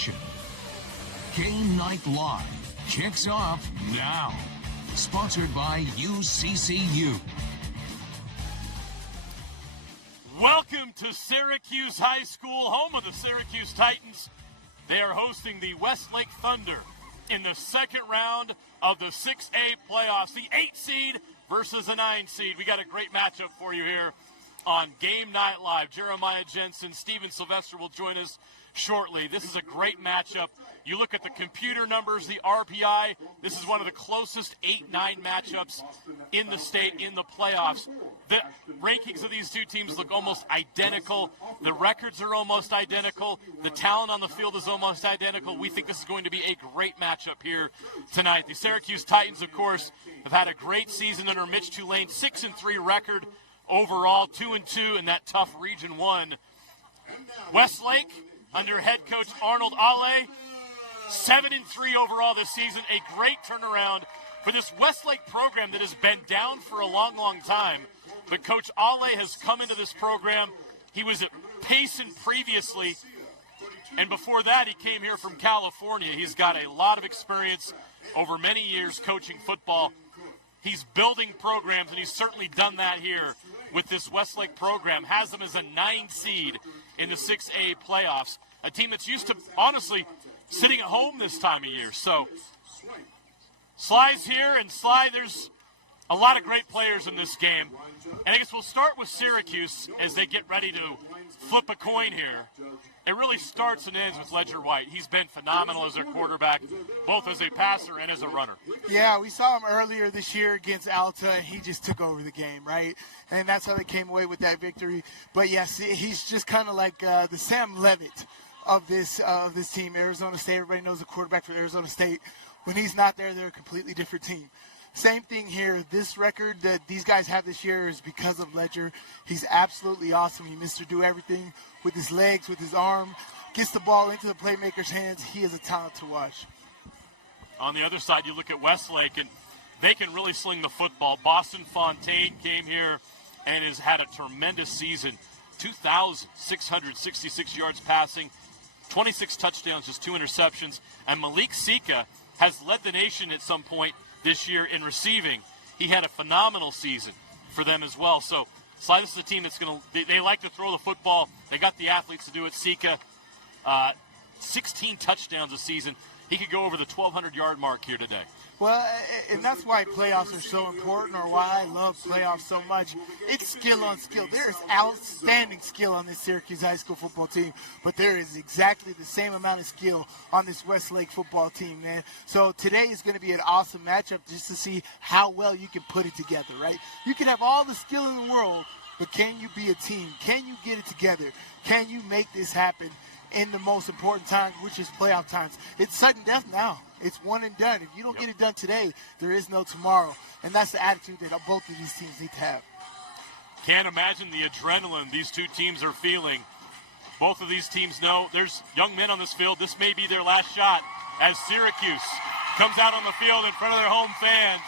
edition. Game Night Live kicks off now. Sponsored by UCCU. Welcome to Syracuse High School, home of the Syracuse Titans. They are hosting the Westlake Thunder in the second round of the 6A playoffs. The 8 seed versus a 9 seed. We got a great matchup for you here on Game Night Live. Jeremiah Jensen, Steven Sylvester will join us shortly. This is a great matchup. You look at the computer numbers, the RPI, this is one of the closest 8-9 matchups in the state in the playoffs. The rankings of these two teams look almost identical. The records are almost identical. The talent on the field is almost identical. We think this is going to be a great matchup here tonight. The Syracuse Titans, of course, have had a great season under Mitch Tulane, 6-3 record overall, 2-2 in that tough Region 1. Westlake, under head coach Arnold Ale, 7-3 overall this season. A great turnaround for this Westlake program that has been down for a long, long time. But Coach Ale has come into this program. He was at Payson previously, and before that he came here from California. He's got a lot of experience over many years coaching football. He's building programs, and he's certainly done that here with this Westlake program. Has them as a 9 seed in the 6A playoffs. A team that's used to, honestly, sitting at home this time of year. So, Sly's here, and Sly, there's a lot of great players in this game. And I guess we'll start with Syracuse as they get ready to flip a coin here. It really starts and ends with Ledger White. He's been phenomenal as their quarterback, both as a passer and as a runner. Yeah, we saw him earlier this year against Alta. He just took over the game, right? And that's how they came away with that victory. But yes, he's just kind of like the Sam Levitt of this team. Arizona State, everybody knows the quarterback for Arizona State. When he's not there, they're a completely different team. Same thing here. This record that these guys have this year is because of Ledger. He's absolutely awesome. He Mr. Do everything with his legs, with his arm, gets the ball into the playmaker's hands. He is a talent to watch. On the other side, you look at Westlake, and they can really sling the football. Boston Fontaine came here and has had a tremendous season. 2,666 yards passing, 26 touchdowns, just 2 interceptions. And Malik Sika has led the nation at some point this year in receiving. He had a phenomenal season for them as well. So, Sly, this is a team that's going to, they like to throw the football. They got the athletes to do it. Sika, 16 touchdowns a season. He could go over the 1,200-yard mark here today. Well, and that's why playoffs are so important, or why I love playoffs so much. It's skill on skill. There is outstanding skill on this Syracuse high school football team, but there is exactly the same amount of skill on this Westlake football team, man. So today is going to be an awesome matchup just to see how well you can put it together, right? You can have all the skill in the world, but can you be a team? Can you get it together? Can you make this happen in the most important time, which is playoff times? It's sudden death now. It's one and done. If you don't get it done today, there is no tomorrow. And that's the attitude that both of these teams need to have. Can't imagine the adrenaline these two teams are feeling. Both of these teams know there's young men on this field. This may be their last shot as Syracuse comes out on the field in front of their home fans.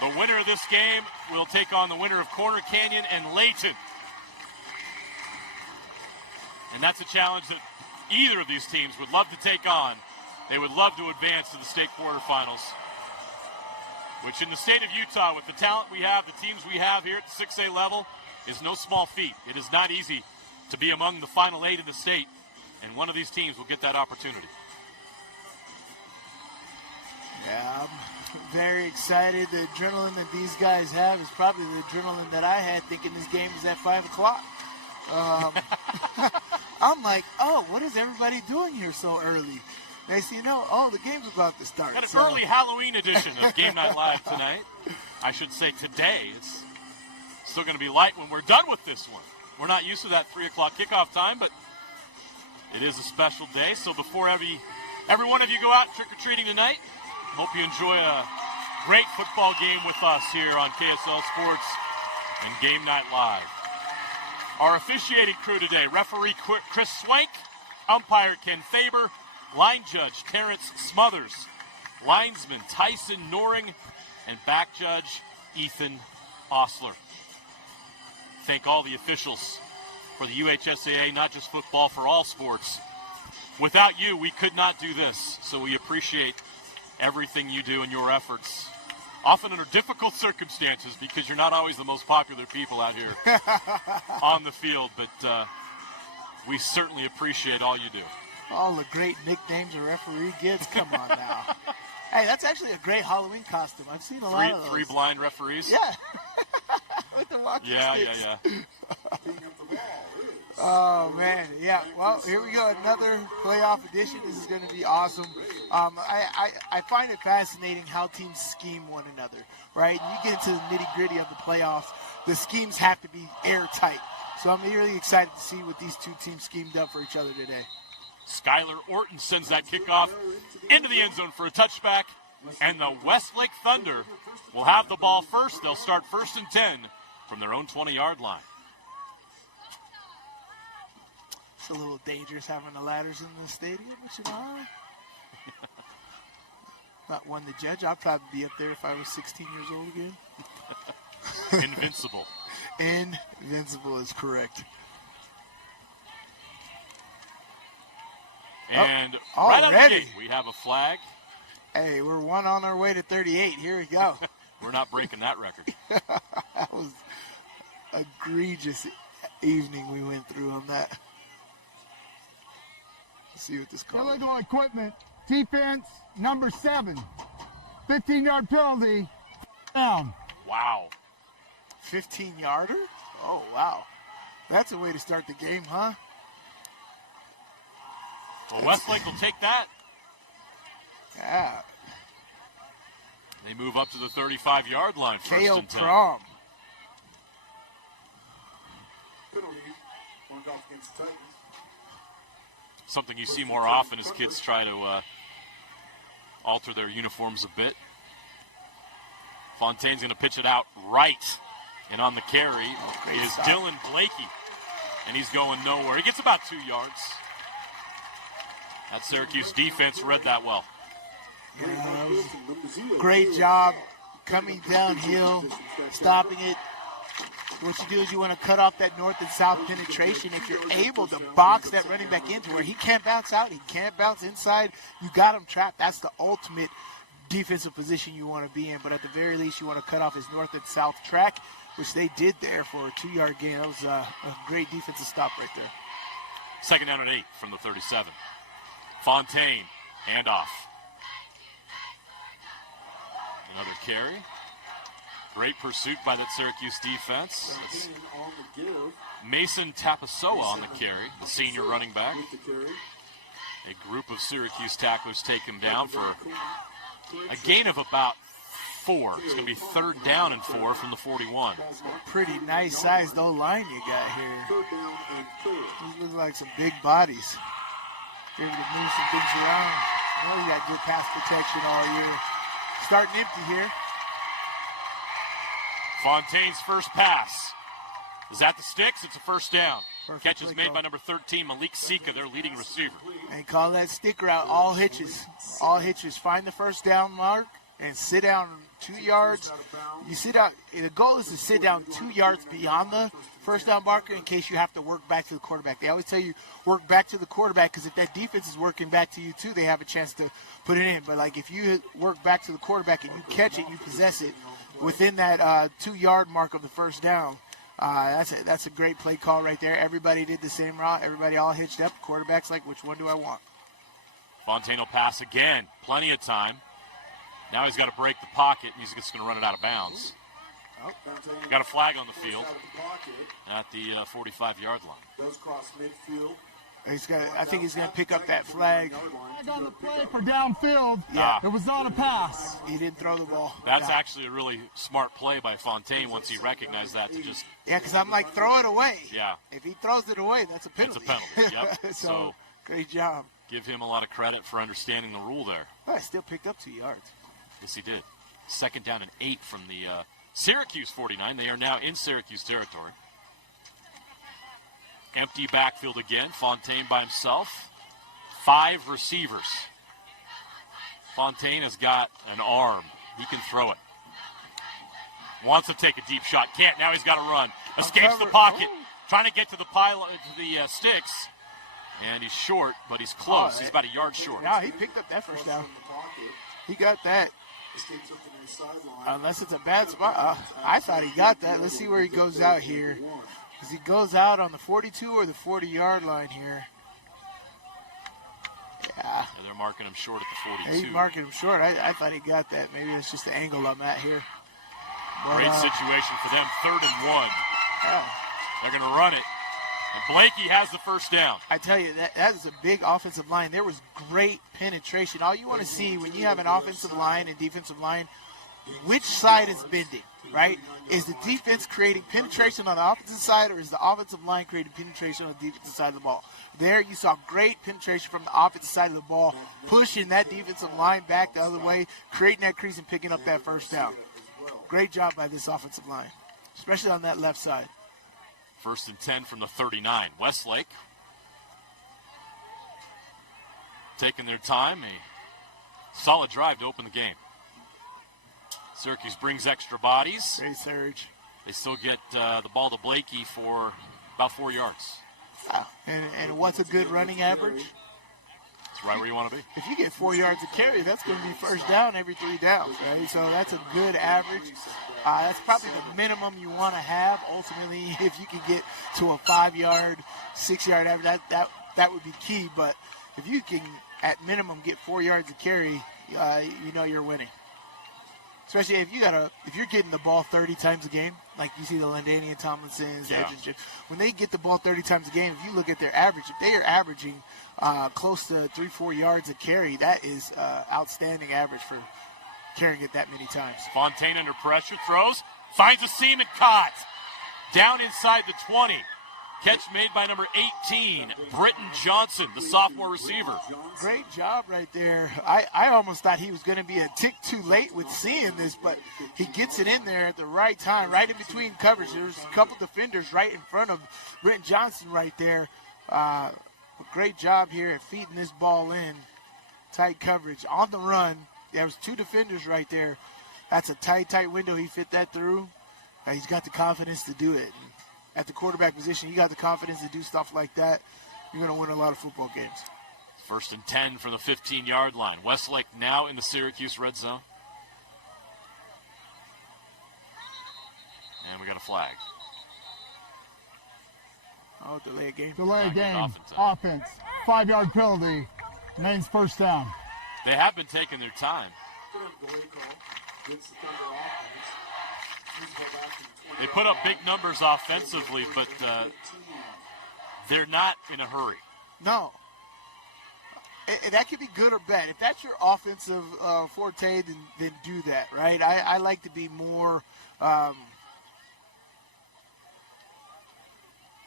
The winner of this game will take on the winner of Corner Canyon and Layton. And that's a challenge that either of these teams would love to take on. They would love to advance to the state quarterfinals, which in the state of Utah, with the talent we have, the teams we have here at the 6A level, is no small feat. It is not easy to be among the final 8 in the state, and one of these teams will get that opportunity. Yeah, I'm very excited. The adrenaline that these guys have is probably the adrenaline that I had thinking this game is at 5 o'clock. I'm like, oh, what is everybody doing here so early? Next thing you know, oh, the game's about to start. Got an early Halloween edition of Game Night Live tonight. I should say today. It's still going to be light when we're done with this one. We're not used to that 3 o'clock kickoff time, but it is a special day. So before every one of you go out trick-or-treating tonight, hope you enjoy a great football game with us here on KSL Sports and Game Night Live. Our officiating crew today: referee Chris Swank, umpire Ken Faber, line judge Terrence Smothers, linesman Tyson Noring, and back judge Ethan Osler. Thank all the officials for the UHSAA, not just football, for all sports. Without you, we could not do this. So we appreciate everything you do and your efforts, often under difficult circumstances because you're not always the most popular people out here on the field. But we certainly appreciate all you do. All the great nicknames a referee gets. Come on now. Hey, that's actually a great Halloween costume. I've seen a lot of those. Three blind referees? Yeah. With the walking sticks. Yeah. Oh, man. Yeah. Well, here we go. Another playoff edition. This is going to be awesome. I find it fascinating how teams scheme one another, right? You get into the nitty-gritty of the playoffs, the schemes have to be airtight. So I'm really excited to see what these two teams schemed up for each other today. Skylar Orton sends that kickoff into the end zone for a touchback, and the Westlake Thunder will have the ball first. They'll start 1st and 10 from their own 20-yard line. It's a little dangerous having the ladders in the stadium, you know. Not one to judge. I'd probably be up there if I was 16 years old again. Invincible. Invincible is correct. And right out of the gate, we have a flag. Hey, we're one on our way to 38. Here we go. We're not breaking that record. That was egregious evening we went through on that. Let's see what this call is. Illegal equipment, defense, number 7. 15-yard penalty, down. Wow. 15-yarder? Oh, wow. That's a way to start the game, huh? Well, Westlake will take that. Yeah. They move up to the 35-yard line. K.O. 1st and 10. Prom. Something you see more often as kids try to alter their uniforms a bit. Fontaine's going to pitch it out right. And on the carry is Dylan Blakey. And he's going nowhere. He gets about 2 yards. That Syracuse defense read that well. Yeah, great job coming downhill, stopping it. What you do is you want to cut off that north and south penetration. If you're able to box that running back into where he can't bounce out, he can't bounce inside, you got him trapped. That's the ultimate defensive position you want to be in. But at the very least, you want to cut off his north and south track, which they did there for a 2-yard gain. That was a great defensive stop right there. 2nd down and 8 from the 37. Fontaine, handoff. Another carry. Great pursuit by that Syracuse defense. That's Mason Tapasoa on the carry, the senior running back. A group of Syracuse tacklers take him down for a gain of about 4. It's going to be 3rd down and 4 from the 41. Pretty nice sized old line you got here. These look like some big bodies. Able to move some things around. I know you got good pass protection all year. Starting empty here. Fontaine's first pass is at the sticks. It's a 1st down. Perfect Catch is made by number 13, Malik Sika, their leading receiver. And call that stick route all hitches. All hitches. Find the 1st down mark and sit down 2 yards. You sit out. The goal is to sit down 2 yards beyond the 1st down marker in case you have to work back to the quarterback. They always tell you work back to the quarterback because if that defense is working back to you too, they have a chance to put it in. But like if you work back to the quarterback and you catch it, you possess it within that 2-yard mark of the 1st down. That's a great play call right there. Everybody did the same route. Everybody all hitched up. Quarterback's like, which one do I want? Fontaine will pass again. Plenty of time. Now he's got to break the pocket, and he's just going to run it out of bounds. Got a flag on the field at the 45-yard line. Does cross midfield. I think he's going to pick up that flag. Flag on the play for downfield. Yeah. It was on a pass. He didn't throw the ball. That's actually a really smart play by Fontaine once he recognized that to just... Yeah, because I'm like, throw it away. Yeah. If he throws it away, that's a penalty. It's a penalty, yep. So, great job. Give him a lot of credit for understanding the rule there. Oh, I still picked up 2 yards. Yes, he did. 2nd down and 8 from the Syracuse 49. They are now in Syracuse territory. Empty backfield again. Fontaine by himself. 5 receivers. Fontaine has got an arm. He can throw it. Wants to take a deep shot. Can't. Now he's got to run. Escapes the pocket. trying to get to the pile, to the sticks, and he's short, but he's close. He's about a yard short. Yeah, he picked up that first down. He got that. Unless it's a bad spot. I thought he got that. Let's see where he goes out here. Because he goes out on the 42 or the 40-yard line here. Yeah. They're marking him short at the 42. He's marking him short. I thought he got that. Maybe it's just the angle I'm at here. But, great situation for them. 3rd and 1. Yeah. They're going to run it. And Blakey has the first down. I tell you, that is a big offensive line. There was great penetration. All you want to see when you have an offensive line and defensive line, which side is bending, right? Is the defense creating penetration on the offensive side, or is the offensive line creating penetration on the defensive side of the ball? There you saw great penetration from the offensive side of the ball, pushing that defensive line back the other way, creating that crease and picking up that first down. Great job by this offensive line, especially on that left side. 1st and 10 from the 39. Westlake taking their time. A solid drive to open the game. Syracuse brings extra bodies. Great surge. They still get the ball to Blakey for about 4 yards. And what's a good running average? It's right where you want to be. If you get 4 yards of carry, that's going to be first down every 3 downs, right? So that's a good average. That's probably the minimum you want to have. Ultimately, if you can get to a 5-yard, 6-yard average, that would be key. But if you can, at minimum, get 4 yards of carry, you know you're winning. Especially if you're getting the ball 30 times a game, like you see the Landanian Tomlinsons, when they get the ball 30 times a game, if you look at their average, if they are averaging close to 3-4 yards a carry, that is outstanding average for carrying it that many times. Fontaine under pressure, throws, finds a seam and caught. Down inside the 20. Catch made by number 18, Britton Johnson, the sophomore receiver. Great job right there. I almost thought he was going to be a tick too late with seeing this, but he gets it in there at the right time, right in between coverage. There's a couple defenders right in front of Britton Johnson right there. A great job here at feeding this ball in. Tight coverage on the run. There was 2 defenders right there. That's a tight window. He fit that through. He's got the confidence to do it. At the quarterback position, you got the confidence to do stuff like that, you're going to win a lot of football games. 1st and 10 from the 15-yard line. Westlake now in the Syracuse red zone. And we got a flag. Oh, delay a game. Delay a game. Offense. 5-yard penalty. Main's first down. They have been taking their time. They put up big numbers offensively, but they're not in a hurry. No. And that could be good or bad. If that's your offensive forte, then do that, right? I like to be more, I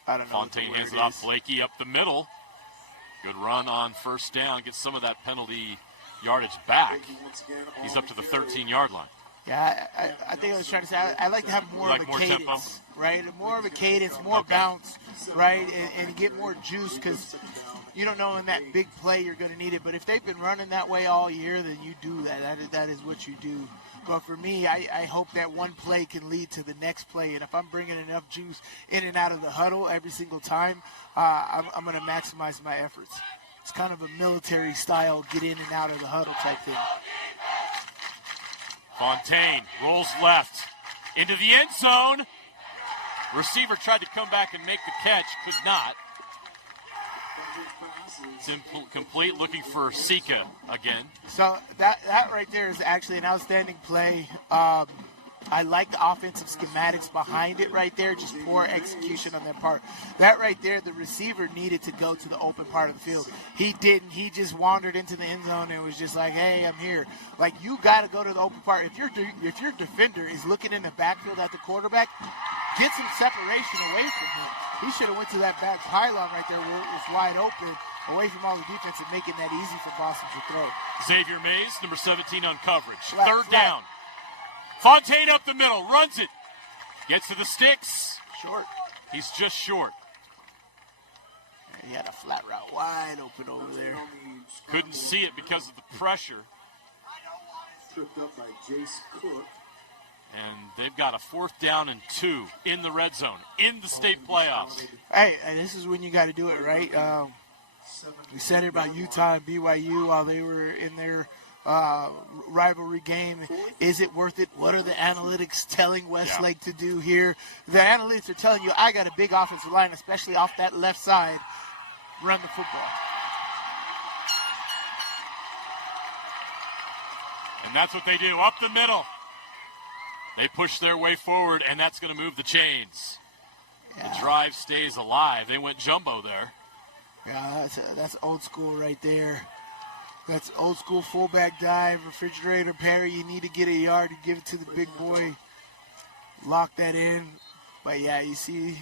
don't know. Fontaine hands it off. Blakey up the middle. Good run on first down. Gets some of that penalty yardage back. He's up to the 13-yard line. Yeah, I think I was trying to say I like to have more of a cadence, tempo, right? More of a cadence, more bounce, right? And get more juice, because you don't know in that big play you're going to need it. But if they've been running that way all year, then you do that. That is what you do. But for me, I hope that one play can lead to the next play. And if I'm bringing enough juice in and out of the huddle every single time, I'm going to maximize my efforts. It's kind of a military style, get in and out of the huddle type thing. Fontaine rolls left into the end zone. Receiver tried to come back and make the catch, could not. It's incomplete, looking for Sika again. So that right there is actually an outstanding play. I like the offensive schematics behind it right there, just poor execution on their part. That right there, the receiver needed to go to the open part of the field. He didn't. He just wandered into the end zone and was just like, hey, I'm here. Like, you got to go to the open part. If your defender is looking in the backfield at the quarterback, get some separation away from him. He should have went to that back pylon right there where it was wide open, away from all the defense, and making that easy for Boston to throw. Xavier Mays, number 17 on coverage. Flat, Third down. Fontaine up the middle, runs it. Gets to the sticks. Short. He's just short. And he had a flat route wide open over there. Couldn't see it because of the pressure. Tripped up by Jace Cook. And they've got a 4th down and 2 in the red zone, in the state playoffs. Hey, this is when you got to do it, right? We said it about Utah and BYU while they were in their rivalry game. Is it worth it? What are the analytics telling Westlake to do here? The analytics are telling you, I got a big offensive line, especially off that left side. Run the football. And that's what they do, up the middle. They push their way forward, and that's going to move the chains. Yeah. The drive stays alive. They went jumbo there. Yeah, that's old school right there. That's old school fullback dive, refrigerator parry. You need to get a yard to give it to the big boy. Lock that in. But, yeah, you see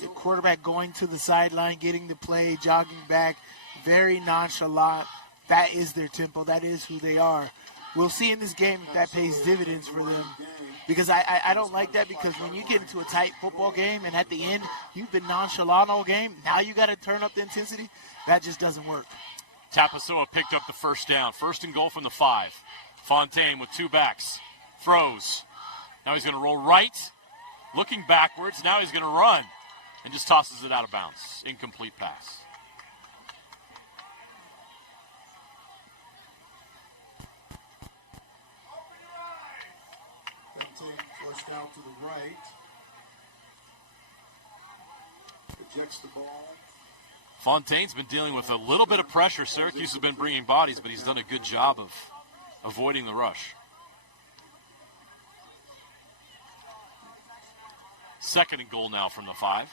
the quarterback going to the sideline, getting the play, jogging back, very nonchalant. That is their tempo. That is who they are. We'll see in this game if that pays dividends for them. Because I don't like that, because when you get into a tight football game and at the end you've been nonchalant all game, now you got to turn up the intensity. That just doesn't work. Tapasoa picked up the 1st down. 1st and goal from the 5. Fontaine with 2 backs. Throws. Now he's going to roll right. Looking backwards. Now he's going to run. And just tosses it out of bounds. Incomplete pass. Flushed out to the right. Ejects the ball. Fontaine's been dealing with a little bit of pressure. Syracuse has been bringing bodies, but he's done a good job of avoiding the rush. 2nd and goal now from the 5.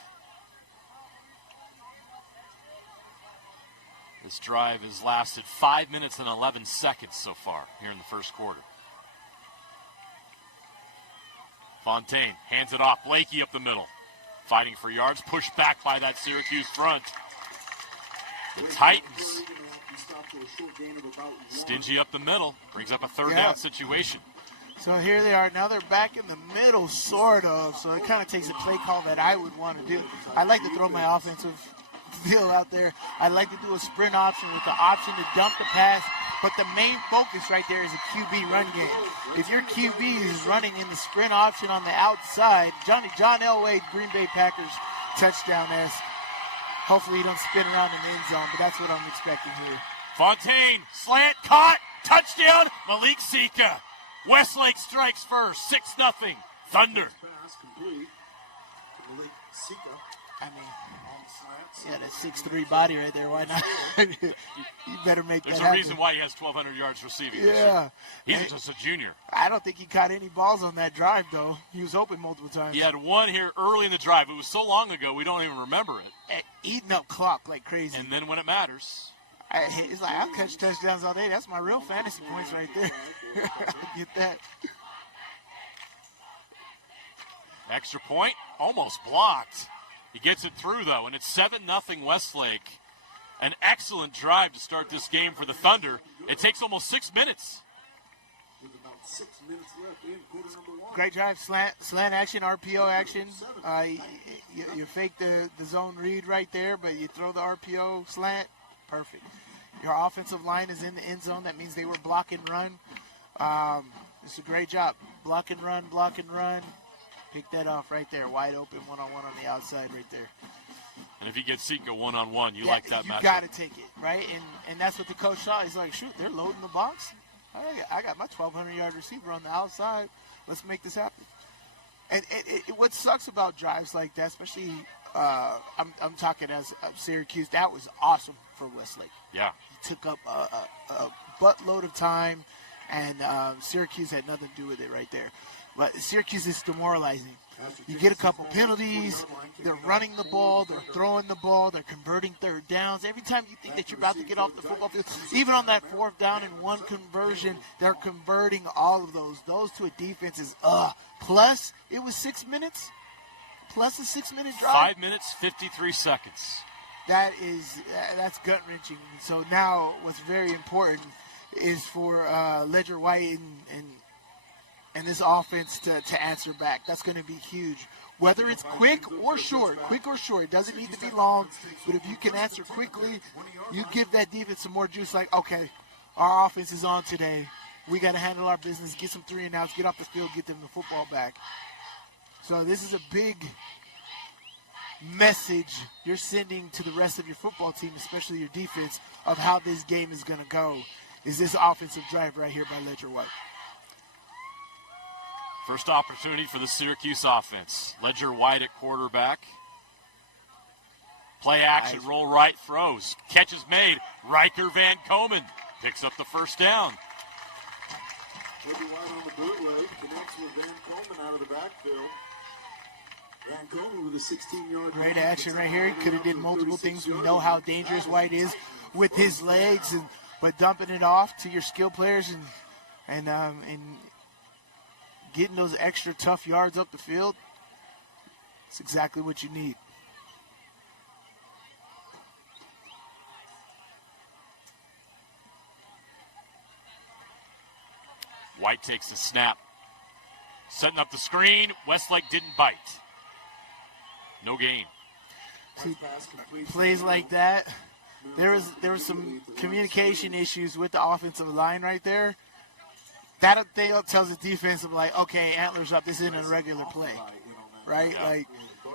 This drive has lasted 5 minutes and 11 seconds so far here in the 1st quarter. Fontaine hands it off. Blakey up the middle. Fighting for yards. Pushed back by that Syracuse front. The Titans stingy up the middle. Brings up a 3rd down situation. So here they are. Now they're back in the middle, sort of. So it kind of takes a play call that I would want to do. I like to throw my offensive deal out there. I like to do a sprint option with the option to dump the pass. But the main focus right there is a QB run game. If your QB is running in the sprint option on the outside, John Elway, Green Bay Packers touchdown-esque. Hopefully you don't spin around in the end zone, but that's what I'm expecting here. Fontaine, slant, caught, touchdown, Malik Sika. Westlake strikes first, 6-0, Thunder. Pass complete to Malik Sika. I mean, yeah, that 6'3" body right there. Why not? You better make that happen. There's a reason why he has 1,200 yards receiving. Yeah. He's just a junior. I don't think he caught any balls on that drive, though. He was open multiple times. He had one here early in the drive. It was so long ago, we don't even remember it. Eating up clock like crazy. And then when it matters. It's like, I'll catch touchdowns all day. That's my real fantasy points right there. Get that. Extra point, almost blocked. He gets it through, though, and it's 7-0 Westlake. An excellent drive to start this game for the Thunder. It takes almost 6 minutes. With about 6 minutes left in quarter number 1. Great drive, slant action, RPO action. You fake the zone read right there, but you throw the RPO slant. Perfect. Your offensive line is in the end zone. That means they were block and run. It's a great job. Block and run, block and run. Pick that off right there. Wide open, one-on-one on the outside right there. And if you get Sika one-on-one, you like that matchup. You got to take it, right? And that's what the coach saw. He's like, shoot, they're loading the box. I got my 1,200-yard receiver on the outside. Let's make this happen. And what sucks about drives like that, especially I'm talking as Syracuse, that was awesome for Westlake. Yeah. He took up a buttload of time, and Syracuse had nothing to do with it right there. But Syracuse is demoralizing. You get a couple penalties, they're running the ball, they're throwing the ball, they're converting 3rd downs. Every time you think that you're about to get off the football field, even on that 4th down and 1 conversion, they're converting all of those. Those to a defense is Plus, it was 6 minutes. Plus a 6-minute drive. 5 minutes, 53 seconds. That's gut-wrenching. So now what's very important is for Ledger White and this offense to answer back. That's going to be huge. Whether it's quick or short, it doesn't need to be long, but if you can answer quickly, you give that defense some more juice like, okay, our offense is on today. We got to handle our business, get some 3 and outs, get off the field, get them the football back. So this is a big message you're sending to the rest of your football team, especially your defense, of how this game is going to go, is this offensive drive right here by Ledger White. First opportunity for the Syracuse offense. Ledger White at quarterback. Play action, roll right, throws. Catch is made. Riker Van Komen picks up the first down. Ledger White on the bootleg, connects with Van Komen out of the backfield. Van Komen with a 16-yard. Great action right here. He could have did multiple things. We know how dangerous White is with his legs, but dumping it off to your skill players and getting those extra tough yards up the field, it's exactly what you need. White takes the snap. Setting up the screen. Westlake didn't bite. No gain. See, plays like that, there was some communication issues with the offensive line right there. That tells the defense, like, okay, antlers up. This isn't a regular play, right? Yeah. Like,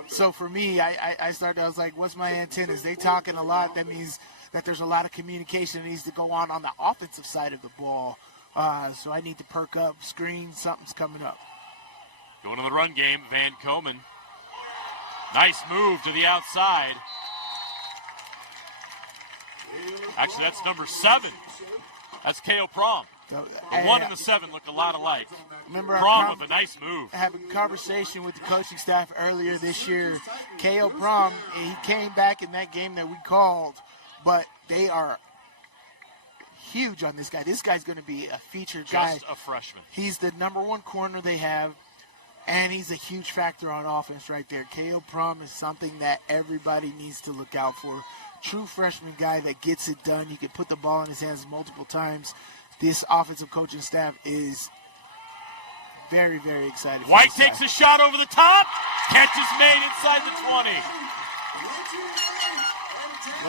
so for me, I was like, what's my antennas? They talking a lot. That means that there's a lot of communication that needs to go on the offensive side of the ball. So I need to perk up, screen, something's coming up. Going to the run game, Van Komen. Nice move to the outside. Actually, that's number 7. That's K.O. Prom. So, The 1 and the 7 look a lot alike. Remember, Prom with a nice move. Having a conversation with the coaching staff earlier this year. K.O. Prom, he came back in that game that we called, but they are huge on this guy. This guy's going to be a featured guy. Just a freshman. He's the number 1 corner they have, and he's a huge factor on offense right there. K.O. Prom is something that everybody needs to look out for. True freshman guy that gets it done. He can put the ball in his hands multiple times. This offensive coaching staff is very, very excited. White takes a shot over the top. Catch is made inside the 20.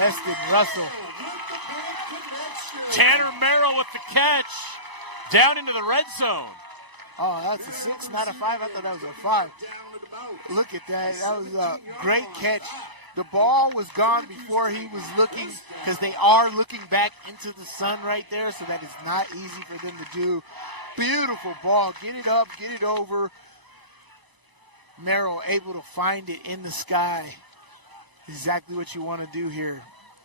Weston Russell. Tanner Merrill with the catch. Down into the red zone. Oh, that's a 6, not a 5. I thought that was a 5. Look at that. That was a great catch. The ball was gone before he was looking, because they are looking back into the sun right there, so that is not easy for them to do. Beautiful ball. Get it up, get it over. Merrill able to find it in the sky. Exactly what you want to do here.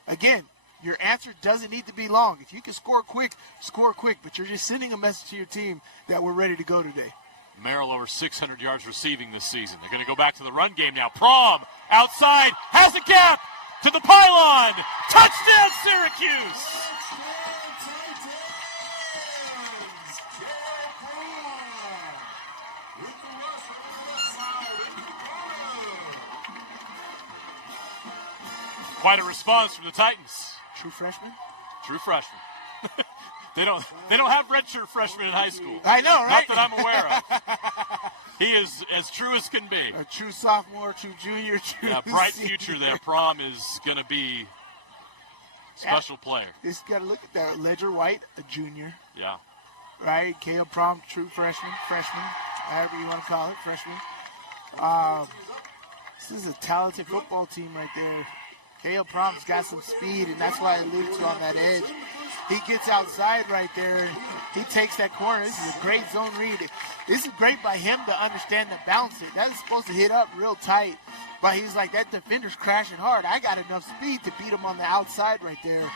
Again, your answer doesn't need to be long. If you can score quick, but you're just sending a message to your team that we're ready to go today. Merrill over 600 yards receiving this season. They're going to go back to the run game now. Prom outside, has a gap to the pylon. Touchdown, Syracuse! Quite a response from the Titans. True freshman? True freshman. They don't have redshirt freshmen in high school. I know, right? Not that I'm aware of. He is as true as can be. A true sophomore, true junior, true bright senior. future there. Prom is going to be special player. Just got to look at that. Ledger White, a junior. Yeah. Right? K.O. Prom, true freshman, however you want to call it, freshman. This is a talented football team right there. K.O. Prom's got some speed, and that's why I alluded to on that edge. He gets outside right there. He takes that corner. This is a great zone read. This is great by him to understand to bounce it. That's supposed to hit up real tight. But he's like, that defender's crashing hard. I got enough speed to beat him on the outside right there.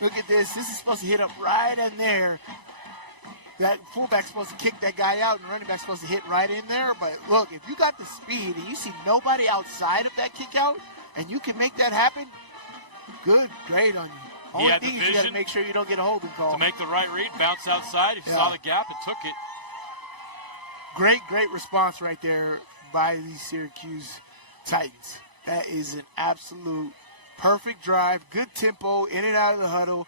Look at this. This is supposed to hit up right in there. That fullback's supposed to kick that guy out, and running back's supposed to hit right in there. But look, if you got the speed and you see nobody outside of that kick out, and you can make that happen, good, great on you. Only thing is you got to make sure you don't get a holding call. To make the right read, bounce outside. He saw the gap and took it. Great response right there by the Syracuse Titans. That is an absolute perfect drive. Good tempo, in and out of the huddle.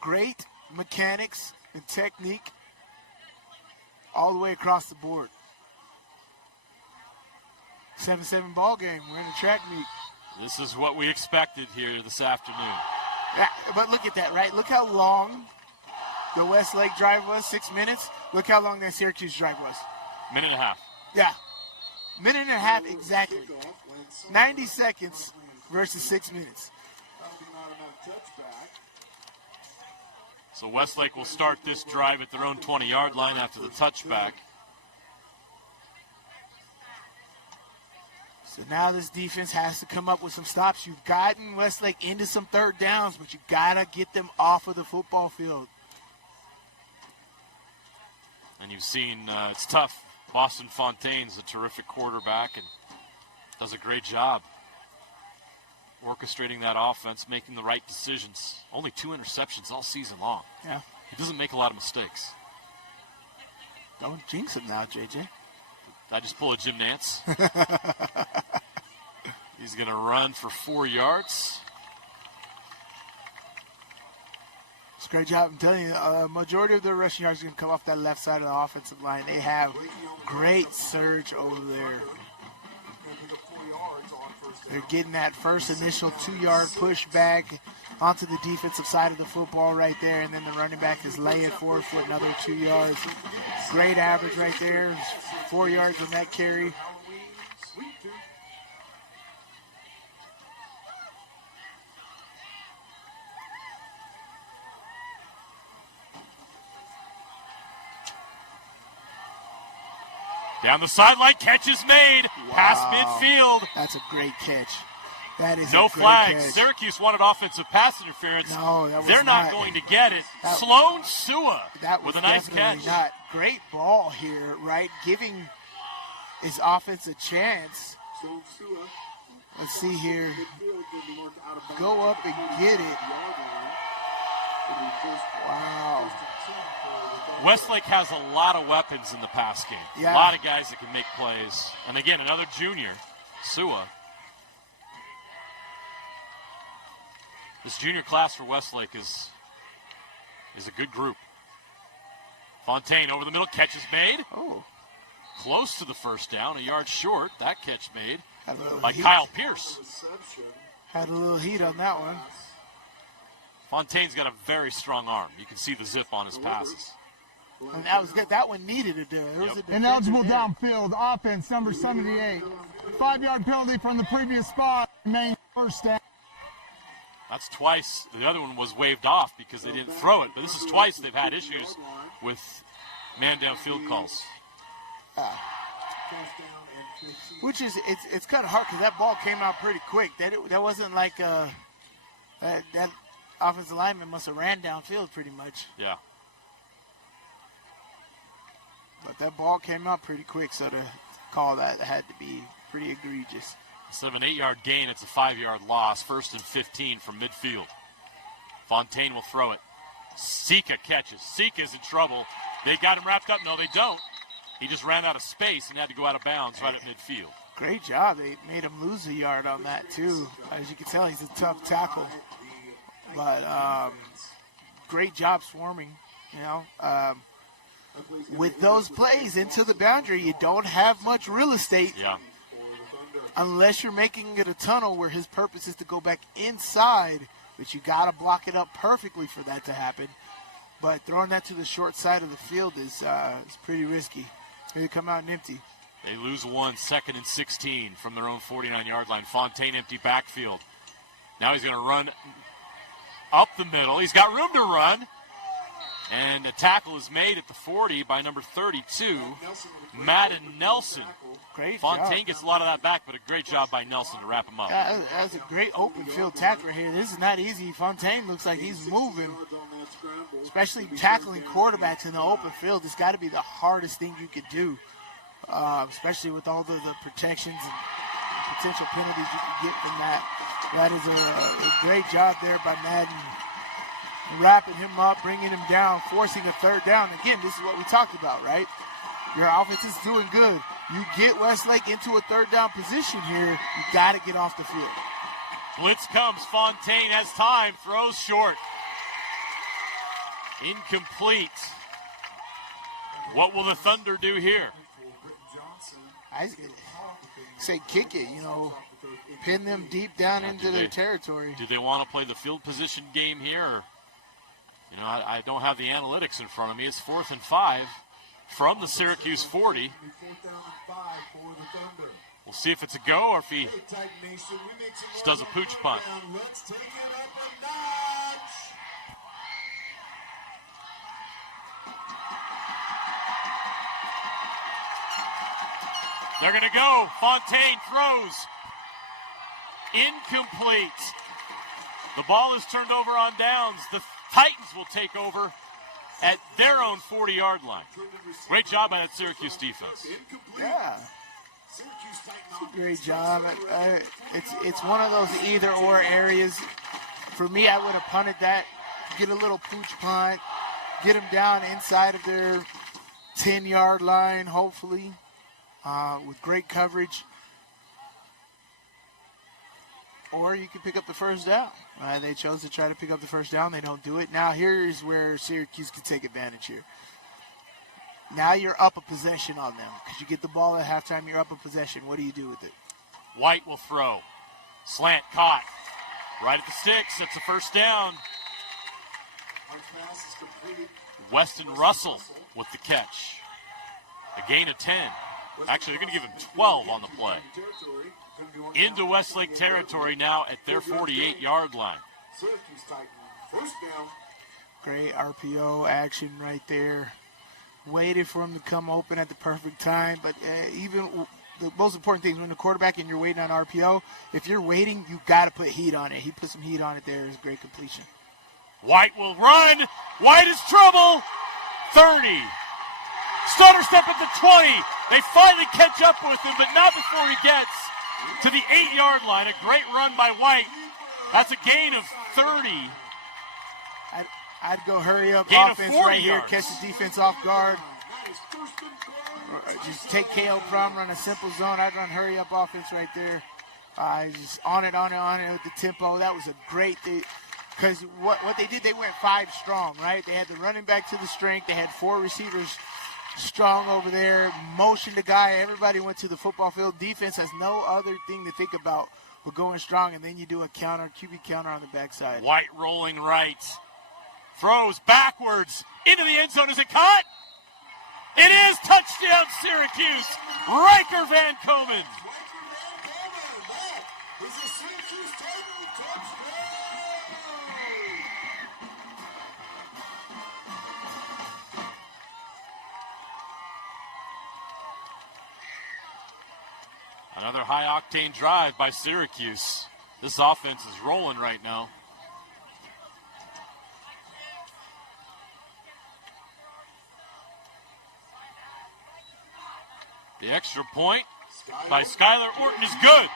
Great mechanics and technique all the way across the board. 7-7 ball game. We're in the track meet. This is what we expected here this afternoon. But look at that, right? Look how long the Westlake drive was, 6 minutes. Look how long that Syracuse drive was. Minute and a half. Yeah. Minute and a half exactly. 90 seconds versus 6 minutes. So Westlake will start this drive at their own 20-yard line after the touchback. So now this defense has to come up with some stops. You've gotten Westlake into some third downs, but you got to get them off of the football field. And you've seen it's tough. Boston Fontaine's a terrific quarterback and does a great job orchestrating that offense, making the right decisions. Only 2 interceptions all season long. Yeah. He doesn't make a lot of mistakes. Don't jinx him now, JJ. I just pull a Jim Nance. He's going to run for 4 yards. It's a great job. I'm telling you, majority of their rushing yards are going to come off that left side of the offensive line. They have great surge over there. They're getting that first initial 2-yard push back onto the defensive side of the football right there, and then the running back is laying forward for another 2 yards. Great average right there. 4 yards on that carry. Down the sideline, catch is made. Wow. Past midfield. That's a great catch. That is No a great flags. catch. Syracuse wanted offensive pass interference. No, that was They're not going to get it. Sloan Sua with a nice catch. Not. Great ball here, right? Giving his offense a chance. Let's see here. Go up and get it. Wow. Westlake has a lot of weapons in the pass game. Yeah. A lot of guys that can make plays. And again, another junior, Sua. This junior class for Westlake is a good group. Fontaine over the middle, catch is made. Oh. Close to the first down, a yard short. That catch made by heat. Kyle Pierce. Had a little heat on that one. Fontaine's got a very strong arm. You can see the zip on his passes. And that was good. That one needed a do. Ineligible downfield offense, number 78. 5-yard penalty from the previous spot. Remains first down. That's twice. The other one was waved off because they didn't throw it. But this is twice they've had issues with man downfield calls. Which is, it's kind of hard because that ball came out pretty quick. That wasn't like that offensive lineman must have ran downfield pretty much. Yeah. But that ball came out pretty quick, so to call that had to be pretty egregious. Instead of an 8-yard gain, it's a 5-yard loss. 1st and 15 from midfield. Fontaine will throw it. Sika catches. Sika's in trouble. They got him wrapped up. No, they don't. He just ran out of space and had to go out of bounds right at midfield. Great job. They made him lose a yard on that, too. As you can tell, he's a tough tackle. But great job swarming, you know. With those plays into the boundary, you don't have much real estate. Yeah. Unless you're making it a tunnel where his purpose is to go back inside, but you got to block it up perfectly for that to happen. But throwing that to the short side of the field is pretty risky. They come out empty. They lose one, 2nd and 16 from their own 49-yard line. Fontaine empty backfield. Now he's going to run up the middle. He's got room to run. And the tackle is made at the 40 by number 32, Madden Nelson. Great Fontaine job. Gets a lot of that back, but a great job by Nelson to wrap him up. That's a great open field tackler here. This is not easy. Fontaine looks like he's moving, especially tackling quarterbacks in the open field. It's got to be the hardest thing you could do, especially with all the protections and potential penalties you can get from that. That is a great job there by Madden. Wrapping him up, bringing him down, forcing a 3rd down. Again, this is what we talked about, right? Your offense is doing good. You get Westlake into a 3rd down position here, you got to get off the field. Blitz comes. Fontaine has time. Throws short. Incomplete. What will the Thunder do here? I say kick it, you know, pin them deep down into their territory. Do they want to play the field position game here? Or, You know, I don't have the analytics in front of me. It's 4th and 5 from the Syracuse 40. We'll see if it's a go or if he just does a pooch punt. They're going to go. Fontaine throws. Incomplete. The ball is turned over on downs. The Titans will take over at their own 40-yard line. Great job by that Syracuse defense. Yeah. Great job. It's one of those either-or areas. For me, I would have punted that, get a little pooch punt, get them down inside of their 10-yard line, hopefully, with great coverage. Or you can pick up the first down. They chose to try to pick up the first down. They don't do it. Now here's where Syracuse can take advantage here. Now you're up a possession on them because you get the ball at halftime. You're up a possession. What do you do with it? White will throw. Slant caught. Right at the sticks. That's a first down. Weston Russell with the catch. A gain of 10. Actually, they're going to give him 12 on the play. Into Westlake territory now at their 48-yard line. Great RPO action right there. Waited for him to come open at the perfect time. But even the most important thing is when the quarterback and you're waiting on RPO, if you're waiting, you got to put heat on it. He put some heat on it there. It was a great completion. White will run. White is trouble. 30. Stutter step at the 20. They finally catch up with him, but not before he gets to the 8-yard line. A great run by White. That's a gain of 30. I'd go hurry up Gain offense of 40 right here, yards. catch the defense off guard. Or just take KO Prom, run a simple zone. I'd run hurry up offense right there. Just on it with the tempo. That was a great thing. Because what they did, they went 5 strong, right? They had the running back to the strength. They had 4 receivers strong over there. Motioned the guy. Everybody went to the football field. Defense has no other thing to think about but going strong. And then you do a counter, QB counter on the backside. White rolling right. Throws backwards into the end zone. Is it caught? It is. Touchdown, Syracuse. Riker Van Komen. Another high-octane drive by Syracuse. This offense is rolling right now. The extra point by Skylar Orton is good.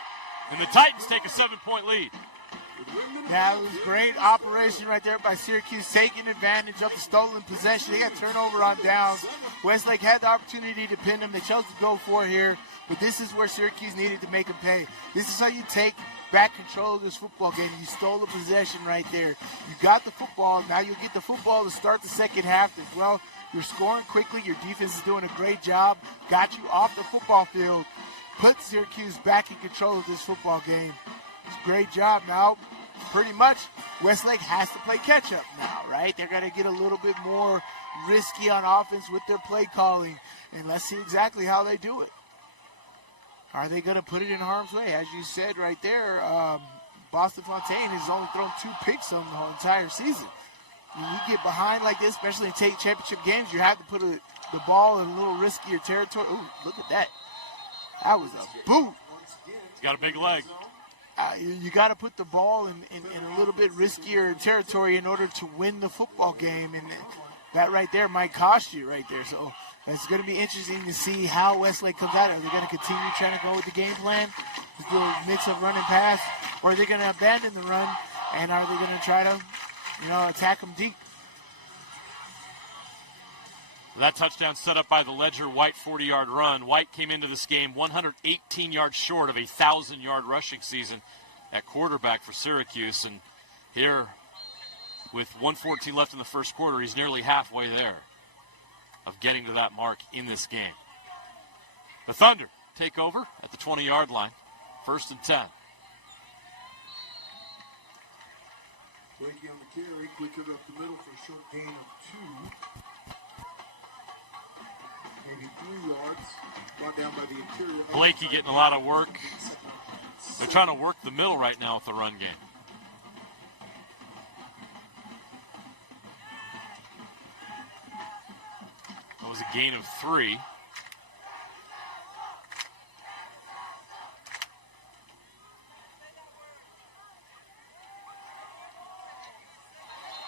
And the Titans take a 7-point lead. That was great operation right there by Syracuse, taking advantage of the stolen possession. They got turnover on downs. Westlake had the opportunity to pin them. They chose to go for it here. But this is where Syracuse needed to make them pay. This is how you take back control of this football game. You stole the possession right there. You got the football. Now you get the football to start the second half as well. You're scoring quickly. Your defense is doing a great job. Got you off the football field. Put Syracuse back in control of this football game. It's a great job. Now, pretty much, Westlake has to play catch-up now, right? They're going to get a little bit more risky on offense with their play calling. And let's see exactly how they do it. Are they going to put it in harm's way? As you said right there, Boston Fontaine has only thrown 2 picks on the entire season. When you get behind like this, especially in state championship games, you have to put the ball in a little riskier territory. Ooh, look at that. That was a boot. He's got a big leg. You got to put the ball in a little bit riskier territory in order to win the football game. And that right there might cost you right there. So it's going to be interesting to see how Westlake comes out. Are they going to continue trying to go with the game plan, do a mix of run and pass, or are they going to abandon the run, and are they going to try to attack them deep? That touchdown set up by the Ledger White 40-yard run. White came into this game 118 yards short of a 1,000-yard rushing season at quarterback for Syracuse. And here, with 1:14 left in the first quarter, he's nearly halfway there of getting to that mark in this game. The Thunder take over at the 20-yard line, 1st and 10. Blakey on the carry, quicker up the middle for a short gain of 2. Maybe 3 yards. Brought down by the interior. Blakey getting a lot of work. They're trying to work the middle right now with the run game. That was a gain of 3.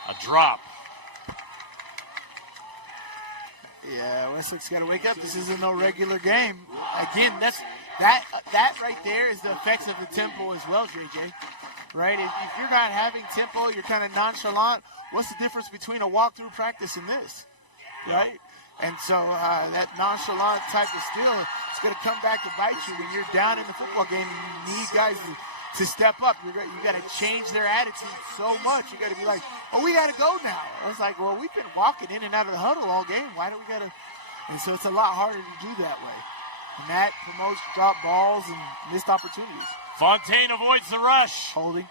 A drop. Yeah, Westlake's got to wake up. This isn't no regular game. Again, that right there is the effects of the tempo as well, JJ. Right? If you're not having tempo, you're kind of nonchalant. What's the difference between a walkthrough practice and this? Right? And so that nonchalant type of skill, it's going to come back to bite you when you're down in the football game and you need guys to step up. You got to change their attitude so much. You got to be like, oh, we got to go now. It's like, well, we've been walking in and out of the huddle all game. Why do we got to? And so it's a lot harder to do that way. And that promotes drop balls and missed opportunities. Fontaine avoids the rush. Holding.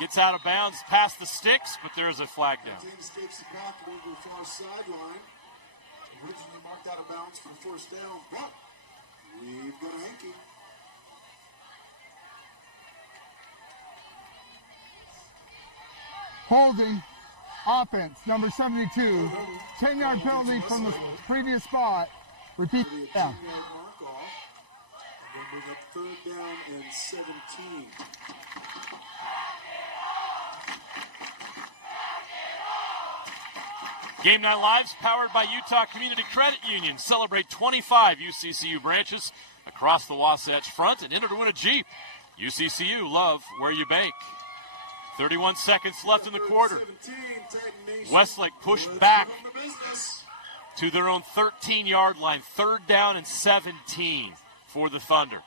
Gets out of bounds past the sticks, but there's a flag down. James takes it back over the far sideline. Originally marked out of bounds for the first down, but we've got a hanky. Holding, offense, number 72. 10-yard penalty from the previous spot. Repeat down. 10-yard mark off. And then bring up third down and 17. Game Night Live's powered by Utah Community Credit Union. Celebrate 25 UCCU branches across the Wasatch Front and enter to win a Jeep. UCCU, love where you bake. 31 seconds left in the quarter. Westlake pushed back to their own 13-yard line. Third down and 17 for the Thunder.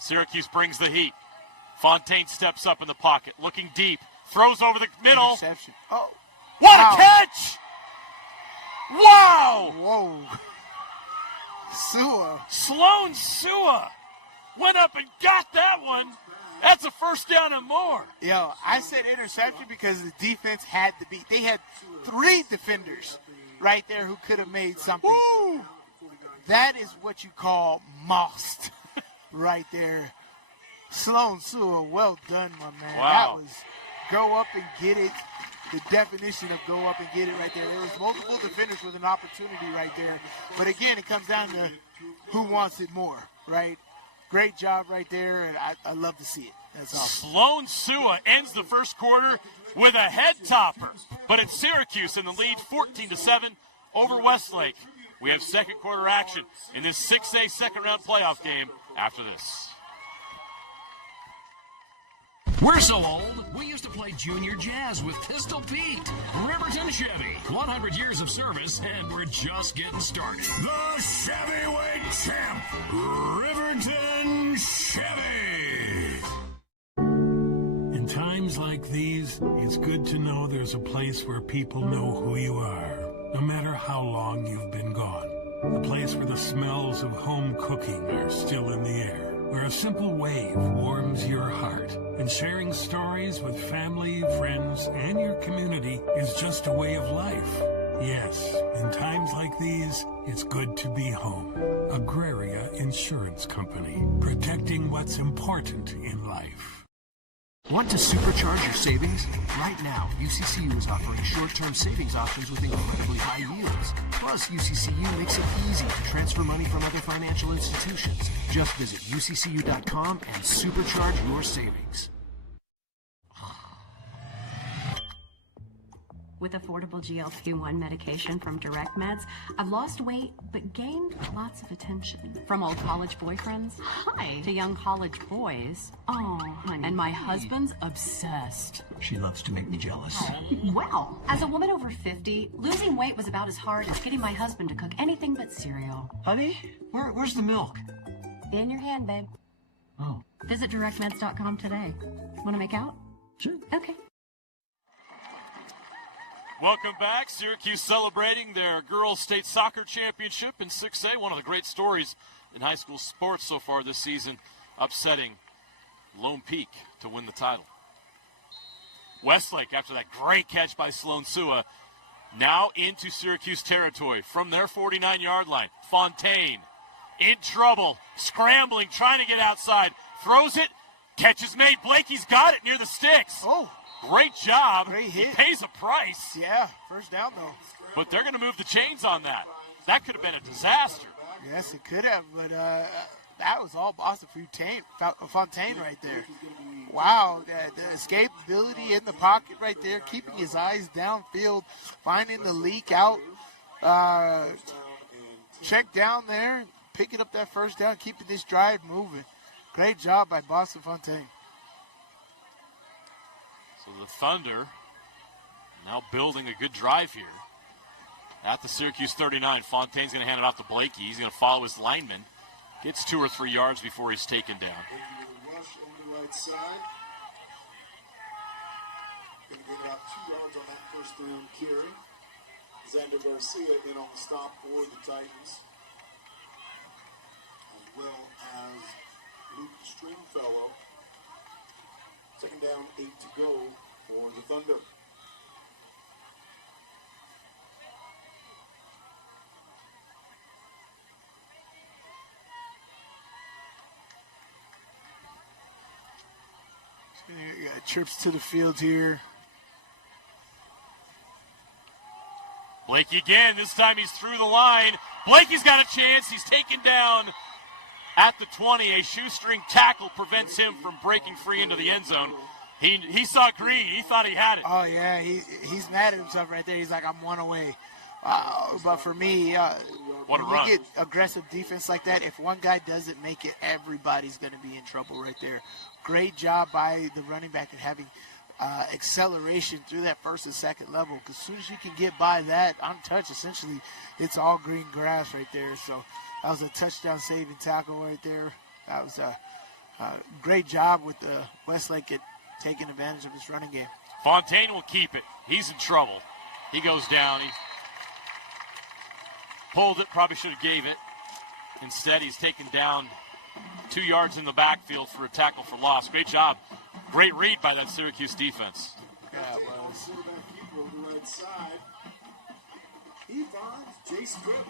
Syracuse brings the heat. Fontaine steps up in the pocket, looking deep. Throws over the middle. Interception. Oh. What Wow. a catch! Wow! Whoa. Sua. Sloan Sua went up and got that one. That's a first down and more. Yo, I said interception because the defense had to beat. They had 3 defenders right there who could have made something. Woo! That is what you call mossed right there. Sloan Sua, well done, my man. Wow. That was go up and get it. The definition of go up and get it right there. There was multiple defenders with an opportunity right there. But again, it comes down to who wants it more, right? Great job right there, and I love to see it. That's awesome. Sloan Sua ends the first quarter with a head topper. But it's Syracuse in the lead 14-7 over Westlake. We have second quarter action in this 6A second round playoff game after this. We're so old, we used to play junior jazz with Pistol Pete. Riverton Chevy, 100 years of service, and we're just getting started. The Chevyweight Champ, Riverton Chevy. In times like these, it's good to know there's a place where people know who you are, no matter how long you've been gone. A place where the smells of home cooking are still in the air, where a simple wave warms your heart, and sharing stories with family, friends, and your community is just a way of life. Yes, in times like these, it's good to be home. Agraria Insurance Company, protecting what's important in life. Want to supercharge your savings? Right now, UCCU is offering short-term savings options with incredibly high yields. Plus, UCCU makes it easy to transfer money from other financial institutions. Just visit UCCU.com and supercharge your savings. With affordable GLP-1 medication from Direct Meds, I've lost weight but gained lots of attention. From old college boyfriends, hi, to young college boys. Oh, honey. And my husband's obsessed. She loves to make me jealous. Well, as a woman over 50, losing weight was about as hard as getting my husband to cook anything but cereal. Honey, where's the milk? In your hand, babe. Oh. Visit directmeds.com today. Want to make out? Sure. Okay. Welcome back. Syracuse celebrating their girls' state soccer championship in 6A. One of the great stories in high school sports so far this season, upsetting Lone Peak to win the title. Westlake, after that great catch by Sloan Sua, now into Syracuse territory from their 49-yard line. Fontaine in trouble, scrambling, trying to get outside. Throws it, catch is made. Blakey's got it near the sticks. Oh, great job. Great hit. He pays a price. Yeah, first down, though. But they're going to move the chains on that. That could have been a disaster. Yes, it could have, but that was all Boston Fontaine right there. Wow, the escapability in the pocket right there, keeping his eyes downfield, finding the leak out. Check down there, picking up that first down, keeping this drive moving. Great job by Boston Fontaine. So the Thunder now building a good drive here. At the Syracuse 39, Fontaine's going to hand it off to Blakey. He's going to follow his lineman. Gets 2 or 3 yards before he's taken down. Rush over the right side. Going to get about 2 yards on that first down carry. Xander Garcia in on the stop for the Titans, as well as Luke Stringfellow. Second down, 8 to go for the Thunder. Trips to the field here. Blakey again. This time he's through the line. Blakey's got a chance. He's taken down at the 20. A shoestring tackle prevents him from breaking free into the end zone. He saw green. He thought he had it. Oh, yeah. He's mad at himself right there. He's like, I'm one away. But for me, what a when run. you get aggressive defense like that, if one guy doesn't make it, everybody's going to be in trouble right there. Great job by the running back in having acceleration through that first and second level. Because as soon as you can get by that untouched, essentially, it's all green grass right there. So that was a touchdown-saving tackle right there. That was a great job with Westlake at taking advantage of this running game. Fontaine will keep it. He's in trouble. He goes down. He pulled it, probably should have gave it. Instead, he's taken down 2 yards in the backfield for a tackle for loss. Great job. Great read by that Syracuse defense. Yeah, well, Quarterback keeper on the right side. He finds Jace Cook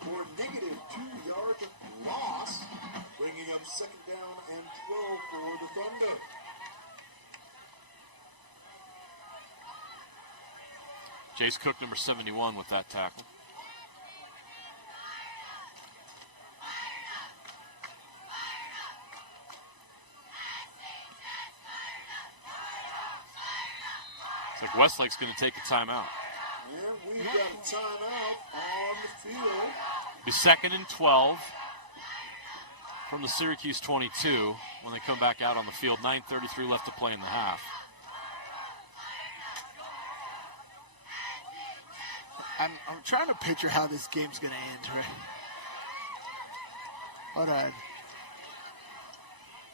for negative 2-yard loss, bringing up second down and 12 for the Thunder. Jace Cook, number 71, with that tackle. Looks like Westlake's going to take a timeout. And we've got a timeout on the field. Be second and 12 from the Syracuse 22 when they come back out on the field. 9:33 left to play in the half. I'm trying to picture how this game's going to end, right? Hold on.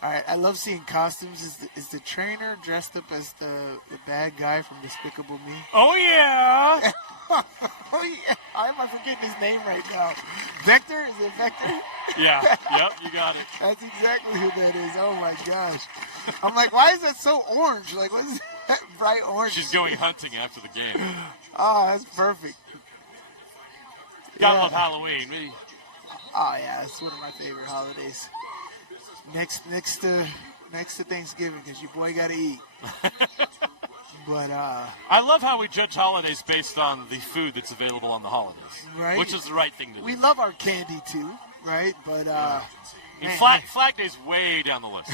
All right, I love seeing costumes. Is the trainer dressed up as the bad guy from Despicable Me? Oh, yeah. Oh, yeah. How am I forgetting his name right now? Vector? Is it Vector? Yeah, yep, you got it. That's exactly who that is. Oh, my gosh. I'm like, why is that so orange? Like, what is that bright orange? She's going hunting after the game. Oh, that's perfect. Gotta love Halloween. Oh, yeah, it's one of my favorite holidays. Next to Thanksgiving, because your boy got to eat. But I love how we judge holidays based on the food that's available on the holidays, right? Which is the right thing to do. We love our candy too, right? But Flag Day's way down the list.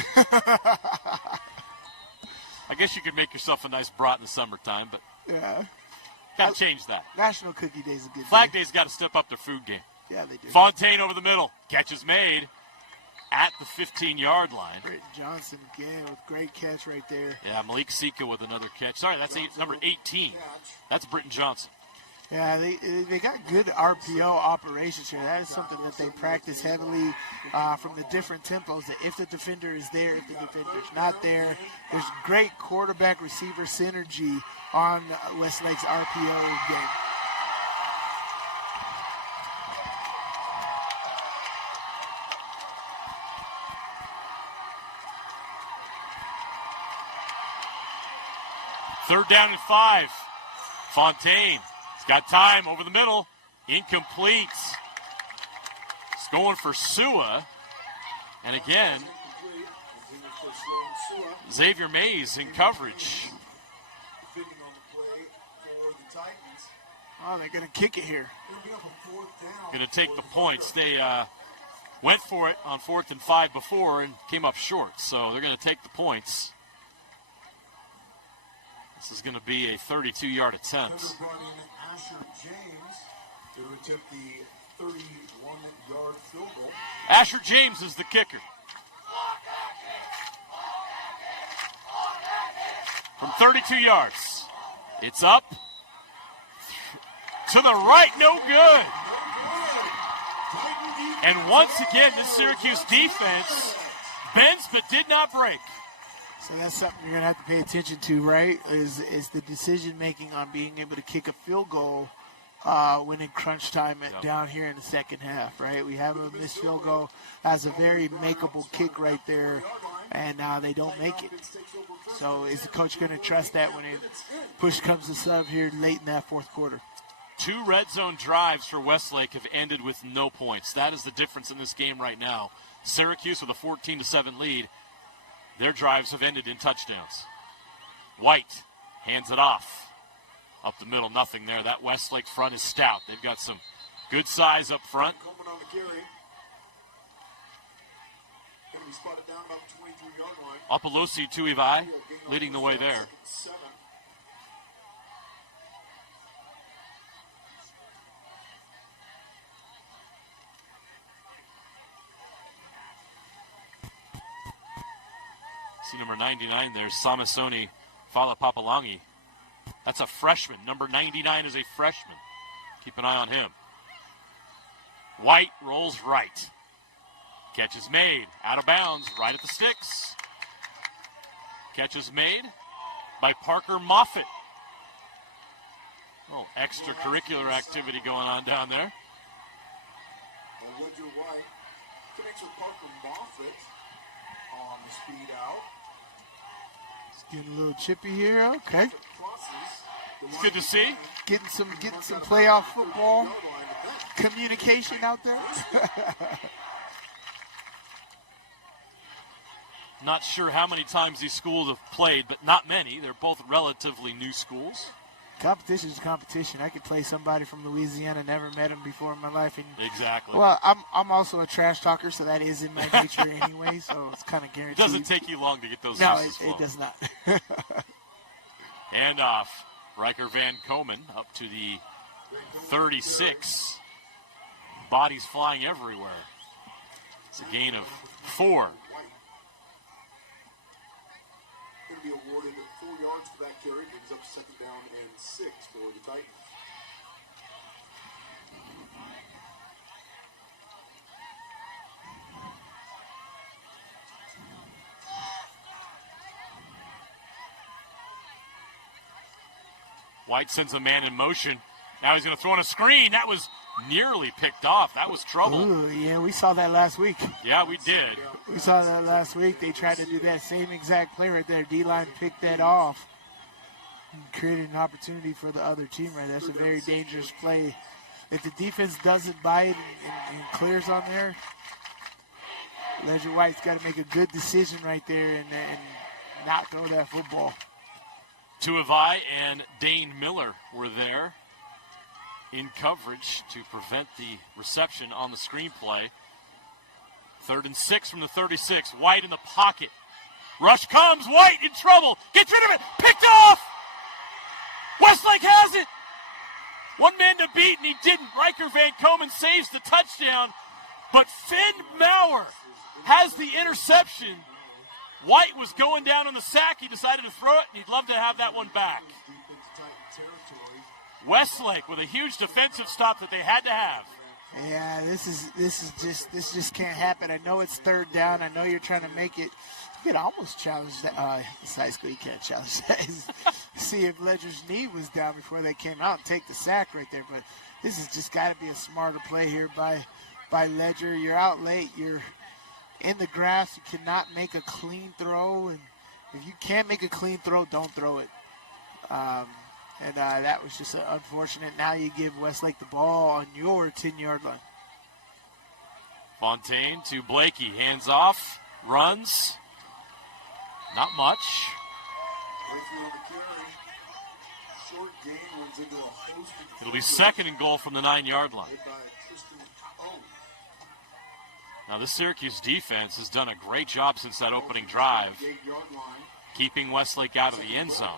I guess you could make yourself a nice brat in the summertime, but yeah, gotta change that. National Cookie Day is a good Flag day. Day's got to step up their food game. Yeah, they do. Fontaine over the middle, catch is made at the 15-yard line. Britton Johnson again with great catch right there. Yeah, Malik Sika with another catch. Sorry, that's number 18. That's Britton Johnson. Yeah, they got good RPO operations here. That is something that they practice heavily from the different tempos. That if the defender is there, if the defender's not there, there's great quarterback-receiver synergy on Westlake's RPO game. 3rd down and 5. Fontaine. He's got time over the middle. Incomplete. It's going for Sua. And again, Xavier Mays in coverage. Oh, they're going to kick it here. Going to take the points. They went for it on 4th and 5 before and came up short. So they're going to take the points. This is going to be a 32-yard attempt. Asher James to attempt the 31-yard field goal. Asher James is the kicker. From 32 yards. It's up. To the right, no good. And once again, this Syracuse defense bends but did not break. So that's something you're going to have to pay attention to, right, is the decision-making on being able to kick a field goal when in crunch time down here in the second half, right? We have a missed field goal. That's a very makeable kick right there, and they don't make it. So is the coach going to trust that when push comes to shove here late in that fourth quarter? 2 red zone drives for Westlake have ended with no points. That is the difference in this game right now. Syracuse with a 14-7 lead. Their drives have ended in touchdowns. White hands it off. Up the middle, nothing there. That Westlake front is stout. They've got some good size up front. Apolosi Tuivai leading the way there. See number 99 there, Samasoni Falapapalangi. That's a freshman. Number 99 is a freshman. Keep an eye on him. White rolls right. Catch is made. Out of bounds. Right at the sticks. Catch is made by Parker Moffitt. Oh, extracurricular activity going on down there. And Ledger White connects with Parker Moffitt on the speed out. It's getting a little chippy here. Okay. It's good to see. Getting some playoff football communication out there. Not sure how many times these schools have played, but not many. They're both relatively new schools. Competition is competition. I could play somebody from Louisiana, never met him before in my life. And, exactly. Well, I'm also a trash talker, so that is in my nature anyway, so it's kind of guaranteed. It doesn't take you long to get those. No, it does not. Hand off. Riker Van Komen up to the 36. Bodies flying everywhere. It's a gain of 4. Going to be awarded 4 yards for that carry. Brings up 2nd down and 6 for the Titans. White sends a man in motion. Now he's going to throw in a screen. That was nearly picked off. That was trouble. Ooh, yeah, we saw that last week. Yeah, we did. We saw that last week. They tried to do that same exact play right there. D-line picked that off and created an opportunity for the other team right there. That's a very dangerous play. If the defense doesn't buy it and clears on there, Ledger White's got to make a good decision right there and not throw that football. Tuivai and Dane Miller were there in coverage to prevent the reception on the screenplay. 3rd and 6 from the 36. White in the pocket. Rush comes. White in trouble. Gets rid of it. Picked off. Westlake has it. One man to beat, and he didn't. Riker Van Komen saves the touchdown. But Finn Maurer has the interception. White was going down on the sack. He decided to throw it, and he'd love to have that one back. Westlake with a huge defensive stop that they had to have. Yeah, this just can't happen. I know it's 3rd down. I know you're trying to make it. You could almost challenge that. It's high school. You can't challenge that. See if Ledger's knee was down before they came out and take the sack right there. But this has just got to be a smarter play here by Ledger. You're out late. You're in the grass. You cannot make a clean throw. And if you can't make a clean throw, don't throw it. And that was just unfortunate. Now you give Westlake the ball on your 10-yard line. Fontaine to Blakey. Hands off. Runs. Not much. It'll be 2nd and goal from the 9-yard line. Now, this Syracuse defense has done a great job since that opening drive, keeping Westlake out of the end zone.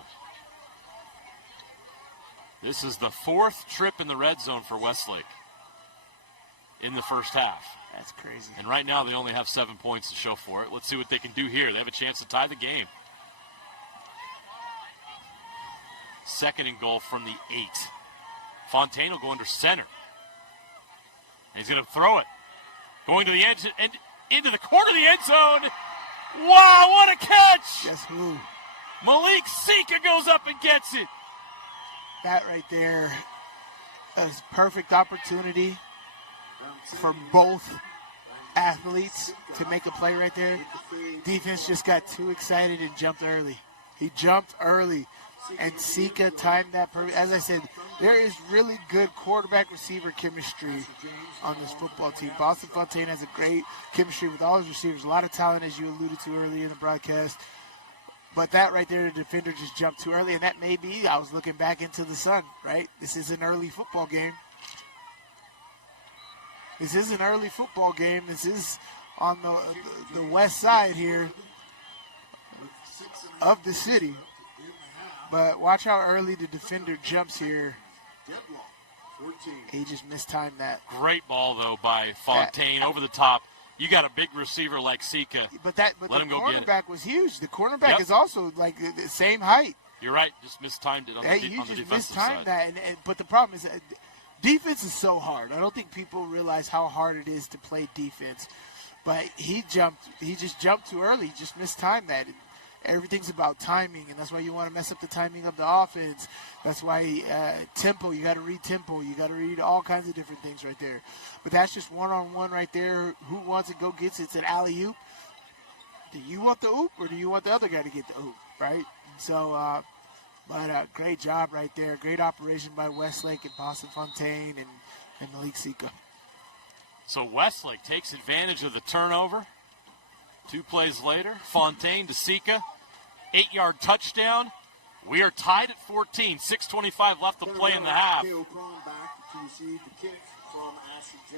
This is the 4th trip in the red zone for Westlake in the first half. That's crazy. And right now they only have 7 points to show for it. Let's see what they can do here. They have a chance to tie the game. 2nd and goal from the 8. Fontaine will go under center. And he's going to throw it. Going to the edge and into the corner of the end zone. Wow, what a catch! Guess who? Malik Sika goes up and gets it. That right there is perfect opportunity for both athletes to make a play right there. Defense just got too excited and jumped early. He jumped early, and Sika timed that perfect. As I said, there is really good quarterback-receiver chemistry on this football team. Boston Fontaine has a great chemistry with all his receivers. A lot of talent, as you alluded to earlier in the broadcast. But that right there, the defender just jumped too early, and that may be, I was looking back into the sun, right? This is an early football game. This is an early football game. This is on the west side here of the city. But watch how early the defender jumps here. He just mistimed that. Great ball, though, by Fontaine over the top. You got a big receiver like Sika. But the cornerback was huge. The cornerback is also like the same height. You're right. Just mistimed it on the defensive mistimed side. that. But the problem is defense is so hard. I don't think people realize how hard it is to play defense. But he just jumped too early. He just mistimed that. Everything's about timing, and that's why you want to mess up the timing of the offense. That's why tempo, you got to read tempo. You got to read all kinds of different things right there. But that's just one-on-one right there. Who wants it, go gets it. It's an alley-oop. Do you want the oop, or do you want the other guy to get the oop, right? So, great job right there. Great operation by Westlake and Boston Fontaine and Malik Sika. So Westlake takes advantage of the turnover. 2 plays later, Fontaine to Sika. 8-yard touchdown. We are tied at 14. 6:25 left to play in the half.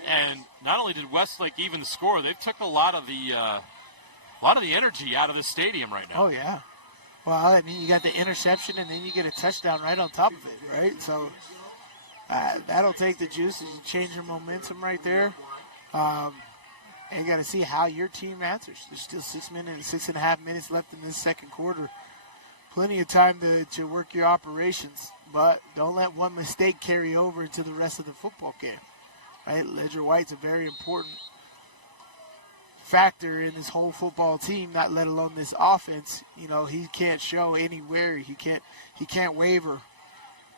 And not only did Westlake even the score, they've took a lot of the energy out of the stadium right now. Oh yeah. Well, I mean, you got the interception, and then you get a touchdown right on top of it, right? So that'll take the juice and change your momentum right there. And you got to see how your team answers. There's still 6.5 minutes left in this second quarter. Plenty of time to work your operations, but don't let one mistake carry over into the rest of the football game. Right? Ledger White's a very important factor in this whole football team, not let alone this offense. You know, he can't show anywhere. He can't waver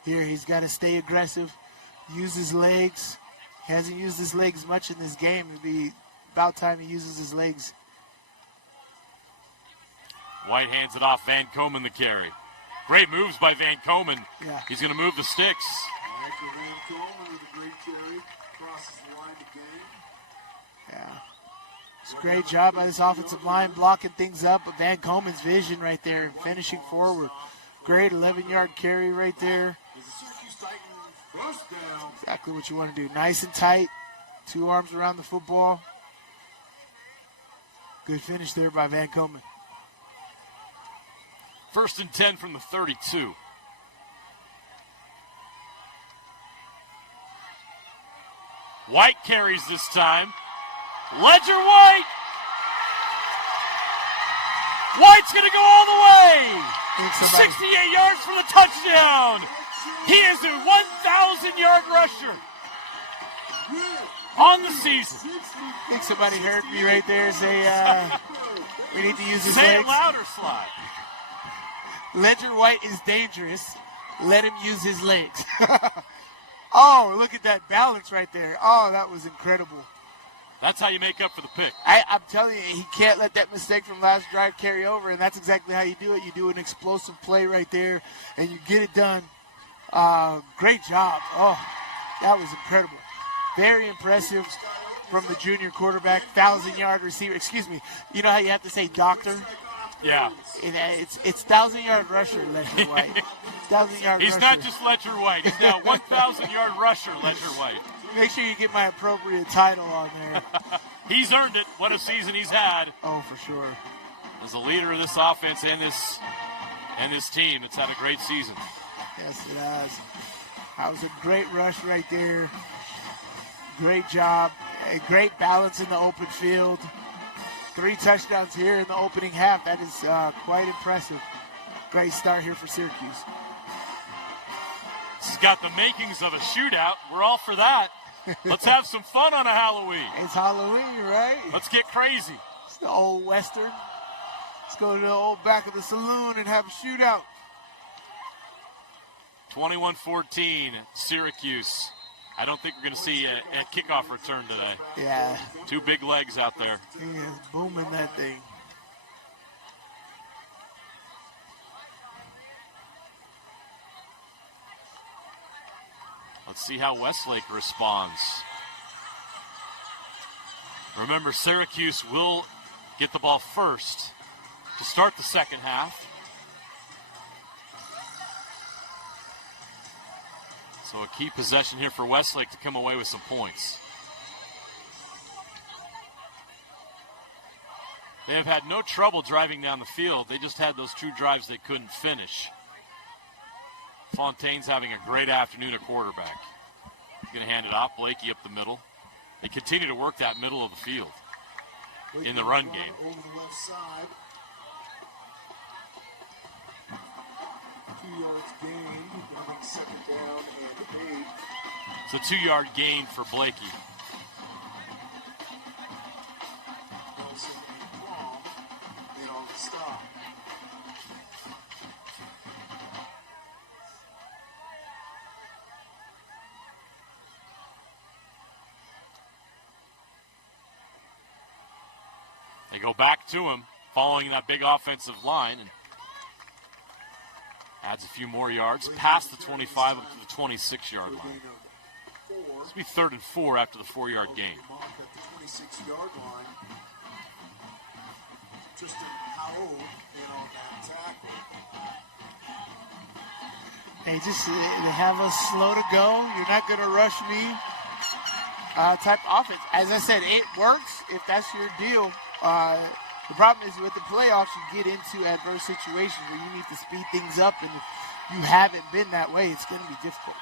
here. He's got to stay aggressive, use his legs. He hasn't used his legs much in this game. It'd be about time he uses his legs. White hands it off. Van Komen the carry. Great moves by Van Komen. Yeah. He's going to move the sticks. Van Komen with a great carry. Crosses the line again. Yeah. It's a great job by this offensive line blocking things up. But Van Komen's vision right there and finishing forward. Great 11-yard carry right there. Exactly what you want to do. Nice and tight. 2 arms around the football. Good finish there by Van Komen. 1st and 10 from the 32. White carries this time. Ledger White. White's going to go all the way. 68 yards for the touchdown. He is a 1,000-yard rusher on the season. I think somebody heard me right there say we need to use his Say legs. it louder, Sly. Ledger White is dangerous. Let him use his legs. Oh, look at that balance right there. Oh, that was incredible. That's how you make up for the pick. I'm telling you, he can't let that mistake from last drive carry over, and that's exactly how you do it. You do an explosive play right there, and you get it done. Great job. Oh, that was incredible. Very impressive from the junior quarterback, 1,000-yard receiver. Excuse me. You know how you have to say doctor? Yeah. It's 1,000-yard rusher, Ledger White. 1,000-yard rusher. He's not just Ledger White. He's now 1,000-yard rusher, Ledger White. Make sure you get my appropriate title on there. He's earned it. What a season he's had. Oh, for sure. As the leader of this offense and this team, it's had a great season. Yes, it has. That was a great rush right there. Great job. A great balance in the open field. 3 touchdowns here in the opening half. That is quite impressive. Great start here for Syracuse. This has got the makings of a shootout. We're all for that. Let's have some fun on a Halloween. It's Halloween, right? Let's get crazy. It's the old Western. Let's go to the old back of the saloon and have a shootout. 21-14, Syracuse. I don't think we're going to see a kickoff return today. Yeah. 2 big legs out there. He is booming that thing. Let's see how Westlake responds. Remember, Syracuse will get the ball first to start the second half. So a key possession here for Westlake to come away with some points. They have had no trouble driving down the field. They just had those 2 drives they couldn't finish. Fontaine's having a great afternoon at quarterback. He's going to hand it off. Blakey up the middle. They continue to work that middle of the field in the run game. Over the left side. 2 yards gained. Gonna make 2nd down and 8. It's a 2-yard gain for Blakey. Nelson wrong. And on the stop. They go back to him following that big offensive line and adds a few more yards past the 25 up to the 26-yard line. This will be 3rd and 4 after the 4-yard gain. At the 26-yard line. Tristan Howell in on that tackle. They have us slow to go. You're not going to rush me type offense. As I said, it works if that's your deal. The problem is with the playoffs, you get into adverse situations where you need to speed things up, and if you haven't been that way, it's going to be difficult.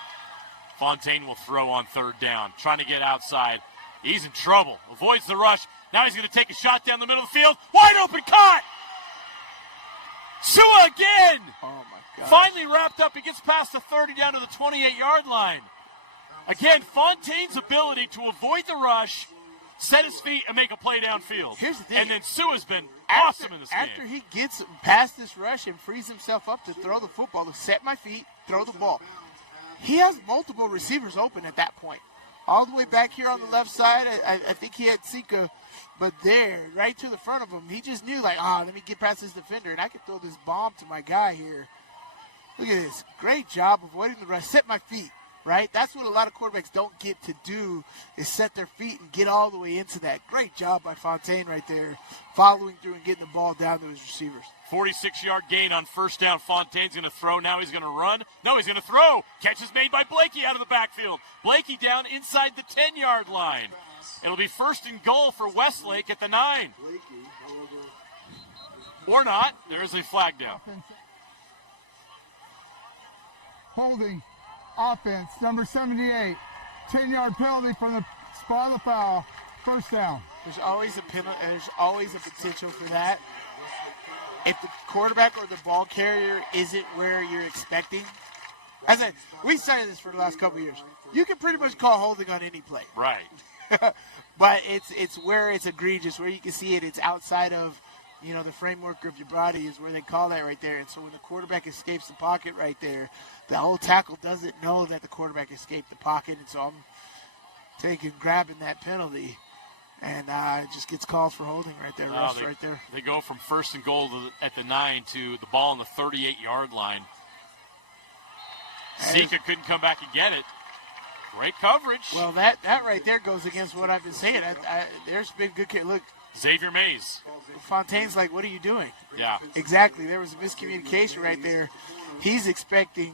Fontaine will throw on 3rd down, trying to get outside. He's in trouble. Avoids the rush. Now he's going to take a shot down the middle of the field. Wide open, caught! Sua again! Oh, my God. Finally wrapped up. He gets past the 30 down to the 28-yard line. Again, Fontaine's ability to avoid the rush, set his feet, and make a play downfield. Here's the thing. And then Sua's been awesome in this game. After he gets past this rush and frees himself up to throw the football, to set my feet, throw the ball, he has multiple receivers open at that point. All the way back here on the left side, I think he had Sika, but there, right to the front of him, he just knew, like, let me get past this defender, and I can throw this bomb to my guy here. Look at this. Great job avoiding the rush. Set my feet. Right? That's what a lot of quarterbacks don't get to do, is set their feet and get all the way into that. Great job by Fontaine right there, following through and getting the ball down to his receivers. 46-yard gain on 1st down. Fontaine's going to throw. Now he's going to run. No, he's going to throw. Catch is made by Blakey out of the backfield. Blakey down inside the 10-yard line. It'll be 1st and goal for Westlake at the 9. Or not. There's a flag down. Holding. Offense, number 78. 10-yard penalty from the spot of the foul. 1st down. There's always a penalty. There's always a potential for that. If the quarterback or the ball carrier isn't where you're expecting, as I, we cited this for the last couple of years. You can pretty much call holding on any play. Right. But it's where it's egregious, where you can see it. It's outside of, the framework of your body is where they call that right there. And so when the quarterback escapes the pocket right there, the whole tackle doesn't know that the quarterback escaped the pocket. And so I'm grabbing that penalty. And it just gets called for holding right there, Russ, right there. They go from 1st and goal at the 9 to the ball on the 38-yard line. Sika couldn't come back and get it. Great coverage. Well, that right there goes against what I've been saying. There's been good kick. Look, Xavier Mays. Fontaine's like, what are you doing? Yeah. Exactly. There was a miscommunication right there. He's expecting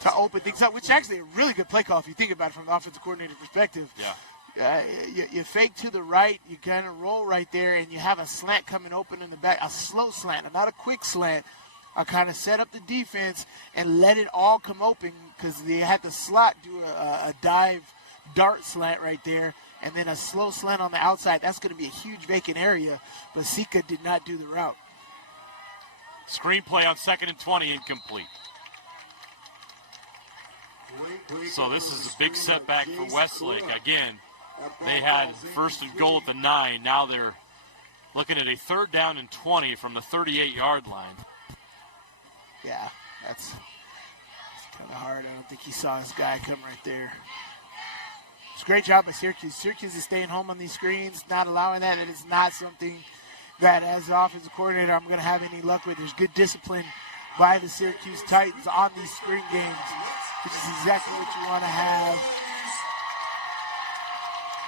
to open things up, which is actually a really good play call if you think about it from the offensive coordinator perspective. Yeah. You fake to the right, you kind of roll right there, and you have a slant coming open in the back, a slow slant, not a quick slant. I kind of set up the defense and let it all come open because they had the slot do a dive dart slant right there, and then a slow slant on the outside. That's going to be a huge vacant area, but Sika did not do the route. Screenplay on 2nd and 20, incomplete. So this is a big setback for Westlake. Again, they had 1st and goal at the 9. Now they're looking at a 3rd down and 20 from the 38-yard line. Yeah, that's kind of hard. I don't think he saw his guy come right there. It's a great job by Syracuse. Syracuse is staying home on these screens, not allowing that. It is not something that, as the offensive coordinator, I'm going to have any luck with. There's good discipline by the Syracuse Titans on these screen games, which is exactly what you want to have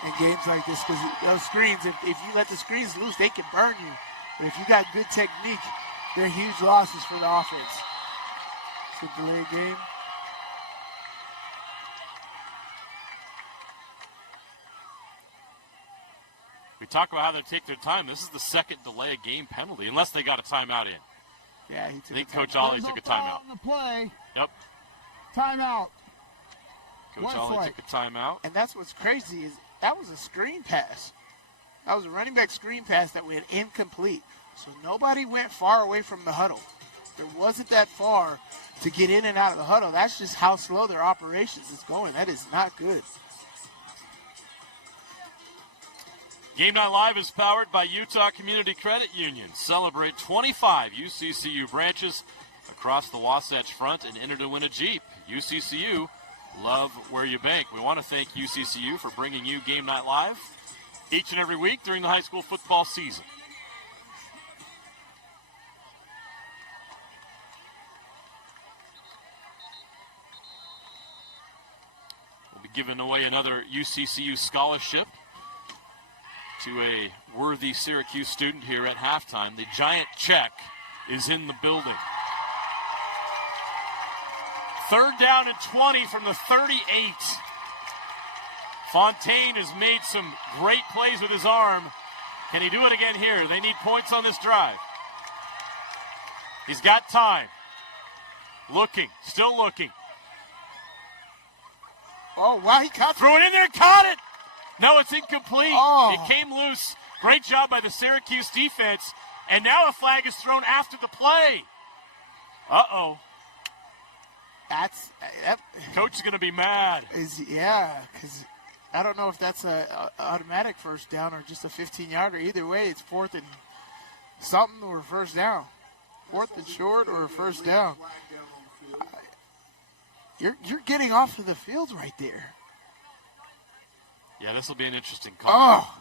in games like this, because those screens, if you let the screens loose, they can burn you. But if you got good technique, they're huge losses for the offense. It's a delayed game. We talk about how they take their time. This is the 2nd delay game penalty, unless they got a timeout in. Yeah, I think Coach Ollie took a timeout. On the play. Yep. Timeout. Coach Ollie took a timeout. And that's what's crazy is that was a screen pass. That was a running back screen pass that went incomplete. So nobody went far away from the huddle. There wasn't that far to get in and out of the huddle. That's just how slow their operations is going. That is not good. Game Night Live is powered by Utah Community Credit Union. Celebrate 25 UCCU branches across the Wasatch Front and enter to win a Jeep. UCCU, love where you bank. We want to thank UCCU for bringing you Game Night Live each and every week during the high school football season. We'll be giving away another UCCU scholarship to a worthy Syracuse student here at halftime. The giant check is in the building. 3rd down and 20 from the 38. Fontaine has made some great plays with his arm. Can he do it again here? They need points on this drive. He's got time. Looking, still looking. Oh, wow, he caught it. Threw it in there, caught it. No, it's incomplete. Oh. It came loose. Great job by the Syracuse defense. And now a flag is thrown after the play. Uh-oh. Coach is going to be mad. Because I don't know if that's a automatic 1st down or just a 15-yarder. Either way, it's 4th and something or 1st down. 4th and short or a 1st down. You're getting off of the field right there. Yeah, this will be an interesting call. Oh!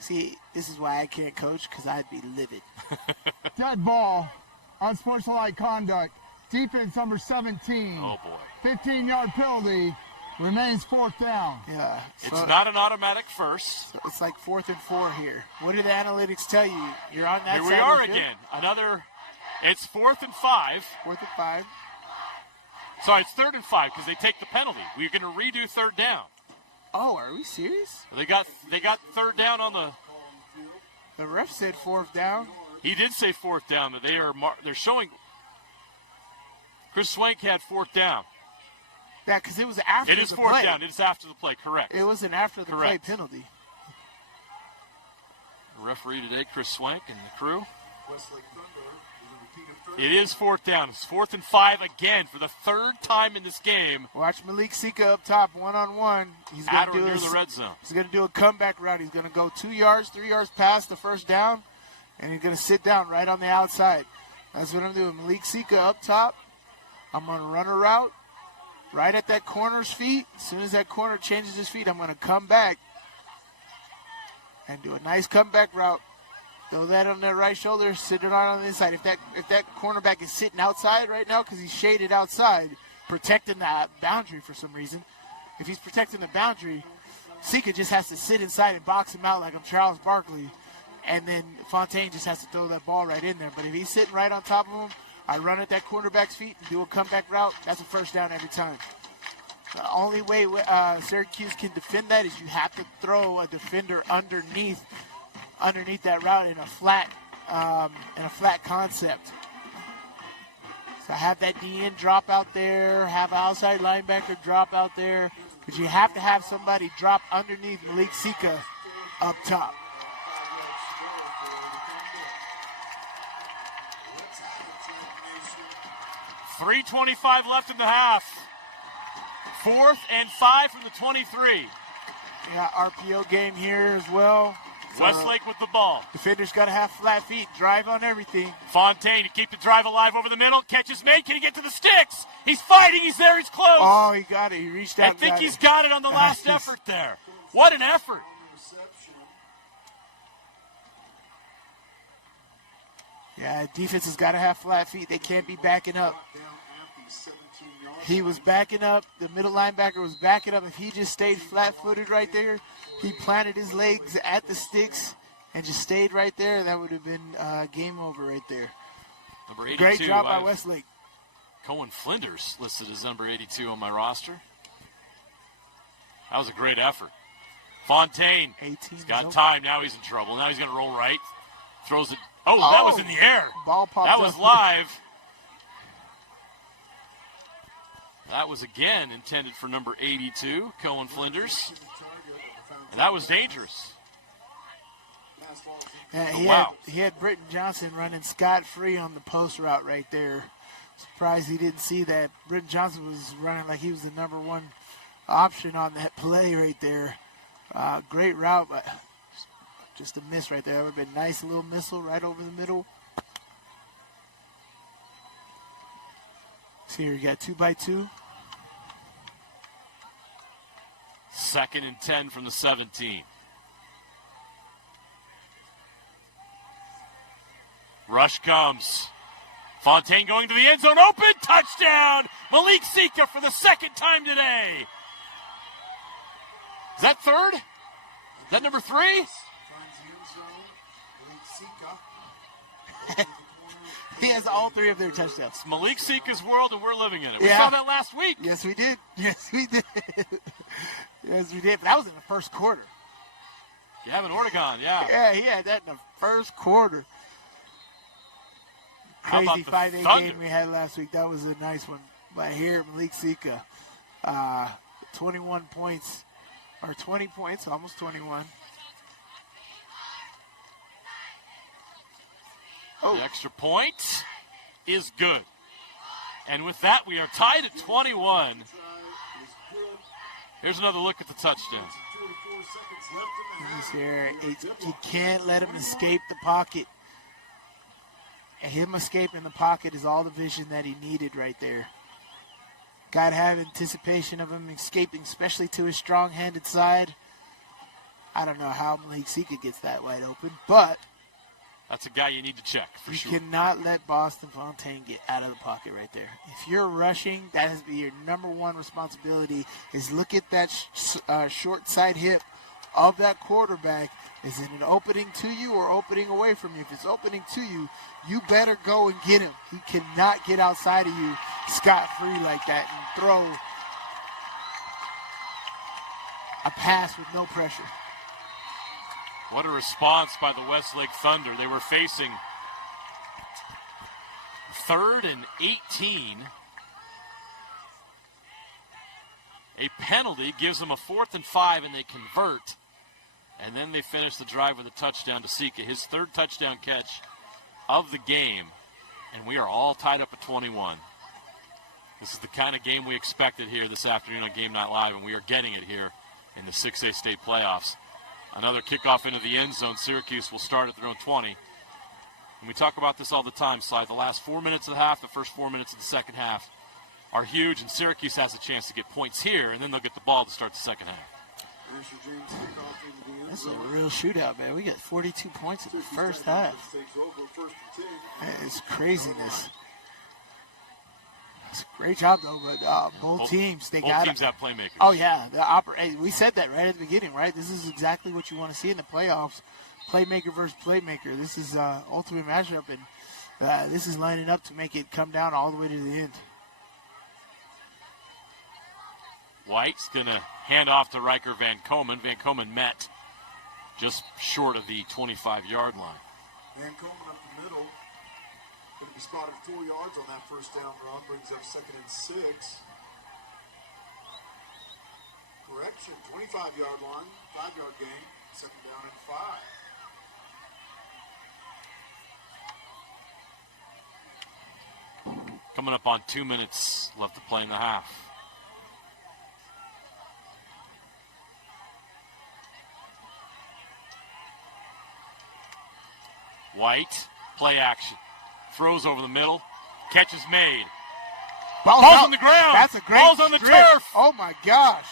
See, this is why I can't coach, because I'd be livid. Dead ball. Unsportsmanlike conduct. Defense number 17. Oh, boy. 15-yard penalty. Remains 4th down. Yeah. It's not an automatic 1st. So it's like 4th and 4 here. What do the analytics tell you? You're on that Here side we are of the again. It's 4th and 5. 4th and 5. Sorry, it's 3rd and 5 because they take the penalty. We're going to redo 3rd down. Oh, are we serious? They got 3rd down on the. The ref said 4th down. He did say 4th down, but they're showing. Chris Swank had 4th down. Yeah, because it was after the play. It is 4th down. It is after the play. Correct. It was an after the play penalty. The referee today, Chris Swank, and the crew. It is 4th down. It's 4th and 5 again for the 3rd time in this game. Watch Malik Sika up top, one-on-one. He's going to do near the red zone. He's going to do a comeback route. He's going to go 2 yards, 3 yards past the 1st down, and he's going to sit down right on the outside. That's what I'm doing. Malik Sika up top. I'm going to run a route right at that corner's feet. As soon as that corner changes his feet, I'm going to come back. and do a nice comeback route. Throw that on their right shoulder, sit it on the inside. If that cornerback is sitting outside right now because he's shaded outside, protecting that boundary for some reason, if he's protecting the boundary, Sika just has to sit inside and box him out like I'm Charles Barkley, and then Fontaine just has to throw that ball right in there. But if he's sitting right on top of him, I run at that cornerback's feet and do a comeback route. That's a first down every time. The only way Syracuse can defend that is you have to throw a defender underneath that route in a flat concept. So have that DN drop out there, have an outside linebacker drop out there, but you have to have somebody drop underneath Malik Sika up top. .325 left in the half. 4th and 5 from the 23. Yeah, RPO game here as well. Westlake with the ball. Defender's got to have flat feet, drive on everything. Fontaine to keep the drive alive over the middle. Catch is made. Can he get to the sticks? He's fighting. He's there. He's close. Oh, he got it. He reached out. I think he's got it on the last effort there. What an effort. Yeah, defense has got to have flat feet. They can't be backing up. He was backing up. The middle linebacker was backing up. If he just stayed flat-footed right there, he planted his legs at the sticks and just stayed right there, that would have been game over right there. Number 82. Great job by Westlake. Cohen Flinders listed as number 82 on my roster. That was a great effort. Fontaine. He's got time. Now he's in trouble. Now he's going to roll right. Throws it. Oh, that was in the air. Ball popped That was up. live. That was again intended for number 82, Cohen Flinders. And that was dangerous. Yeah, he had Britton Johnson running scot-free on the post route right there. Surprised he didn't see that. Britton Johnson was running like he was the number one option on that play right there. Great route, but just a miss right there. That would have been a nice little missile right over the middle. See here, you got 2x2. 2nd and 10 from the 17. Rush comes. Fontaine going to the end zone. Open. Touchdown. Malik Sika for the 2nd time today. Is that 3rd? Is that number 3? He has all 3 of their touchdowns. It's Malik Sika's world, and we're living in it. We Yeah. saw that last week. Yes, we did. Yes, we did. Yes, we did. But that was in the first quarter. Gavin Oregon, yeah. Yeah, he had that in the first quarter. How about Crazy the 5-8 Thunder? game we had last week. That was a nice one. But here, Malik Sika, 21 points, or 20 points, almost 21. The extra point is good. And with that, we are tied at 21. Here's another look at the touchdown. He's here. You can't let him escape the pocket. And him escaping the pocket is all the vision that he needed right there. Got to have anticipation of him escaping, especially to his strong-handed side. I don't know how Malik Sika gets that wide open, but That's a guy you need to check, for sure. you cannot let Boston Fontaine get out of the pocket right there. If you're rushing, that has to be your number one responsibility, is look at that short side hip of that quarterback. Is it an opening to you or opening away from you? If it's opening to you, you better go and get him. He cannot get outside of you scot-free like that and throw a pass with no pressure. What a response by the Westlake Thunder. They were facing 3rd and 18. A penalty gives them a 4th and 5, and they convert. And then they finish the drive with a touchdown to Sika, his 3rd touchdown catch of the game. And we are all tied up at 21. This is the kind of game we expected here this afternoon on Game Night Live, and we are getting it here in the 6A state playoffs. Another kickoff into the end zone. Syracuse will start at their own 20. And we talk about this all the time, Sly. The last 4 minutes of the half, the first 4 minutes of the second half are huge, and Syracuse has a chance to get points here, and then they'll get the ball to start the second half. Asher James kickoff into the end This is zone. a real shootout, man. We got 42 points in the first half. Takes over, first and 10. It's craziness. It's a great job, though, but both teams, they Both got teams have playmakers. Oh, yeah. Hey, we said that right at the beginning, right? This is exactly what you want to see in the playoffs. Playmaker versus playmaker. This is ultimate matchup, and this is lining up to make it come down all the way to the end. White's going to hand off to Riker Van Komen. Van Komen met just short of the 25-yard line. Van Komen up the middle. Going to be spotted 4 yards on that first down run. Brings up 2nd and 6. Correction, 25-yard line. 5-yard gain. 2nd down and 5. Coming up on 2 minutes left to play in the half. White, play action. Throws over the middle. Catch is made. Ball's on the ground. That's a great Ball's on the strip. turf. Oh, my gosh.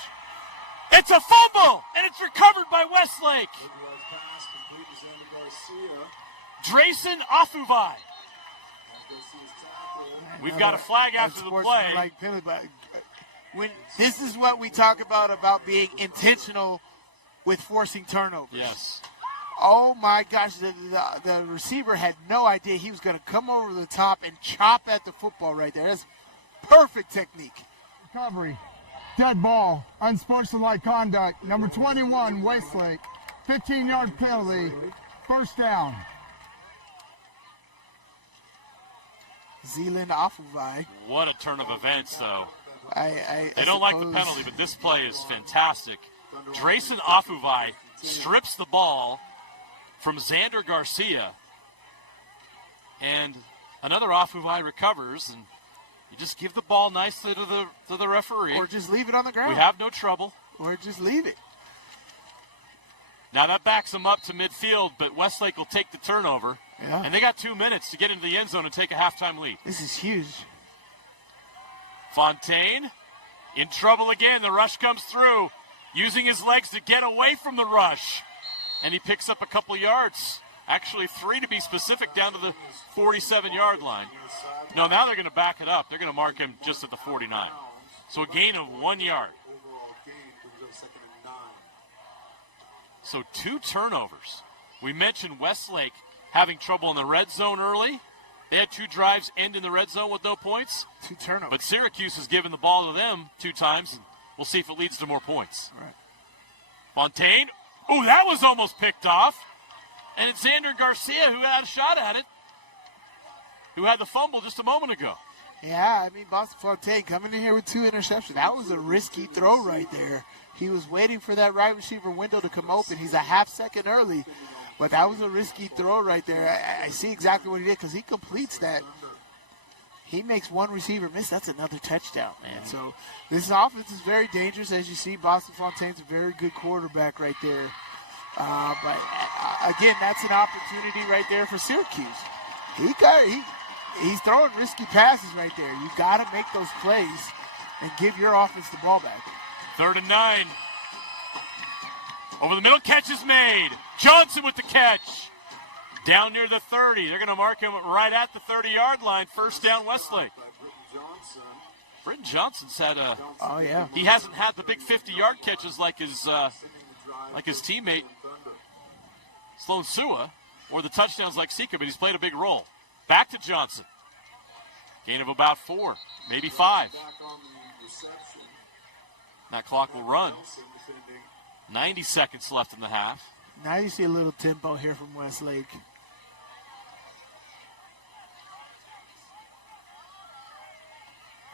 It's a fumble, and it's recovered by Westlake. Otherwise pass complete to Xander Garcia. Drayson Afuvai. Garcia's tackle. We've got a flag after the play. Like penalty, but when this is what we talk about being intentional with forcing turnovers. Yes. Oh my gosh, the receiver had no idea he was going to come over the top and chop at the football right there. That's perfect technique. Recovery. Dead ball. Unsportsmanlike conduct. Number 21, Westlake. 15-yard penalty. First down. Zealand Afuvai. What a turn of events, though. I They don't like the suppose- penalty, but this play is fantastic. Drayson Afuvai strips the ball from Xander Garcia, and another Afuvai recovers, and you just give the ball nicely to the referee. Or just leave it on the ground. We have no trouble. Or just leave it. Now that backs them up to midfield, but Westlake will take the turnover. Yeah. And they got 2 minutes to get into the end zone and take a halftime lead. This is huge. Fontaine in trouble again. The rush comes through, using his legs to get away from the rush. And he picks up a couple yards. Actually 3 to be specific, down to the 47-yard line. No, now they're going to back it up. They're going to mark him just at the 49. So a gain of 1 yard. Overall gain brings up 2nd and 9. So 2 turnovers. We mentioned Westlake having trouble in the red zone early. They had 2 drives end in the red zone with no points. 2 turnovers. But Syracuse has given the ball to them 2 times, and we'll see if it leads to more points. Right. Fontaine. Ooh, that was almost picked off. And it's Xander Garcia who had a shot at it, who had the fumble just a moment ago. Yeah, I mean, Boston Fontaine coming in here with 2 interceptions. That was a risky throw right there. He was waiting for that right receiver window to come open. He's a half second early, but that was a risky throw right there. I see exactly what he did because he completes that. He makes one receiver miss. That's another touchdown, man. So this offense is very dangerous. As you see, Boston Fontaine's a very good quarterback right there. But again, that's an opportunity right there for Syracuse. He's throwing risky passes right there. You got to make those plays and give your offense the ball back. 3rd and 9. Over the middle, catch is made. Johnson with the catch. Down near the 30. They're going to mark him right at the 30-yard line. First down, Westlake. Britton Johnson's had a... Oh, yeah. He hasn't had the big 50-yard catches like his teammate Sloan Sua, or the touchdowns like Sika, but he's played a big role. Back to Johnson. Gain of about 4, maybe 5. That clock will run. 90 seconds left in the half. Now you see a little tempo here from Westlake.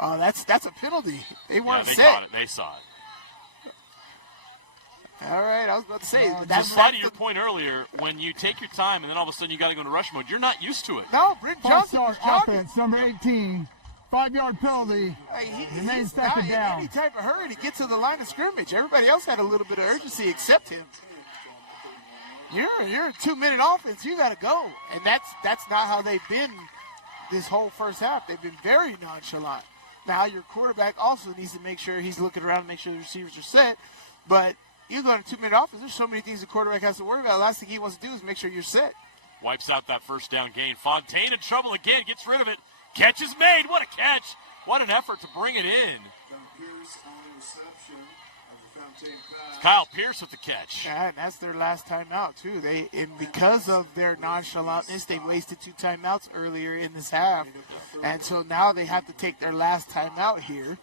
Oh, that's a penalty. They weren't They set. caught it. They saw it. All right, I was about to say. Just slide to your point earlier, when you take your time and then all of a sudden you got to go into rush mode, you're not used to it. No, Britton Johnson was Five-star jogging. offense, number 18. 5-yard penalty. Remains He's not second in down. any type of hurry to get to the line of scrimmage. Everybody else had a little bit of urgency except him. You're a 2-minute offense. You got to go, and that's not how they've been this whole first half. They've been very nonchalant. Now your quarterback also needs to make sure he's looking around and make sure the receivers are set, but you go to 2-minute offense, there's so many things the quarterback has to worry about. The last thing he wants to do is make sure you're set. Wipes out that first down gain. Fontaine in trouble again, gets rid of it. Catch is made. What a catch. What an effort to bring it in. Kyle Pierce with the catch. Yeah, and that's their last timeout, too. And because of their nonchalantness, they wasted 2 timeouts earlier in this half. And so now they have to take their last timeout here.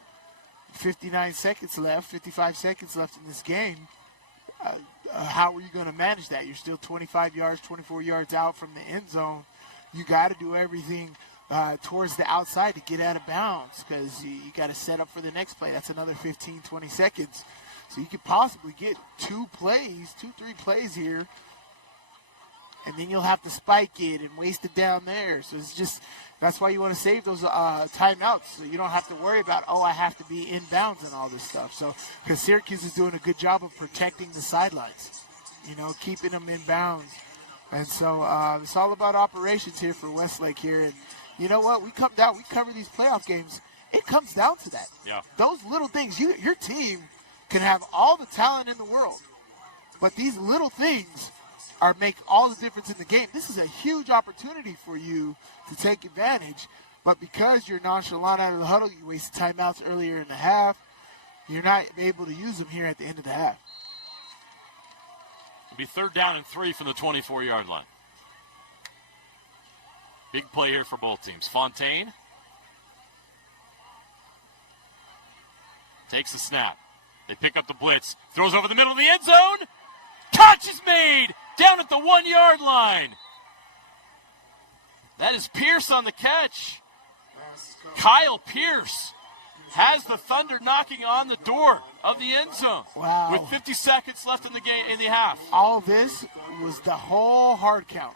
59 seconds left, 55 seconds left in this game. How are you going to manage that? You're still 25 yards, 24 yards out from the end zone. You got to do everything towards the outside to get out of bounds because you got to set up for the next play. That's another 15, 20 seconds. So you could possibly get 2, 3 plays here, and then you'll have to spike it and waste it down there. So it's just that's why you want to save those timeouts so you don't have to worry about, I have to be in bounds and all this stuff. So because Syracuse is doing a good job of protecting the sidelines, keeping them in bounds. And so it's all about operations here for Westlake here. And you know what? We cover these playoff games. It comes down to that. Yeah. Those little things. Your team can have all the talent in the world, but these little things make all the difference in the game. This is a huge opportunity for you to take advantage, but because you're nonchalant out of the huddle, you wasted timeouts earlier in the half, you're not able to use them here at the end of the half. It'll be 3rd down and 3 from the 24-yard line. Big play here for both teams. Fontaine takes the snap. They pick up the blitz. Throws over the middle of the end zone. Catch is made down at the 1-yard line. That is Pierce on the catch. Kyle Pierce has the Thunder knocking on the door of the end zone. Wow. With 50 seconds left in the game in the half. All this was the whole hard count.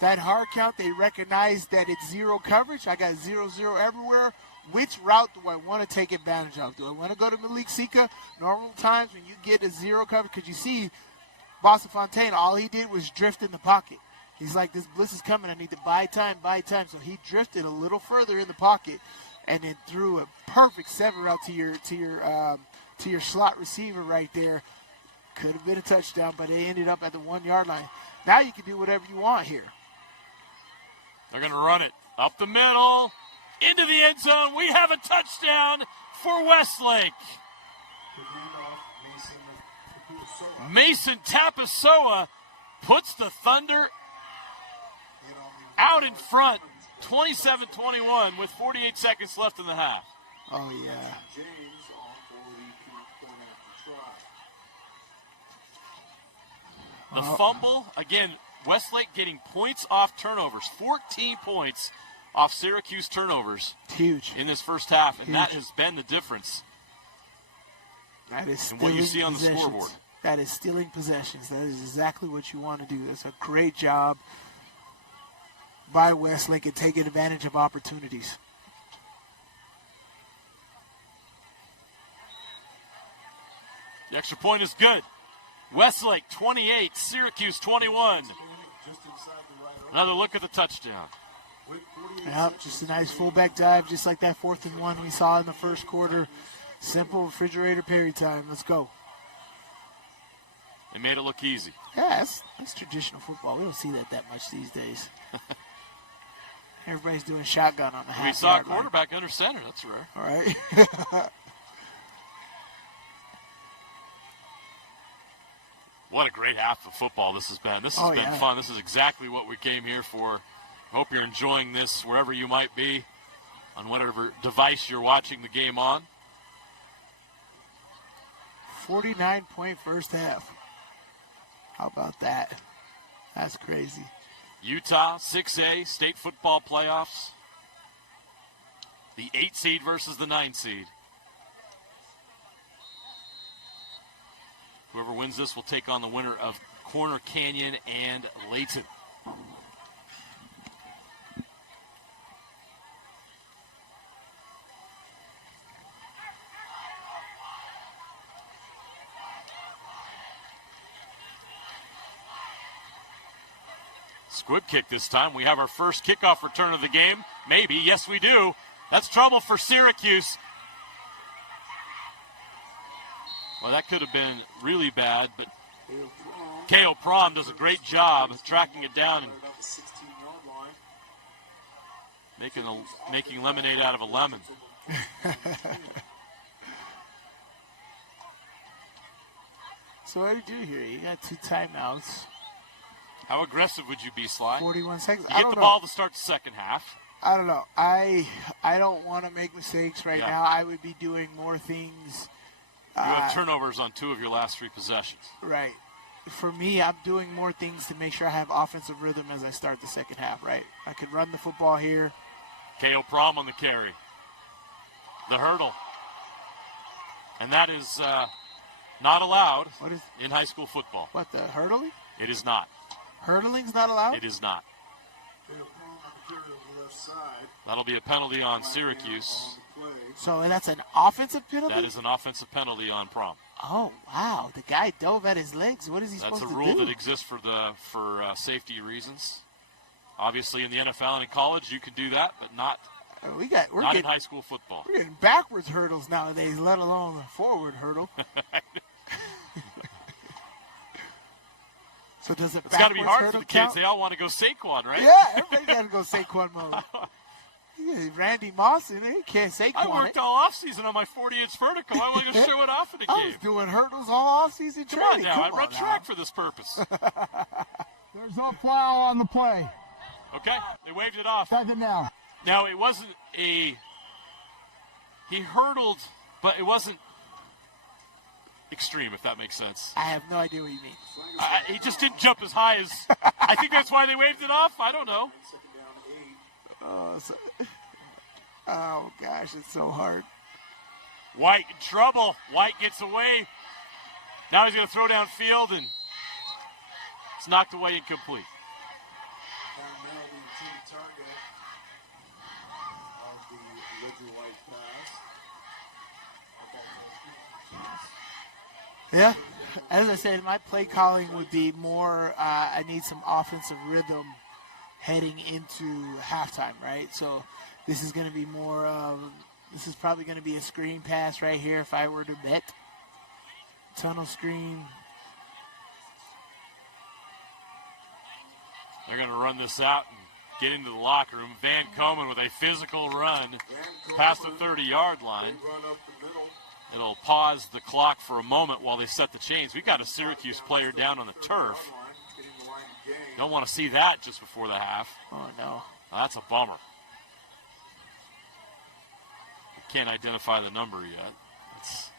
That hard count, they recognized that it's 0 coverage. I got 0-0 everywhere. Which route do I want to take advantage of? Do I want to go to Malik Sika? Normal times when you get a 0 coverage, because you see Boston Fontaine, all he did was drift in the pocket. He's like, this blitz is coming. I need to buy time. So he drifted a little further in the pocket and then threw a perfect 7 route to your slot receiver right there. Could have been a touchdown, but it ended up at the 1-yard line. Now you can do whatever you want here. They're going to run it up the middle, into the end zone. We have a touchdown for Westlake. Mason Tapasoa puts the Thunder out in front, 27-21 with 48 seconds left in the half. Oh, yeah. The fumble, again, Westlake getting points off turnovers, 14 points off Syracuse turnovers. Huge. In this first half, and Huge. that has been the difference. That is and what you see on the scoreboard. That is stealing possessions. That is exactly what you want to do. That's a great job by Westlake at taking advantage of opportunities. The extra point is good. Westlake 28, Syracuse 21. Another look at the touchdown. Yep, just a nice fullback dive, just like that 4th and 1 we saw in the first quarter. Simple refrigerator Perry time. Let's go. They made it look easy. Yeah, that's traditional football. We don't see that much these days. Everybody's doing shotgun on the half. We saw a quarterback under center. That's rare. All right. What a great half of football this has been. This has been fun. This is exactly what we came here for. Hope you're enjoying this wherever you might be, on whatever device you're watching the game on. 49-point first half. How about that? That's crazy. Utah, 6A, state football playoffs. The 8 seed versus the 9 seed. Whoever wins this will take on the winner of Corner Canyon and Layton. Squib kick this time. We have our first kickoff return of the game. Maybe. Yes, we do. That's trouble for Syracuse. Well, that could have been really bad, but K.O. Prom does a great job of tracking it down and making lemonade out of a lemon. So what did you do here? You got 2 timeouts. How aggressive would you be, Sly? 41 seconds. You get the ball to start the second half. I don't know. I don't want to make mistakes right now. I would be doing more things. You have turnovers on 2 of your last 3 possessions. Right. For me, I'm doing more things to make sure I have offensive rhythm as I start the second half, right? I could run the football here. K.O. Prom on the carry. The hurdle. And that is not allowed in high school football. What, the hurdling? It is not. Hurdling's not allowed? It is not. That'll be a penalty on Syracuse. So that's an offensive penalty? That is an offensive penalty on Prom. Oh, wow. The guy dove at his legs. What is he supposed to do? That's a rule that exists for safety reasons. Obviously, in the NFL and in college, you can do that, but not in high school football. We're getting backwards hurdles nowadays, let alone a forward hurdle. So does it? It's got to be hard for the kids. They all want to go Saquon, right? Yeah, everybody's got to go Saquon mode. Randy Moss in there, he can't Saquon. I worked all offseason on my 40-inch vertical. I want to show it off in the game. I was doing hurdles all offseason training. Come on now, I run track for this purpose. There's no foul on the play. Okay, they waved it off. Second down. Now, it wasn't he hurdled, but it wasn't extreme, if that makes sense. I have no idea what you mean. He just didn't jump as high as, I think that's why they waved it off. I don't know. Oh, gosh, it's so hard. White in trouble. White gets away. Now he's going to throw downfield, and it's knocked away incomplete. Yeah, as I said, my play calling would be more, I need some offensive rhythm heading into halftime, right? So this is going to be more this is probably going to be a screen pass right here if I were to bet. Tunnel screen. They're going to run this out and get into the locker room. Van Komen with a physical run past the 30-yard line. It'll pause the clock for a moment while they set the chains. We've got a Syracuse player down on the turf. Don't want to see that just before the half. Oh, no. That's a bummer. Can't identify the number yet. It's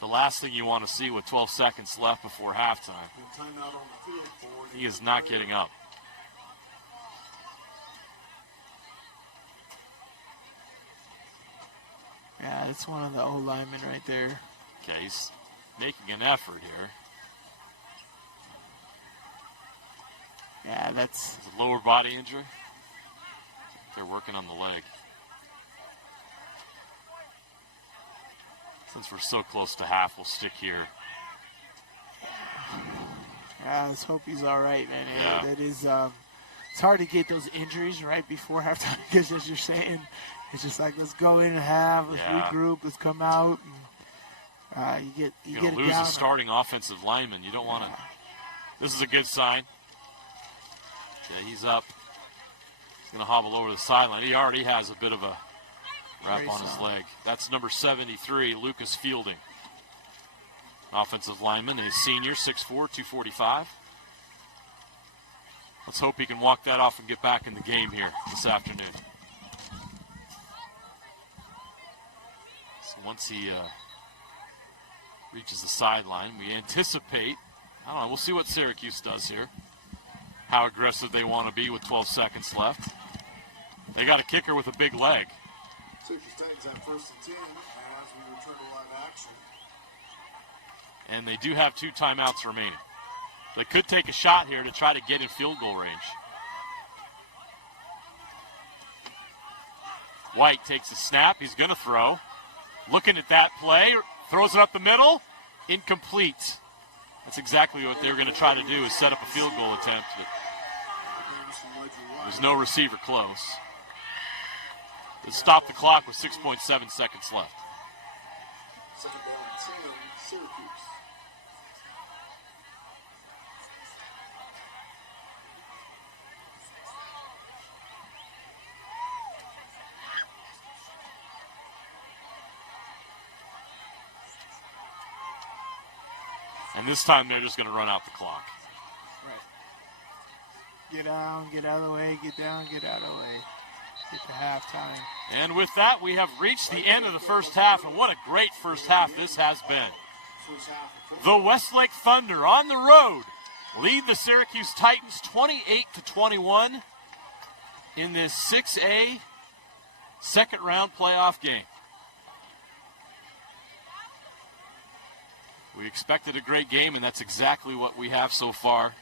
the last thing you want to see with 12 seconds left before halftime. He is not getting up. Yeah, it's one of the old linemen right there. Okay, he's making an effort here. Yeah, that's... It's a lower body injury. They're working on the leg. Since we're so close to half, we'll stick here. Yeah, let's hope he's all right, man. Yeah. That is, it's hard to get those injuries right before halftime because, as you're saying, it's just like, let's go in and have, let's regroup, let's come out. And, you get lose a starting offensive lineman. You don't want to. This is a good sign. Yeah, he's up. He's going to hobble over the sideline. He already has a bit of a wrap on his leg. That's number 73, Lucas Fielding. Offensive lineman, a senior, 6'4", 245. Let's hope he can walk that off and get back in the game here this afternoon. So once he reaches the sideline, we anticipate, I don't know, we'll see what Syracuse does here. How aggressive they want to be with 12 seconds left. They got a kicker with a big leg. Syracuse Titans at 1st and 10 as we return to live action. And they do have 2 timeouts remaining. They could take a shot here to try to get in field goal range. White takes a snap. He's going to throw. Looking at that play. Throws it up the middle. Incomplete. That's exactly what they were going to try to do, is set up a field goal attempt. But there's no receiver close. They stopped the clock with 6.7 seconds left. Second down 10, Syracuse. And this time they're just going to run out the clock. Right. Get down, get out of the way, get down, get out of the way. Get to halftime. And with that, we have reached the end of the first half, and what a great first half this has been. The Westlake Thunder on the road lead the Syracuse Titans 28-21 in this 6A second-round playoff game. We expected a great game, and that's exactly what we have so far.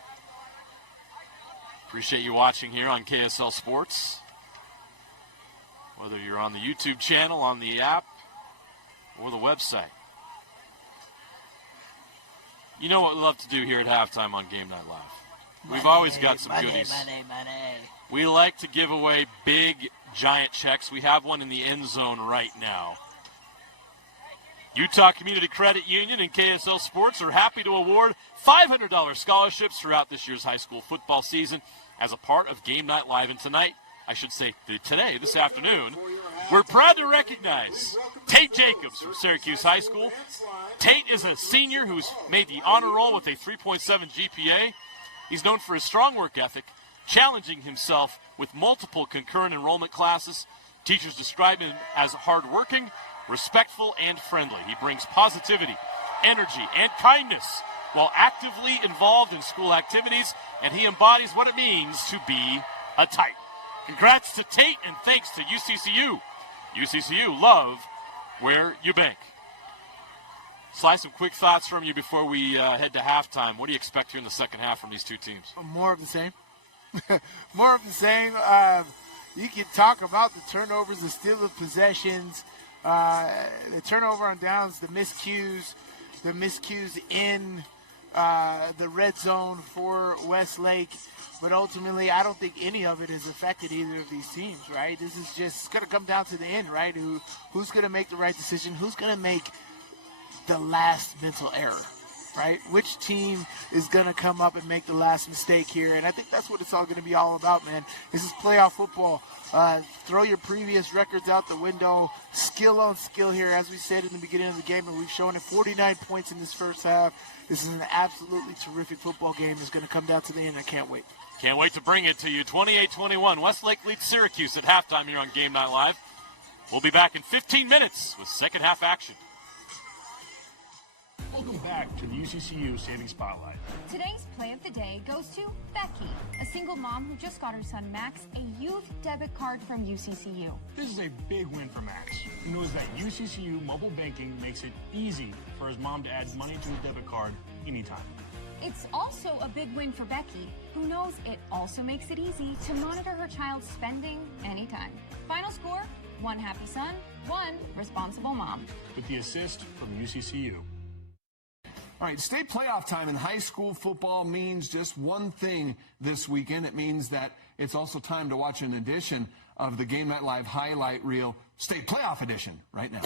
Appreciate you watching here on KSL Sports. Whether you're on the YouTube channel, on the app, or the website. You know what we love to do here at halftime on Game Night Live. We've always got some goodies. Money. We like to give away big, giant checks. We have one in the end zone right now. Utah Community Credit Union and KSL Sports are happy to award $500 scholarships throughout this year's high school football season as a part of Game Night Live. And tonight, I should say today, this afternoon, we're proud to recognize Tate Jacobs from Syracuse High School. Tate is a senior who's made the honor roll with a 3.7 GPA. He's known for his strong work ethic, challenging himself with multiple concurrent enrollment classes. Teachers describe him as hardworking, respectful, and friendly. He brings positivity, energy, and kindness while actively involved in school activities, and he embodies what it means to be a Titan. Congrats to Tate, and thanks to UCCU. UCCU, love where you bank. Sly, some quick thoughts from you before we head to halftime. What do you expect here in the second half from these two teams? More of the same. More of the same. You can talk about the turnovers, the steal of possessions, the turnover on downs, the miscues in the red zone for Westlake. But ultimately, I don't think any of it has affected either of these teams, right? This is just going to come down to the end, right? Who's going to make the right decision? Who's going to make the last mental error, right? Which team is going to come up and make the last mistake here? And I think that's what it's all going to be all about, man. This is playoff football. Throw your previous records out the window. Skill on skill here, as we said in the beginning of the game, and we've shown it 49 points in this first half. This is an absolutely terrific football game. It's going to come down to the end. I can't wait. Can't wait to bring it to you. 28-21. Westlake leads Syracuse at halftime here on Game Night Live. We'll be back in 15 minutes with second half action. Welcome back to the UCCU Savings Spotlight. Today's play of the day goes to Becky, a single mom who just got her son Max a youth debit card from UCCU. This is a big win for Max. He knows that UCCU mobile banking makes it easy for his mom to add money to his debit card anytime. It's also a big win for Becky, who knows it also makes it easy to monitor her child's spending anytime. Final score, 1 happy son, 1 responsible mom. With the assist from UCCU. All right, state playoff time in high school football means just one thing this weekend. It means that it's also time to watch an edition of the Game Night Live highlight reel, State Playoff Edition, right now.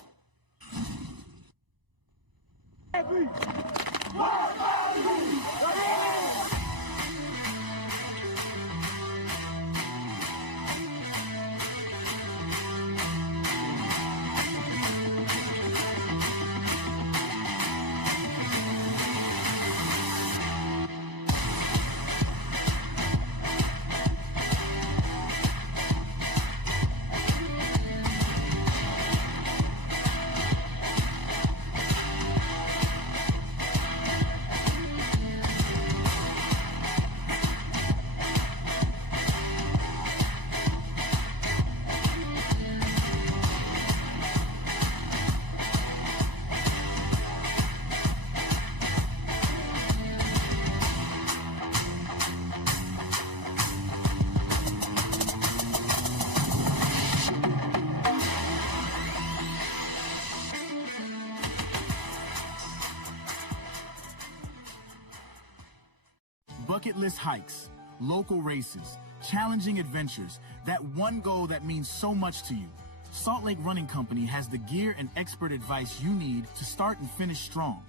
Bucket list hikes, local races, challenging adventures, that one goal that means so much to you. Salt Lake Running Company has the gear and expert advice you need to start and finish strong.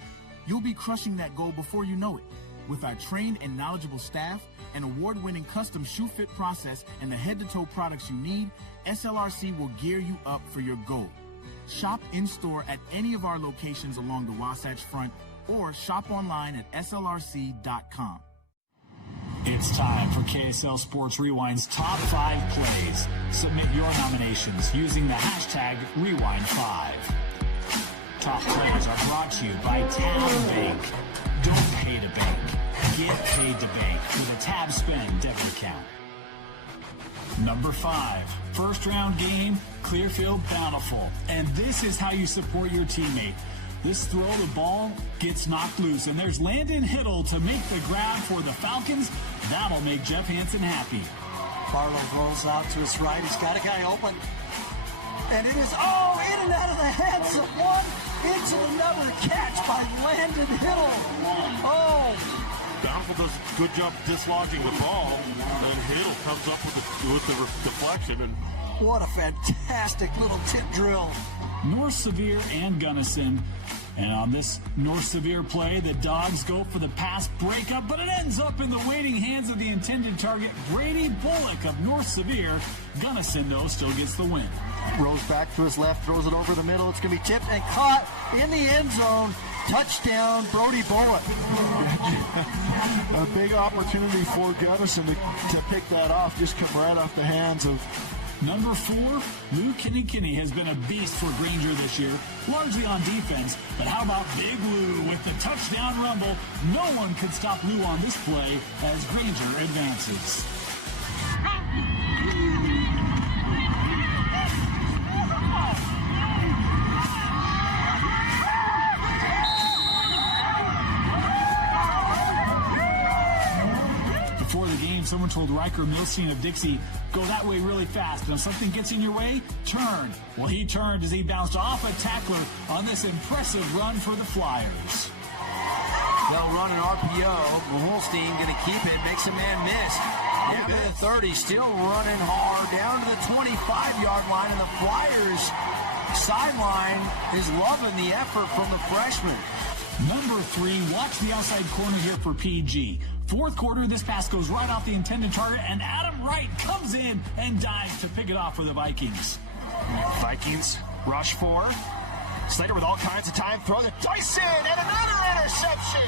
you'll be crushing that goal before you know it. With our trained and knowledgeable staff, an award-winning custom shoe fit process, and the head-to-toe products you need, SLRC will gear you up for your goal. Shop in-store at any of our locations along the Wasatch Front or shop online at slrc.com. It's time for KSL Sports Rewind's Top 5 Plays. Submit your nominations using the hashtag Rewind5. Top plays are brought to you by Tab Bank. Don't pay to bank. Get paid to bank with a Tab Spend debit account. Number 5, first round game, Clearfield Bountiful. And this is how you support your teammate. This throw, the ball gets knocked loose, and there's Landon Hiddle to make the grab for the Falcons. That'll make Jeff Hansen happy. Barlow rolls out to his right. He's got a guy open. And it is, in and out of the hands of one, into another catch by Landon Hiddle. Bountiful does a good job dislodging the ball, and Hiddle comes up with the deflection. And what a fantastic little tip drill. North Severe and Gunnison. And on this North Severe play, the Dogs go for the pass breakup, but it ends up in the waiting hands of the intended target, Brady Bullock of North Severe. Gunnison, though, still gets the win. Rolls back to his left, throws it over the middle. It's going to be tipped and caught in the end zone. Touchdown, Brody Bullock. A big opportunity for Gunnison to pick that off. Just come right off the hands of Number 4, Lou Kinney has been a beast for Granger this year, largely on defense. But how about Big Lou with the touchdown rumble? No one could stop Lou on this play as Granger advances. Before the game, someone told Riker Milstein of Dixie, go that way really fast, and if something gets in your way, turn. Well, he turned as he bounced off a tackler on this impressive run for the Flyers. They'll run an RPO. Holstein going to keep it, makes a man miss. Down to the 30, still running hard, down to the 25-yard line, and the Flyers sideline is loving the effort from the freshman. Number 3, watch the outside corner here for PG. Fourth quarter, this pass goes right off the intended target, and Adam Wright comes in and dives to pick it off for the Vikings. Vikings rush 4. Slater with all kinds of time, throw the Dyson, and another interception.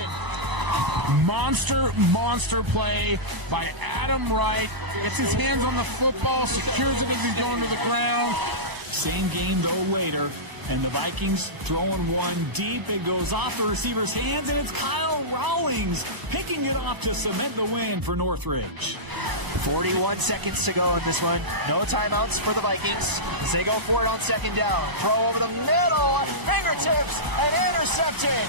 Monster play by Adam Wright. Gets his hands on the football, secures it as he's going to the ground. Same game, though, later. And the Vikings throwing one deep. It goes off the receiver's hands, and it's Kyle Rawlings picking it off to cement the win for Northridge. 41 seconds to go in this one. No timeouts for the Vikings as they go for it on second down. Throw over the middle, fingertips, and intercepted.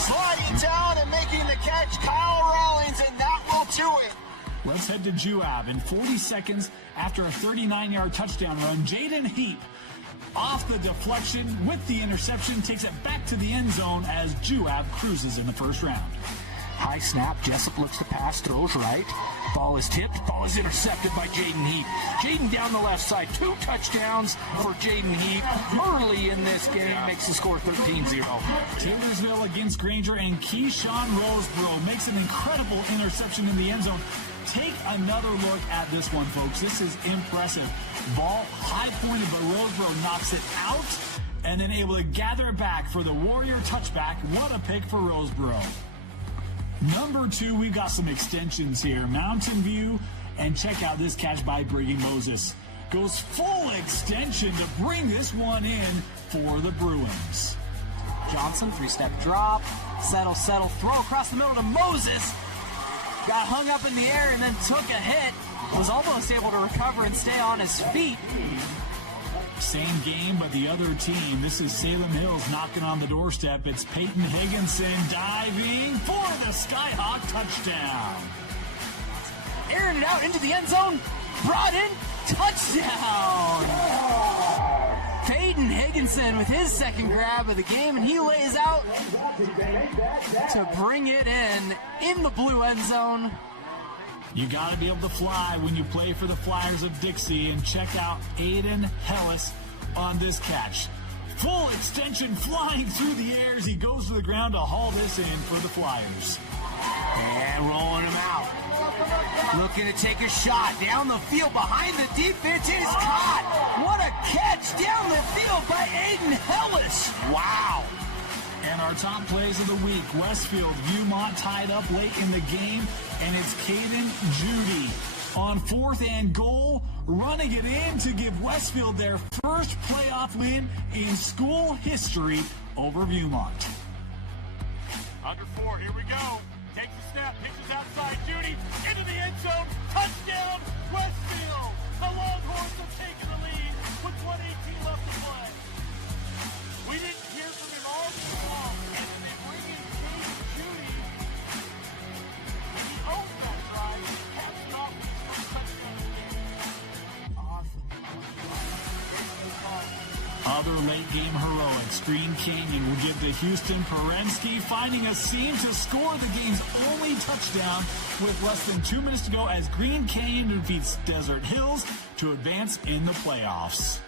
Sliding down and making the catch, Kyle Rawlings, and that will do it. Let's head to Juab. In 40 seconds after a 39-yard touchdown run, Jaden Heap, off the deflection with the interception, takes it back to the end zone as Juab cruises in the first round. High snap, Jessup looks to pass, throws right. Ball is tipped, ball is intercepted by Jaden Heap. Jaden down the left side, 2 touchdowns for Jaden Heap. Early in this game, makes the score 13-0. Taylorsville against Granger, and Keyshawn Roseborough makes an incredible interception in the end zone. Take another look at this one, folks. This is impressive. Ball high pointed, but Roseborough knocks it out and then able to gather it back for the Warrior touchback. What a pick for Roseborough. Number 2, we've got some extensions here. Mountain View, and check out this catch by Brady Moses. Goes full extension to bring this one in for the Bruins. Johnson, 3-step drop, settle, throw across the middle to Moses. Got hung up in the air and then took a hit. Was almost able to recover and stay on his feet. Same game, but the other team. This is Salem Hills knocking on the doorstep. It's Peyton Higginson diving for the Skyhawk touchdown. Airing it out into the end zone. Brought in. Touchdown. Peyton Higginson with his second grab of the game, and he lays out to bring it in the blue end zone. You got to be able to fly when you play for the Flyers of Dixie, and check out Aiden Hellis on this catch. Full extension flying through the air as he goes to the ground to haul this in for the Flyers. And rolling him out. Looking to take a shot down the field behind the defense. It is caught. What a catch down the field by Aiden Hellis. Wow. And our top plays of the week. Westfield, Viewmont tied up late in the game, and it's Caden Judy on 4th and goal, running it in to give Westfield their first playoff win in school history over Viewmont. Under 4, here we go. Takes a snap, pitches outside, Judy into the end zone, touchdown, Westfield. The Longhorns have taken the lead with 1:18 left to play. We didn't hear from him all day long, and they bring in Caden Judy. He owns that drive, caps it off with his first touchdown of the game. Awesome. Other late-game heroics. Green Canyon will give to Houston Perensky, finding a seam to score the game's only touchdown with less than 2 minutes to go as Green Canyon defeats Desert Hills to advance in the playoffs.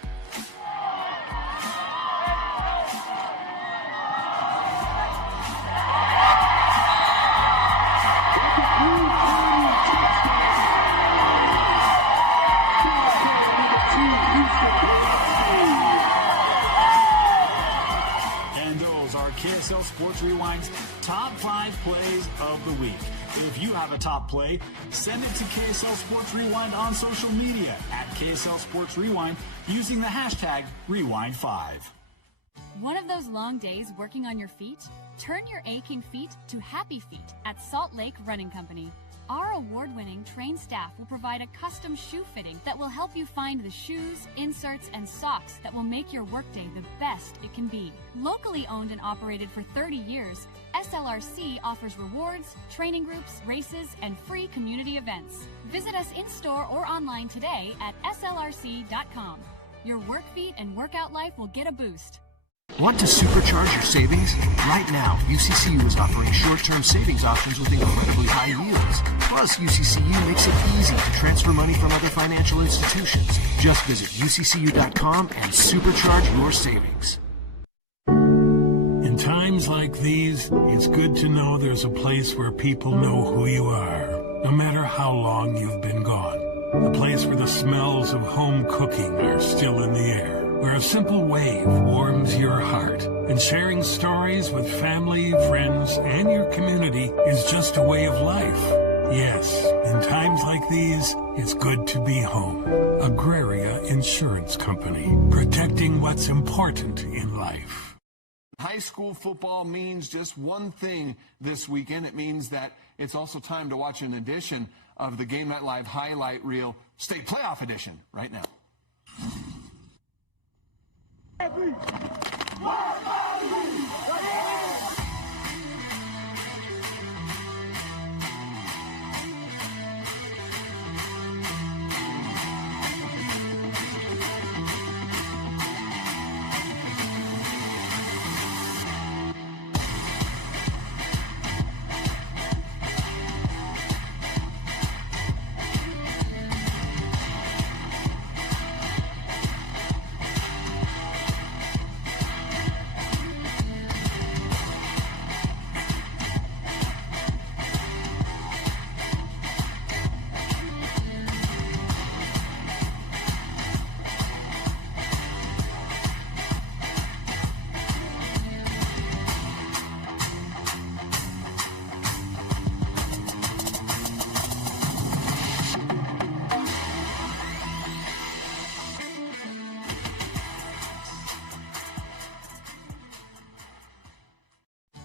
KSL Sports Rewind's top 5 plays of the week. If you have a top play, send it to KSL Sports Rewind on social media at KSL Sports Rewind using the hashtag Rewind5. One of those long days working on your feet? Turn your aching feet to happy feet at Salt Lake Running Company. Our award-winning trained staff will provide a custom shoe fitting that will help you find the shoes, inserts, and socks that will make your workday the best it can be. Locally owned and operated for 30 years, SLRC offers rewards, training groups, races, and free community events. Visit us in-store or online today at slrc.com. Your work feet and workout life will get a boost. Want to supercharge your savings? Right now, UCCU is offering short-term savings options with incredibly high yields. Plus, UCCU makes it easy to transfer money from other financial institutions. Just visit uccu.com and supercharge your savings. In times like these, it's good to know there's a place where people know who you are, no matter how long you've been gone. A place where the smells of home cooking are still in the air. Where a simple wave warms your heart, and sharing stories with family, friends, and your community is just a way of life. Yes, in times like these, it's good to be home. Agraria Insurance Company, protecting what's important in life. High school football means just one thing this weekend. It means that it's also time to watch an edition of the Game Night Live highlight reel, State Playoff Edition, right now.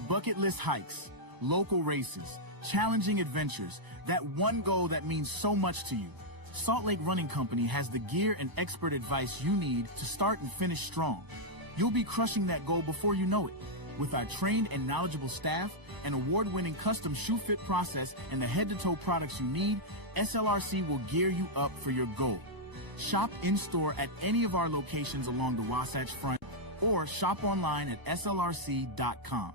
Bucket list hikes, local races, challenging adventures, that one goal that means so much to you. Salt Lake Running Company has the gear and expert advice you need to start and finish strong. You'll be crushing that goal before you know it. With our trained and knowledgeable staff, an award-winning custom shoe fit process, and the head-to-toe products you need, SLRC will gear you up for your goal. Shop in-store at any of our locations along the Wasatch Front or shop online at slrc.com.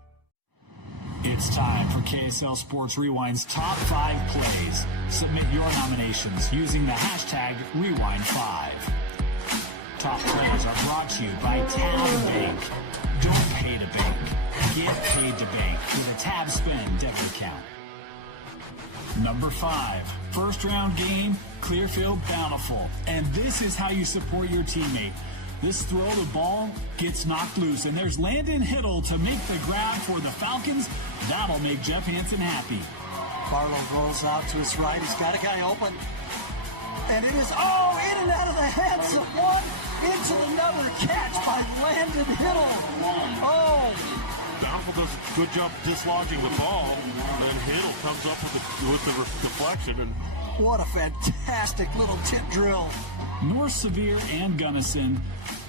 It's time for KSL Sports Rewind's top 5 plays. Submit your nominations using the hashtag Rewind5. Top players are brought to you by Tab Bank. Don't pay to bank. Get paid to bank with a Tab Spend debit account. Number 5, first round game, Clearfield Bountiful. And this is how you support your teammate. This throw, the ball gets knocked loose, and there's Landon Hiddle to make the grab for the Falcons. That'll make Jeff Hansen happy. Barlow rolls out to his right. He's got a guy open. And it is, in and out of the hands of one, into another catch by Landon Hiddle. Bountiful does a good job dislodging the ball, and then Hiddle comes up with the deflection. And what a fantastic little tip drill. North Sevier and Gunnison.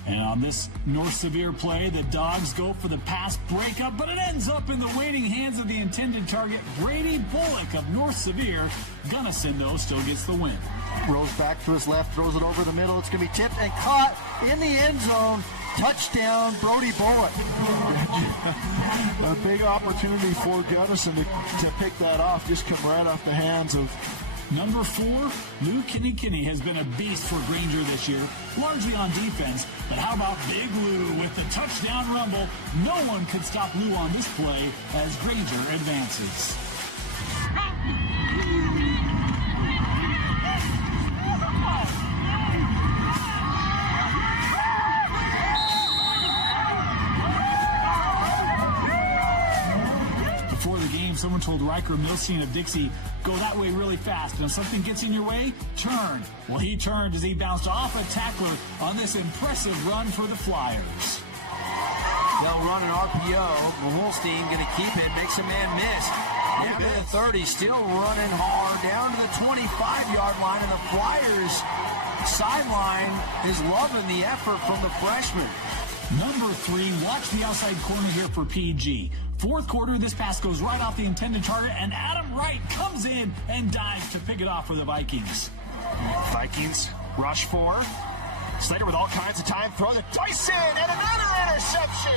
And on this North Sevier play, the Dogs go for the pass breakup, but it ends up in the waiting hands of the intended target, Brady Bullock of North Sevier. Gunnison, though, still gets the win. Rolls back to his left, throws it over the middle. It's going to be tipped and caught in the end zone. Touchdown, Brody Bullock. A big opportunity for Gunnison to pick that off. Just come right off the hands of Number 4, Lou Kinney has been a beast for Granger this year, largely on defense. But how about Big Lou with the touchdown rumble? No one could stop Lou on this play as Granger advances. Before the game, someone told Riker Milstein of Dixie, go that way really fast, and if something gets in your way, turn. Well, he turned as he bounced off a tackler on this impressive run for the Flyers. They'll run an RPO. Milstein going to keep it, makes a man miss. Down to the 30, still running hard, down to the 25-yard line, and the Flyers sideline is loving the effort from the freshman. Number 3, watch the outside corner here for PG. Fourth quarter, this pass goes right off the intended target, and Adam Wright comes in and dives to pick it off for the Vikings. Vikings rush 4. Slater with all kinds of time, throw the Dyson, and another interception.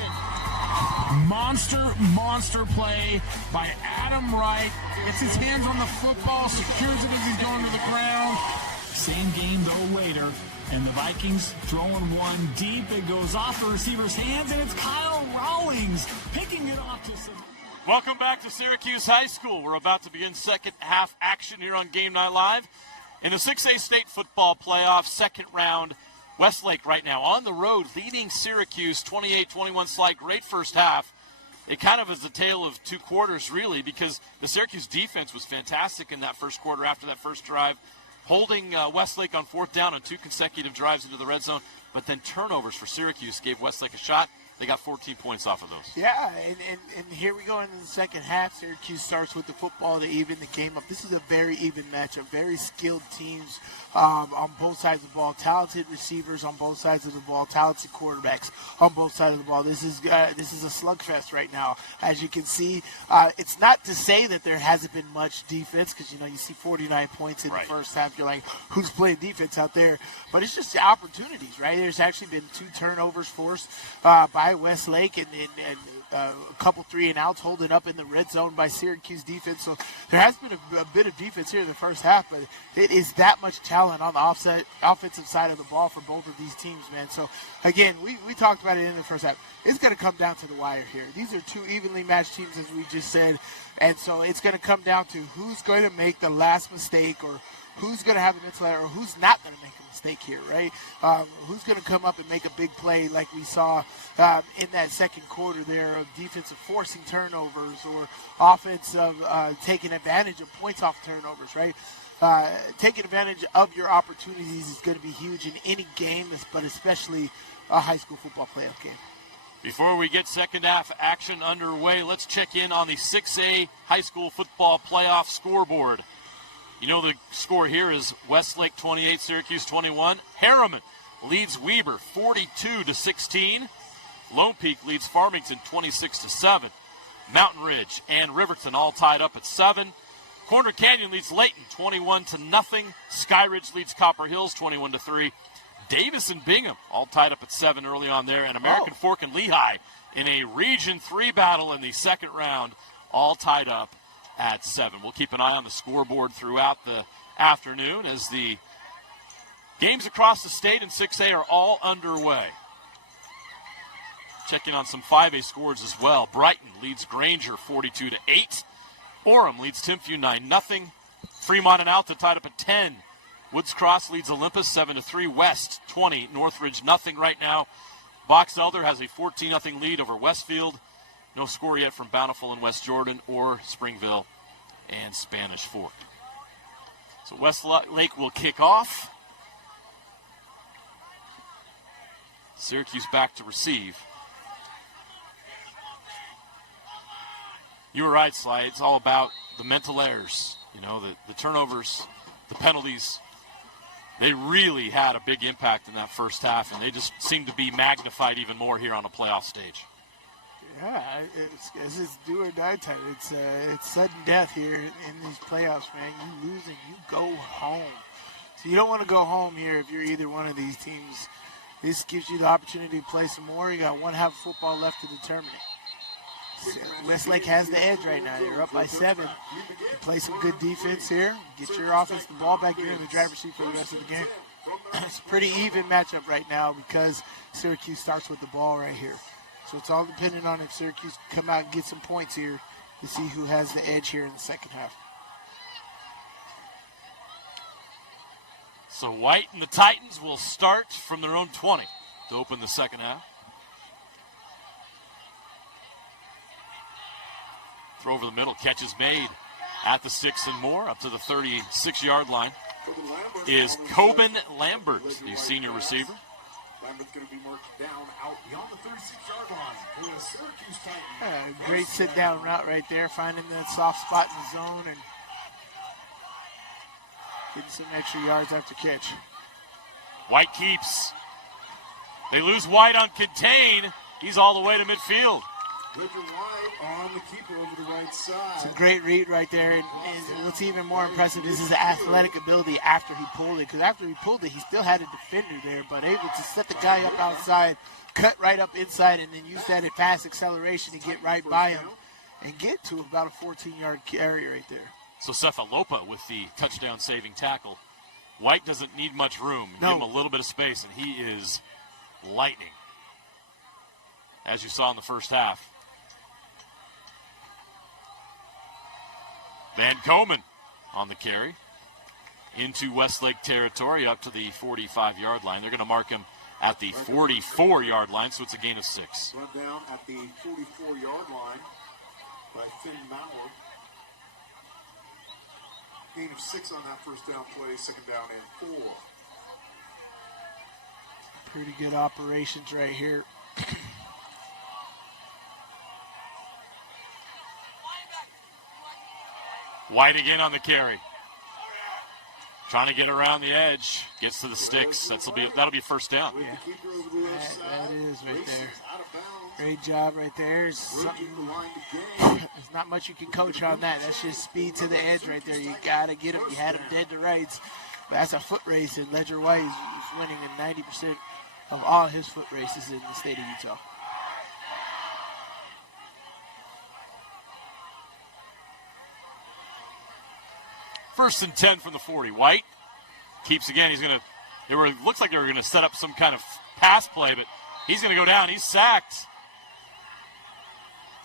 Monster play by Adam Wright. Gets his hands on the football, secures it as he's going to the ground. Same game, though, later. And the Vikings throwing one deep. It goes off the receiver's hands, and it's Kyle Rawlings picking it off to some. Welcome back to Syracuse High School. We're about to begin second half action here on Game Night Live. In the 6A state football playoff, second round, Westlake right now on the road, leading Syracuse 28-21 slide. Great first half. It kind of is a tale of two quarters, really, because the Syracuse defense was fantastic in that first quarter after that first drive, holding Westlake on fourth down on 2 consecutive drives into the red zone. But then turnovers for Syracuse gave Westlake a shot. They got 14 points off of those. Yeah, and here we go into the second half. Syracuse starts with the football to even the game up. This is a very even matchup, very skilled teams on both sides of the ball, talented receivers on both sides of the ball, talented quarterbacks on both sides of the ball. This is a slugfest right now. As you can see, it's not to say that there hasn't been much defense, because you see 49 points in the first half. You're like, who's playing defense out there? But it's just the opportunities, right? There's actually been 2 turnovers forced by Westlake, and a couple 3-and-outs holding up in the red zone by Syracuse defense. So there has been a bit of defense here in the first half, but it is that much talent on the offensive side of the ball for both of these teams, man. So again, we talked about it in the first half. It's going to come down to the wire here. These are 2 evenly matched teams, as we just said, and so it's going to come down to who's going to make the last mistake, or who's going to have a mental error, or who's not going to make a mistake here, right? Who's going to come up and make a big play like we saw in that second quarter there, of defensive forcing turnovers, or offensive taking advantage of points off turnovers, right? Taking advantage of your opportunities is going to be huge in any game, but especially a high school football playoff game. Before we get second half action underway, let's check in on the 6A high school football playoff scoreboard. You know the score here is Westlake 28, Syracuse 21. Harriman leads Weber 42-16. Lone Peak leads Farmington 26-7. Mountain Ridge and Riverton all tied up at 7. Corner Canyon leads Layton 21-0. Sky Ridge leads Copper Hills 21-3. Davis and Bingham all tied up at 7 early on there. And American Fork and Lehigh in a Region 3 battle in the second round, all tied up at 7. We'll keep an eye on the scoreboard throughout the afternoon as the Games across the state in 6A are all underway. Checking on some 5A scores as well. Brighton leads Granger 42-8. Orem leads Timpview 9-0. Fremont and Alta tied up at 10. Woods Cross leads Olympus 7-3. West 20. Northridge nothing right now. Box Elder has a 14-0 lead over Westfield. No score yet from Bountiful and West Jordan or Springville and Spanish Fork. So Westlake will kick off. Syracuse back to receive. You were right, Sly. It's all about the mental errors. You know, the turnovers, the penalties. They really had a big impact in that first half, and they just seem to be magnified even more here on a playoff stage. Yeah, it's do or die time. It's sudden death here in these playoffs, man. You lose and you go home. So you don't want to go home here if you're either one of these teams. This gives you the opportunity to play some more. You got one half of football left to determine it. Westlake has the edge right now. You're up by 7. You play some good defense here. Get your offense the ball back. You're in the driver's seat for the rest of the game. It's a pretty even matchup right now because Syracuse starts with the ball right here. So it's all dependent on if Syracuse can come out and get some points here to see who has the edge here in the second half. So White and the Titans will start from their own 20 to open the second half. Throw over the middle, catch is made at the 6 and more, up to the 36-yard line is Coben Lambert, the senior receiver. Lambert's going to be marked down out beyond the 36-yard line for the Syracuse Titans. Great sit-down route right there, finding that soft spot in the zone and getting some extra yards after catch. White keeps. They lose White on contain. He's all the way to midfield. Ledger White on the keeper over the right side. It's a great read right there. And what's even more impressive is his athletic ability after he pulled it. Because after he pulled it, he still had a defender there, but able to set the guy up outside, cut right up inside, and then use that at fast acceleration to get right by him and get to about a 14-yard carry right there. So Cephalopoulos with the touchdown-saving tackle. White doesn't need much room. No. Give him a little bit of space, and he is lightning, as you saw in the first half. Van Komen on the carry into Westlake territory up to the 45-yard line. They're going to mark him at the 44-yard line, so it's a gain of 6. Run down at the 44-yard line by Finn Mauer. Gain of 6 on that first down play, second down and 4. Pretty good operations right here. White again on the carry. Trying to get around the edge. Gets to the sticks. That'll be first down. Yeah. That is right there. Great job right there. There's not much you can coach on that. That's just speed to the edge right there. You got to get him. You had him dead to rights. But that's a foot race, and Ledger White is winning in 90% of all his foot races in the state of Utah. First and 10 from the 40. White keeps again. Looks like they were going to set up some kind of pass play, but he's going to go down. He's sacked.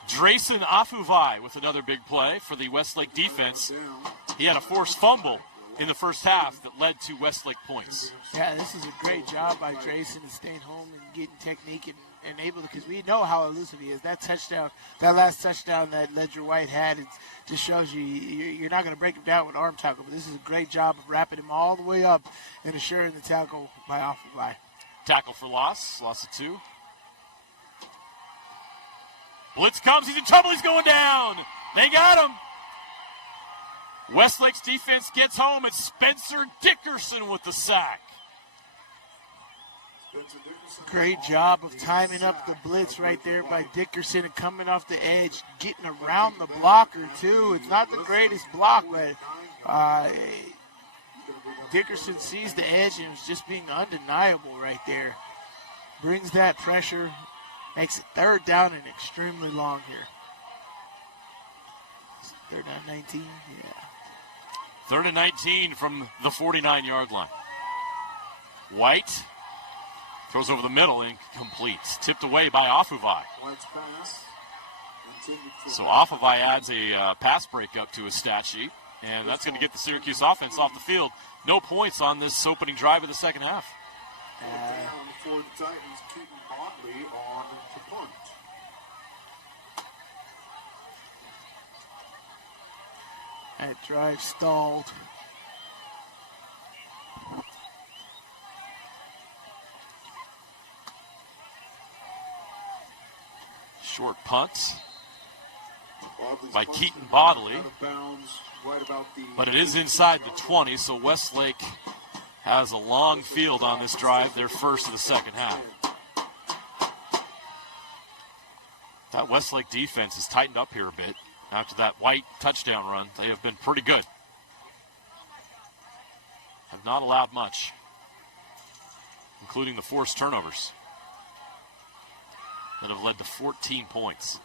Drayson Afuvai with another big play for the Westlake defense. He had a forced fumble in the first half that led to Westlake points. Yeah, this is a great job by Drayson staying home and getting technique and able to, because we know how elusive he is. That last touchdown that Ledger White had, it just shows you're not going to break him down with arm tackle, but this is a great job of wrapping him all the way up and assuring the tackle by Afuvai. Tackle for loss of 2. Blitz comes, he's in trouble, he's going down. They got him. Westlake's defense gets home. It's Spencer Dickerson with the sack. Great job of timing up the blitz right there by Dickerson and coming off the edge, getting around the blocker too. It's not the greatest block, but Dickerson sees the edge and was just being undeniable right there. Brings that pressure, makes it third down and extremely long here. Third down 19, yeah. Third and 19 from the 49-yard line. White throws over the middle, incomplete. Tipped away by Afuvai. White's pass. So Afuvai adds a pass breakup to his stat sheet, and that's going to get the Syracuse offense off the field. No points on this opening drive of the second half. Down for the Titans, Keaton Motley on to punt. That drive stalled. Short punts by Keaton Bodley. But it is inside the 20, so Westlake has a long field on this drive, their first of the second half. That Westlake defense has tightened up here a bit. After that White touchdown run, they have been pretty good. Have not allowed much, including the forced turnovers that have led to 14 points.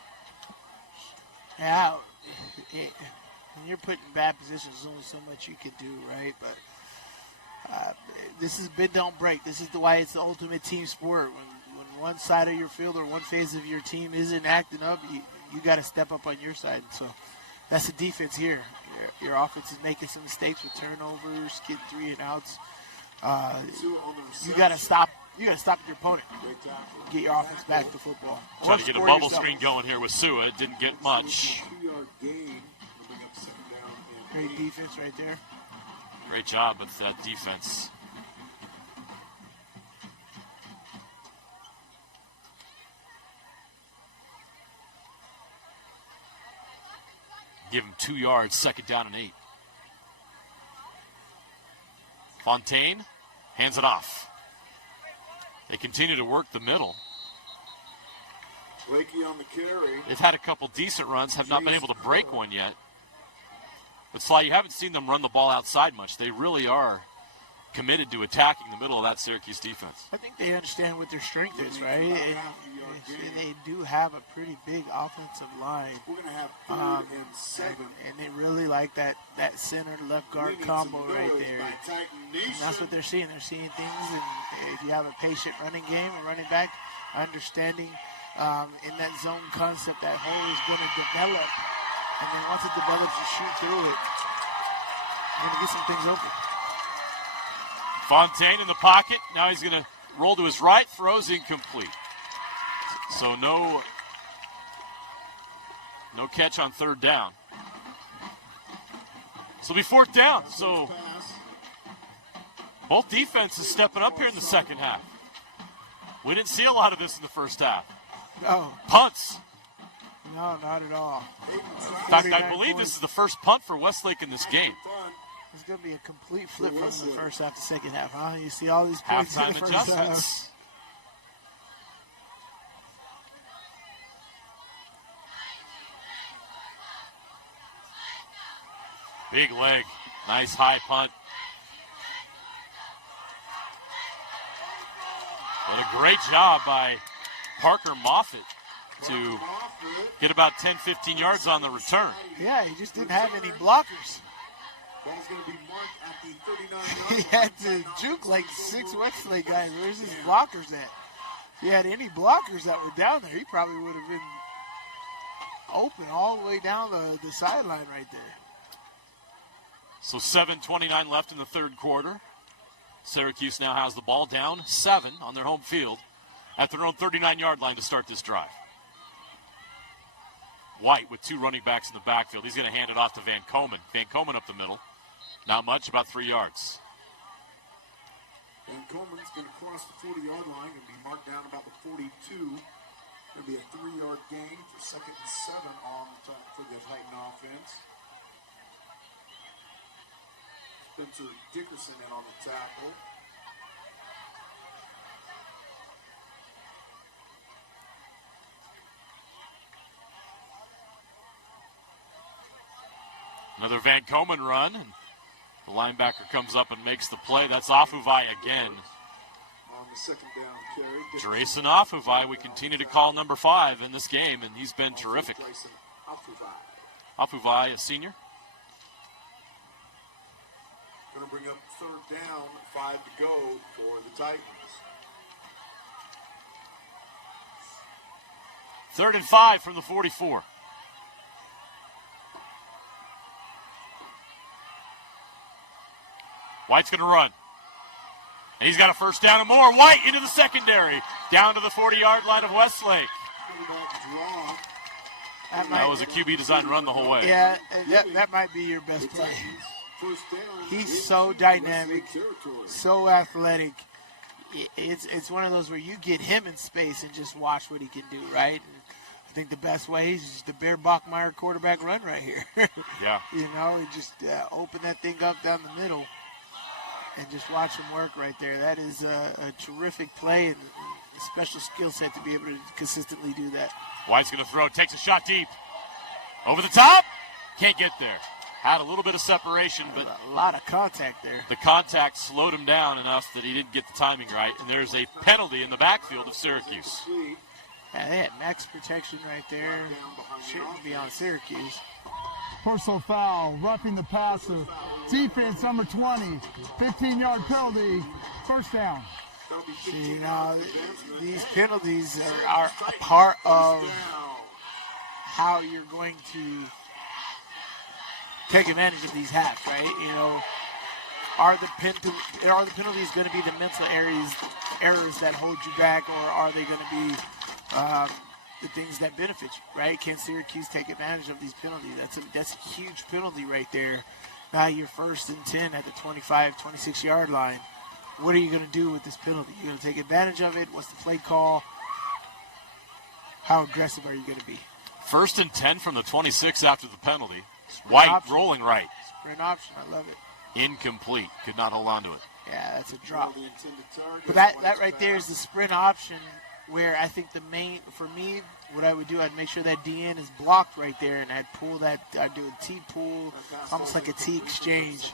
Yeah, when you're put in bad positions, there's only so much you can do, right? But this is bid don't break. This is why it's the ultimate team sport. When one side of your field or one phase of your team isn't acting up, you got to step up on your side. So that's the defense here. Your offense is making some mistakes with turnovers, getting 3 and outs. You got to stop. You got to stop your opponent. Get your offense back to football. Trying to get a bubble screen going here with Sua. It didn't get much. Great defense right there. Great job with that defense. Give him 2 yards, second down and 8. Fontaine hands it off. They continue to work the middle. Blakey on the carry. They've had a couple decent runs, have not been able to break one yet. But Sly, you haven't seen them run the ball outside much. They really are committed to attacking the middle of that Syracuse defense. I think they understand what their strength is, right? And they do have a pretty big offensive line. We're going to have 3rd and 7. And they really like that center left guard combo right there. And that's what they're seeing. They're seeing things, and if you have a patient running game and running back, understanding in that zone concept that hole is going to develop. And then once it develops, you shoot through it. You're going to get some things open. Fontaine in the pocket. Now he's going to roll to his right. Throws incomplete. So no catch on 3rd down. So it'll be 4th down. So both defenses stepping up here in the second half. We didn't see a lot of this in the first half. No. Punts. No, not at all. In fact, I believe this is the first punt for Westlake in this game. It's going to be a complete flip from the first half to second half, huh? You see all these points in Halftime the first adjustments. half. Big leg. Nice high punt. And a great job by Parker Moffitt to get about 10, 15 yards on the return. Yeah, he just didn't have any blockers. Ball's going to be marked at the 39-yard He had to juke like 6 Westlake guys. Where's his blockers at? If he had any blockers that were down there, he probably would have been open all the way down the sideline right there. So 7:29 left in the third quarter. Syracuse now has the ball down 7 on their home field at their own 39-yard line to start this drive. White with 2 running backs in the backfield. He's going to hand it off to Van Komen. Van Komen up the middle. Not much, about 3 yards. Van Komen's going to cross the 40-yard line and be marked down about the 42. Going to be a 3-yard gain for 2nd and 7 on the top for the Titan offense. Spencer Dickerson in on the tackle. Another Van Komen run, and the linebacker comes up and makes the play. That's Afuvai again. On the 2nd down carry. Drayson Afuvai, we continue to call number 5 in this game, and he's been terrific. Afuvai, a senior. Going to bring up third down, 5 to go for the Titans. 3rd and 5 from the 44. White's going to run. And he's got a first down and more. White into the secondary. Down to the 40-yard line of Westlake. That was a QB designed run the whole way. Yeah, that might be your best play. He's so dynamic, so athletic. It's one of those where you get him in space and just watch what he can do, right? And I think the best way is just the Bear Bachmeyer quarterback run right here. Yeah. You know, you just open that thing up down the middle and just watch him work right there. That is a terrific play and a special skill set to be able to consistently do that. White's going to throw, takes a shot deep. Over the top, can't get there. Had a little bit of separation, but a lot of contact there. The contact slowed him down enough that he didn't get the timing right, and there's a penalty in the backfield of Syracuse. Yeah, they had max protection right there. Shouldn't be on Syracuse. Personal foul, roughing the passer. Defense number 20, 15-yard penalty, first down. See, you know, these penalties are a part of how you're going to take advantage of these hacks, right? You know, are the penalties going to be the mental errors that hold you back, or are they going to be the things that benefit you, right? Can Syracuse take advantage of these penalties? That's a huge penalty right there. Now you're 1st and 10 at the 25, 26-yard line. What are you going to do with this penalty? You're going to take advantage of it? What's the play call? How aggressive are you going to be? 1st and 10 from the 26 after the penalty. White option. Rolling right. Sprint option. I love it. Incomplete. Could not hold on to it. Yeah, that's a drop. But that right there is the sprint option where I think for me, what I would do, I'd make sure that DN is blocked right there, and I'd do a T pull, almost like a T exchange,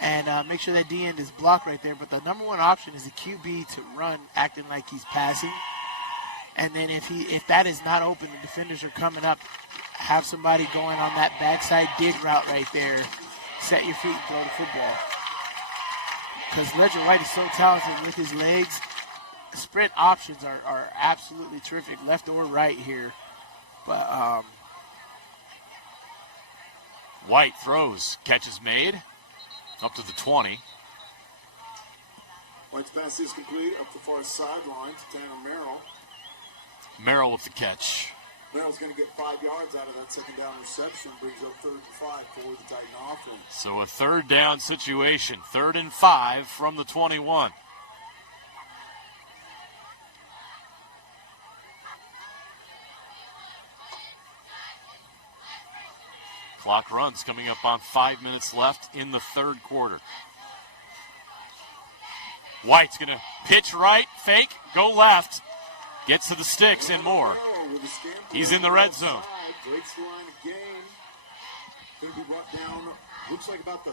and make sure that DN is blocked right there. But the number one option is the QB to run, acting like he's passing. And then if that is not open, the defenders are coming up, have somebody going on that backside dig route right there. Set your feet and throw the football. Because Ledger White is so talented with his legs. Sprint options are absolutely terrific, left or right here. But White throws, catch is made, up to the 20. White's pass is complete up the far sideline to Tanner Merrill. Merrill with the catch. Merrill's going to get 5 yards out of that second down reception, brings up 3rd and 5 for the Titan offense. So a 3rd down situation, 3rd and 5 from the 21. Clock runs, coming up on 5 minutes left in the 3rd quarter. White's going to pitch right, fake, go left. Gets to the sticks and more. He's in the red zone. Breaks the line again. Going to be brought down, looks like about the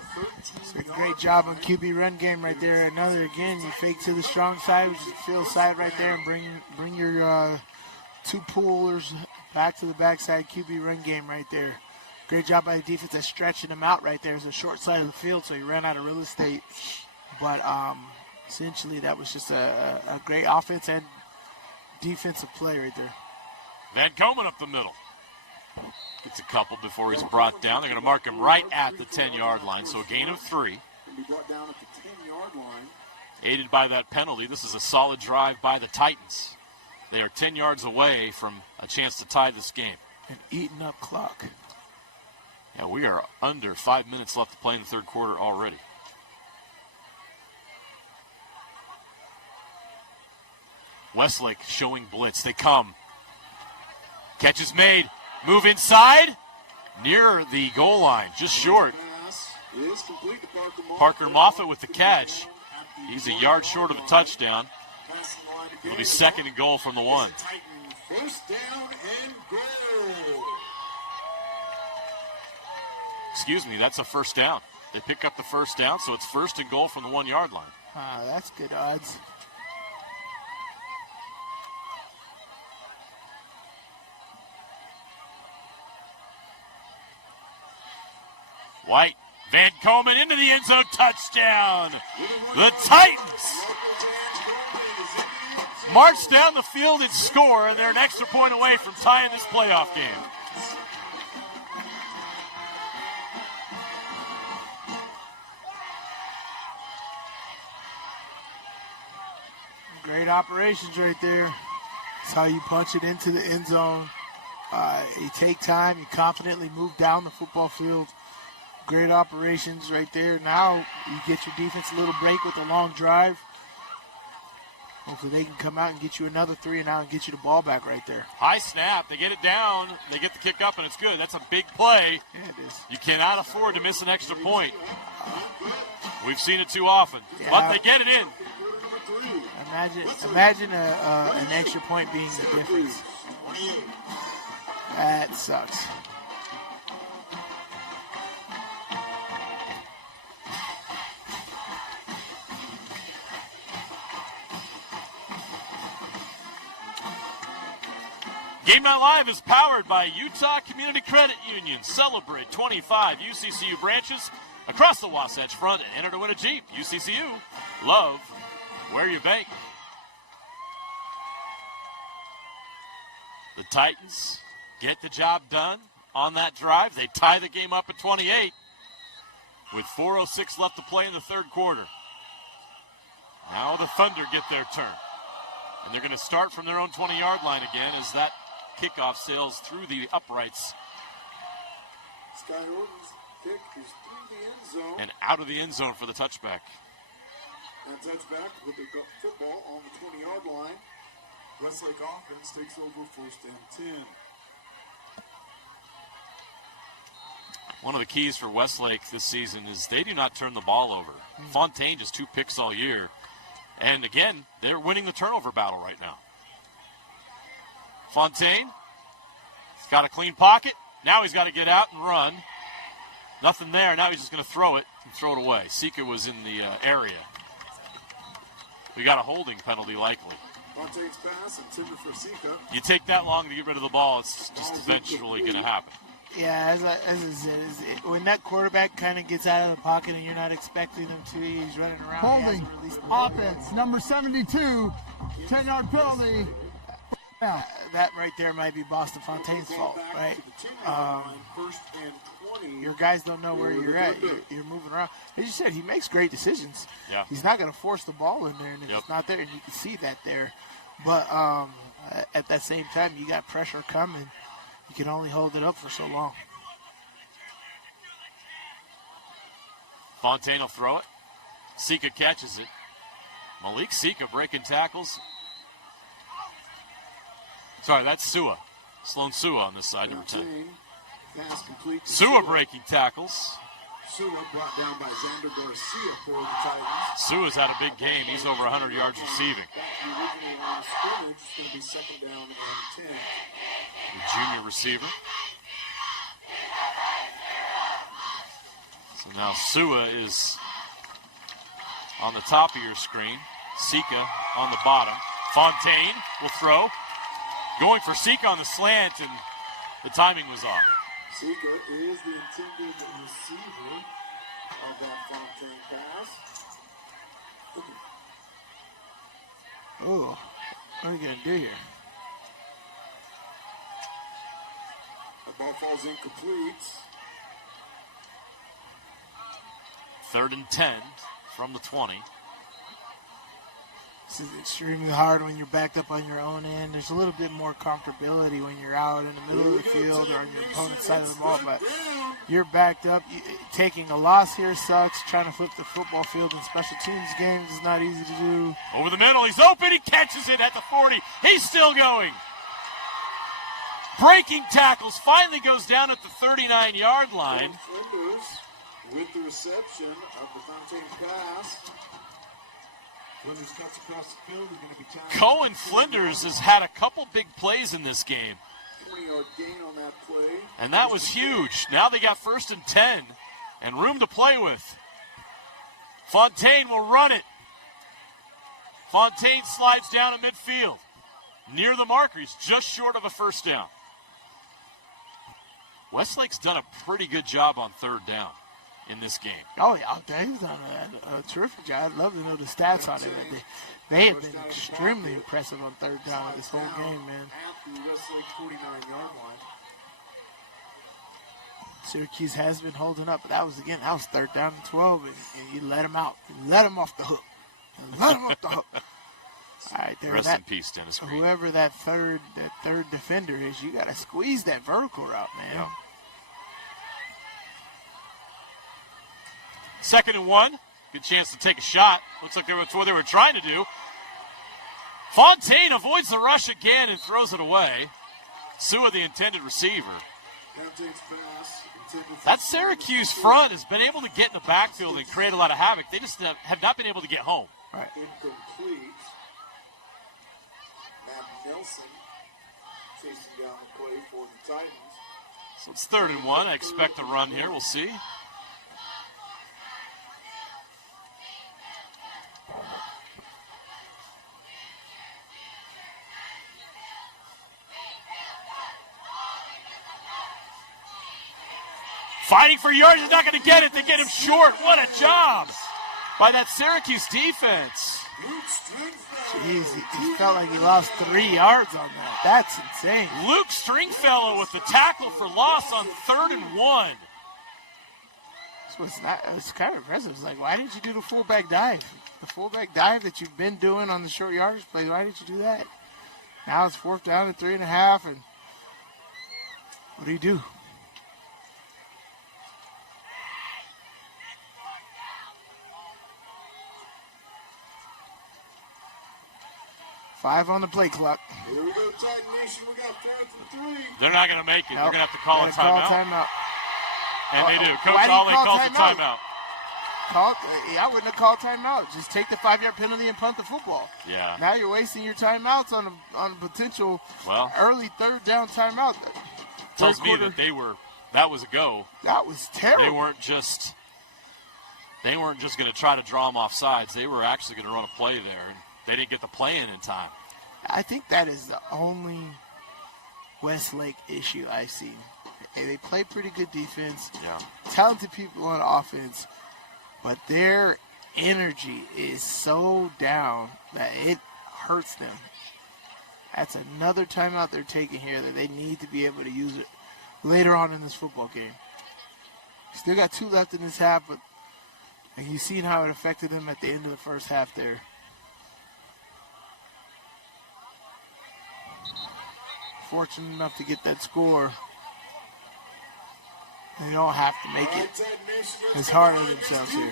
13. Great job on QB run game right there. Another, again, you fake to the strong side, which is the field side right there, and bring your 2 pullers back to the backside. QB run game right there. Great job by the defense at stretching him out right there. It's a short side of the field, so he ran out of real estate. But essentially, that was just a great offense and defensive play right there. Van Komen up the middle. Gets a couple before he's brought down. They're going to mark him right at the 10-yard line, so a gain of 3. Be brought down at the 10-yard line. Aided by that penalty, this is a solid drive by the Titans. They are 10 yards away from a chance to tie this game. And eating up clock. Yeah, we are under 5 minutes left to play in the 3rd quarter already. Westlake showing blitz. They come. Catch is made. Move inside. Near the goal line. Just short. Parker Moffitt with the catch. He's a yard short of a touchdown. It'll be 2nd and goal from the 1. First down and goal. Excuse me, that's a first down. They pick up the first down, so it's 1st and goal from the 1-yard line. That's good odds. White Van Komen into the end zone, touchdown. The Titans march down the field and score, and they're an extra point away from tying this playoff game. Great operations right there. That's how you punch it into the end zone. You take time, you confidently move down the football field. Great operations right there. Now you get your defense a little break with a long drive. Hopefully they can come out and get you another 3 and out and get you the ball back right there. High snap. They get it down. They get the kick up, and it's good. That's a big play. Yeah, it is. You cannot afford to miss an extra point. We've seen it too often. Yeah. But they get it in. Imagine an extra point being the difference. That sucks. Game Night Live is powered by Utah Community Credit Union. Celebrate 25 UCCU branches across the Wasatch Front and enter to win a Jeep. UCCU, love where you bank. The Titans get the job done on that drive. They tie the game up at 28 with 4:06 left to play in the third quarter. Now the Thunder get their turn. And they're going to start from their own 20-yard line again as that kickoff sails through the uprights. Sky Orton's kick is through the end zone. And out of the end zone for the touchback. And touchback with the football on the 20-yard line. Westlake offense takes over 1st and 10. One of the keys for Westlake this season is they do not turn the ball over. Fontaine just 2 picks all year. And again, they're winning the turnover battle right now. Fontaine, he's got a clean pocket. Now he's got to get out and run. Nothing there. Now he's just going to throw it and throw it away. Sika was in the area. We got a holding penalty likely. Fontaine's pass intended for Sika. You take that long to get rid of the ball, it's just eventually going to happen. Yeah, as I said, when that quarterback kind of gets out of the pocket and you're not expecting him to, he's running around. Holding, offense, number 72, 10-yard penalty. Yeah. That right there might be Boston Fontaine's fault, right? Your guys don't know where you're at. You're moving around. As you said, he makes great decisions. Yeah. He's not going to force the ball in there, and if it's not there, and you can see that there. But at that same time, you got pressure coming. You can only hold it up for so long. Fontaine will throw it. Sika catches it. Malik Sika breaking tackles. Sorry, that's Sua. Sloan Sua on this side, number 10. Pass complete. Sua breaking tackles. Sua brought down by Xander Garcia for the Titans. Sua's had a big game. He's over 100 yards receiving. Back to the original line of scrimmage. It's going to be 2nd down and 10. The junior receiver. So now Sua is on the top of your screen. Sika on the bottom. Fontaine will throw. Going for Sika on the slant, and the timing was off. Sika is the intended receiver of that Fontaine pass. Oh, what are you going to do here? The ball falls incomplete. 3rd and 10 from the 20. This is extremely hard when you're backed up on your own end. There's a little bit more comfortability when you're out in the middle of the field or on your opponent's side of the ball, but you're backed up. Taking a loss here sucks. Trying to flip the football field in special teams games is not easy to do. Over the middle, he's open, he catches it at the 40. He's still going. Breaking tackles, finally goes down at the 39-yard line. Flinders with the reception of the Fontaine pass. Flinders cuts across the field. He's going to be tackled. Cohen Flinders has had a couple big plays in this game. 20-yard gain on that play. And that was huge. Now they got 1st and 10 and room to play with. Fontaine will run it. Fontaine slides down at midfield. Near the marker. He's just short of a 1st down. Westlake's done a pretty good job on 3rd down. in this game. Oh, yeah, he's done a terrific job. I'd love to know the stats on it. They have been extremely impressive on third down this whole game, man. At the Westlake 49-yard line. Syracuse has been holding up, but that was third down and 12, and you let them out. You let them off the hook. Let them off the hook. All right, there. Rest in peace, Dennis Green. Whoever that third defender is, you got to squeeze that vertical route, man. Yeah. 2nd and 1. Good chance to take a shot. Looks like that's what they were trying to do. Fontaine avoids the rush again and throws it away. Sua, the intended receiver. That Syracuse front has been able to get in the backfield and create a lot of havoc. They just have not been able to get home. Right. Incomplete. Matt Nelson chasing down the play for the Titans. So it's 3rd and 1. I expect a run here. We'll see. Fighting for yards, he's not going to get it. They get him short. What a job by that Syracuse defense. Jeez, he felt like he lost 3 yards on that. That's insane. Luke Stringfellow with the tackle for loss on 3rd and 1. It's kind of impressive. It's like, why didn't you do the fullback dive? The fullback dive that you've been doing on the short yardage play, why didn't you do that? Now it's 4th down and 3.5, and what do you do? Five on the play clock. Here we go, Titan Nation. We got 4th and 3. They're not going to make it. Nope. They're going to have to call a timeout. And they do. Coach Ollie calls a timeout. I wouldn't have called timeout. Just take the 5-yard penalty and punt the football. Yeah. Now you're wasting your timeouts on a potential early 3rd down timeout. Tells me that that was a go. That was terrible. They weren't just going to try to draw them off sides. They were actually going to run a play there. They didn't get the play in time. I think that is the only Westlake issue I've seen. They play pretty good defense. Yeah. Talented people on offense, but their energy is so down that it hurts them. That's another timeout they're taking here that they need to be able to use it later on in this football game. Still got 2 left in this half, but you've seen how it affected them at the end of the first half there. Fortunate enough to get that score. They don't have to make it as hard on themselves here.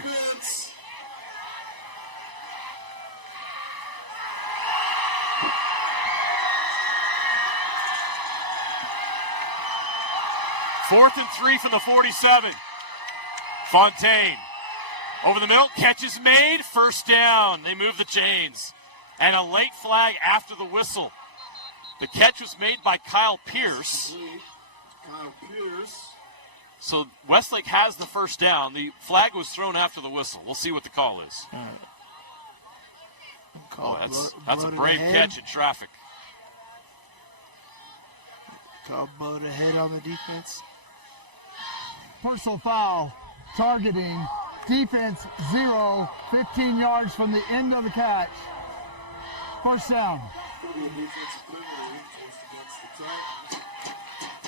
Fourth and 3 from the 47. Fontaine over the middle. Catch is made. First down. They move the chains. And a late flag after the whistle. The catch was made by Kyle Pierce. So Westlake has the first down. The flag was thrown after the whistle. We'll see what the call is. That's a brave catch in traffic. Call Bud ahead on the defense. Personal foul, targeting, defense 0, 15 yards from the end of the catch. First down.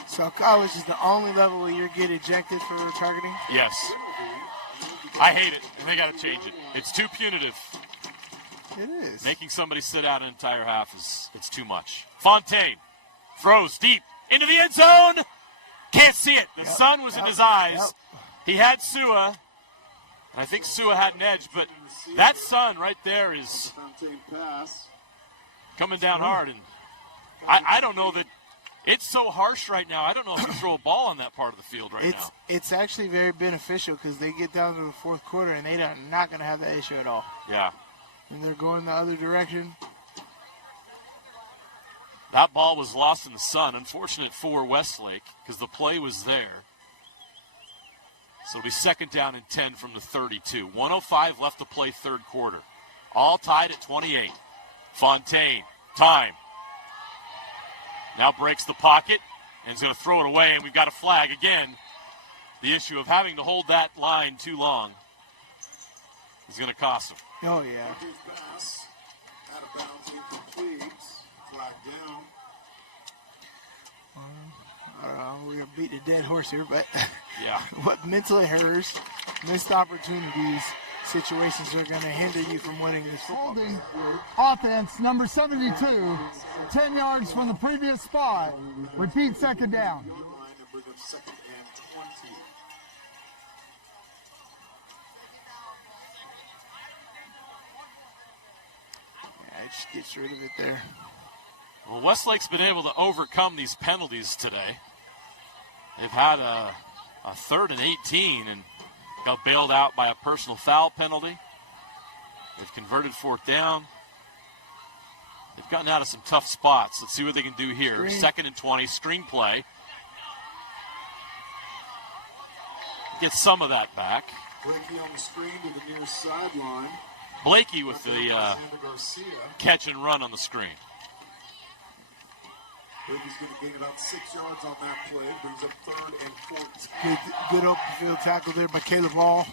So college is the only level where you get ejected for targeting? Yes. I hate it, and they got to change it. It's too punitive. It is. Making somebody sit out an entire half it's too much. Fontaine throws deep into the end zone. Can't see it. The sun was in his eyes. He had Sua. I think Sua had an edge, but that sun right there is coming down hard. And I don't know that it's so harsh right now. I don't know if you throw a ball on that part of the field now. It's actually very beneficial because they get down to the fourth quarter and they're not going to have that issue at all. Yeah. And they're going the other direction. That ball was lost in the sun. Unfortunate for Westlake because the play was there. So it'll be second down and 10 from the 32. 1:05 left to play third quarter. All tied at 28. Fontaine, time. Now breaks the pocket and is going to throw it away, and we've got a flag again. the issue of having to hold that line too long is going to cost them. Oh, yeah. Pass. Out of bounds, incomplete. Flag down. I don't know, we're going to beat a dead horse here, but yeah. What mental errors, missed opportunities, situations are going to hinder you from winning this football game. Offense, number 72, 10 yards from the previous spot. Repeat second down. Second and 20. Yeah, it just gets rid of it there. Well, Westlake's been able to overcome these penalties today. They've had a 3rd and 18 and got bailed out by a personal foul penalty. They've converted 4th down. They've gotten out of some tough spots. Let's see what they can do here. Screen. 2nd and 20, screen play. Get some of that back. Blakey on the screen to the near sideline. Blakey with the catch and run on the screen. Blakey's going to gain about 6 yards on that play. Brings up 3rd and 14. Good open field tackle there by Caleb Hall.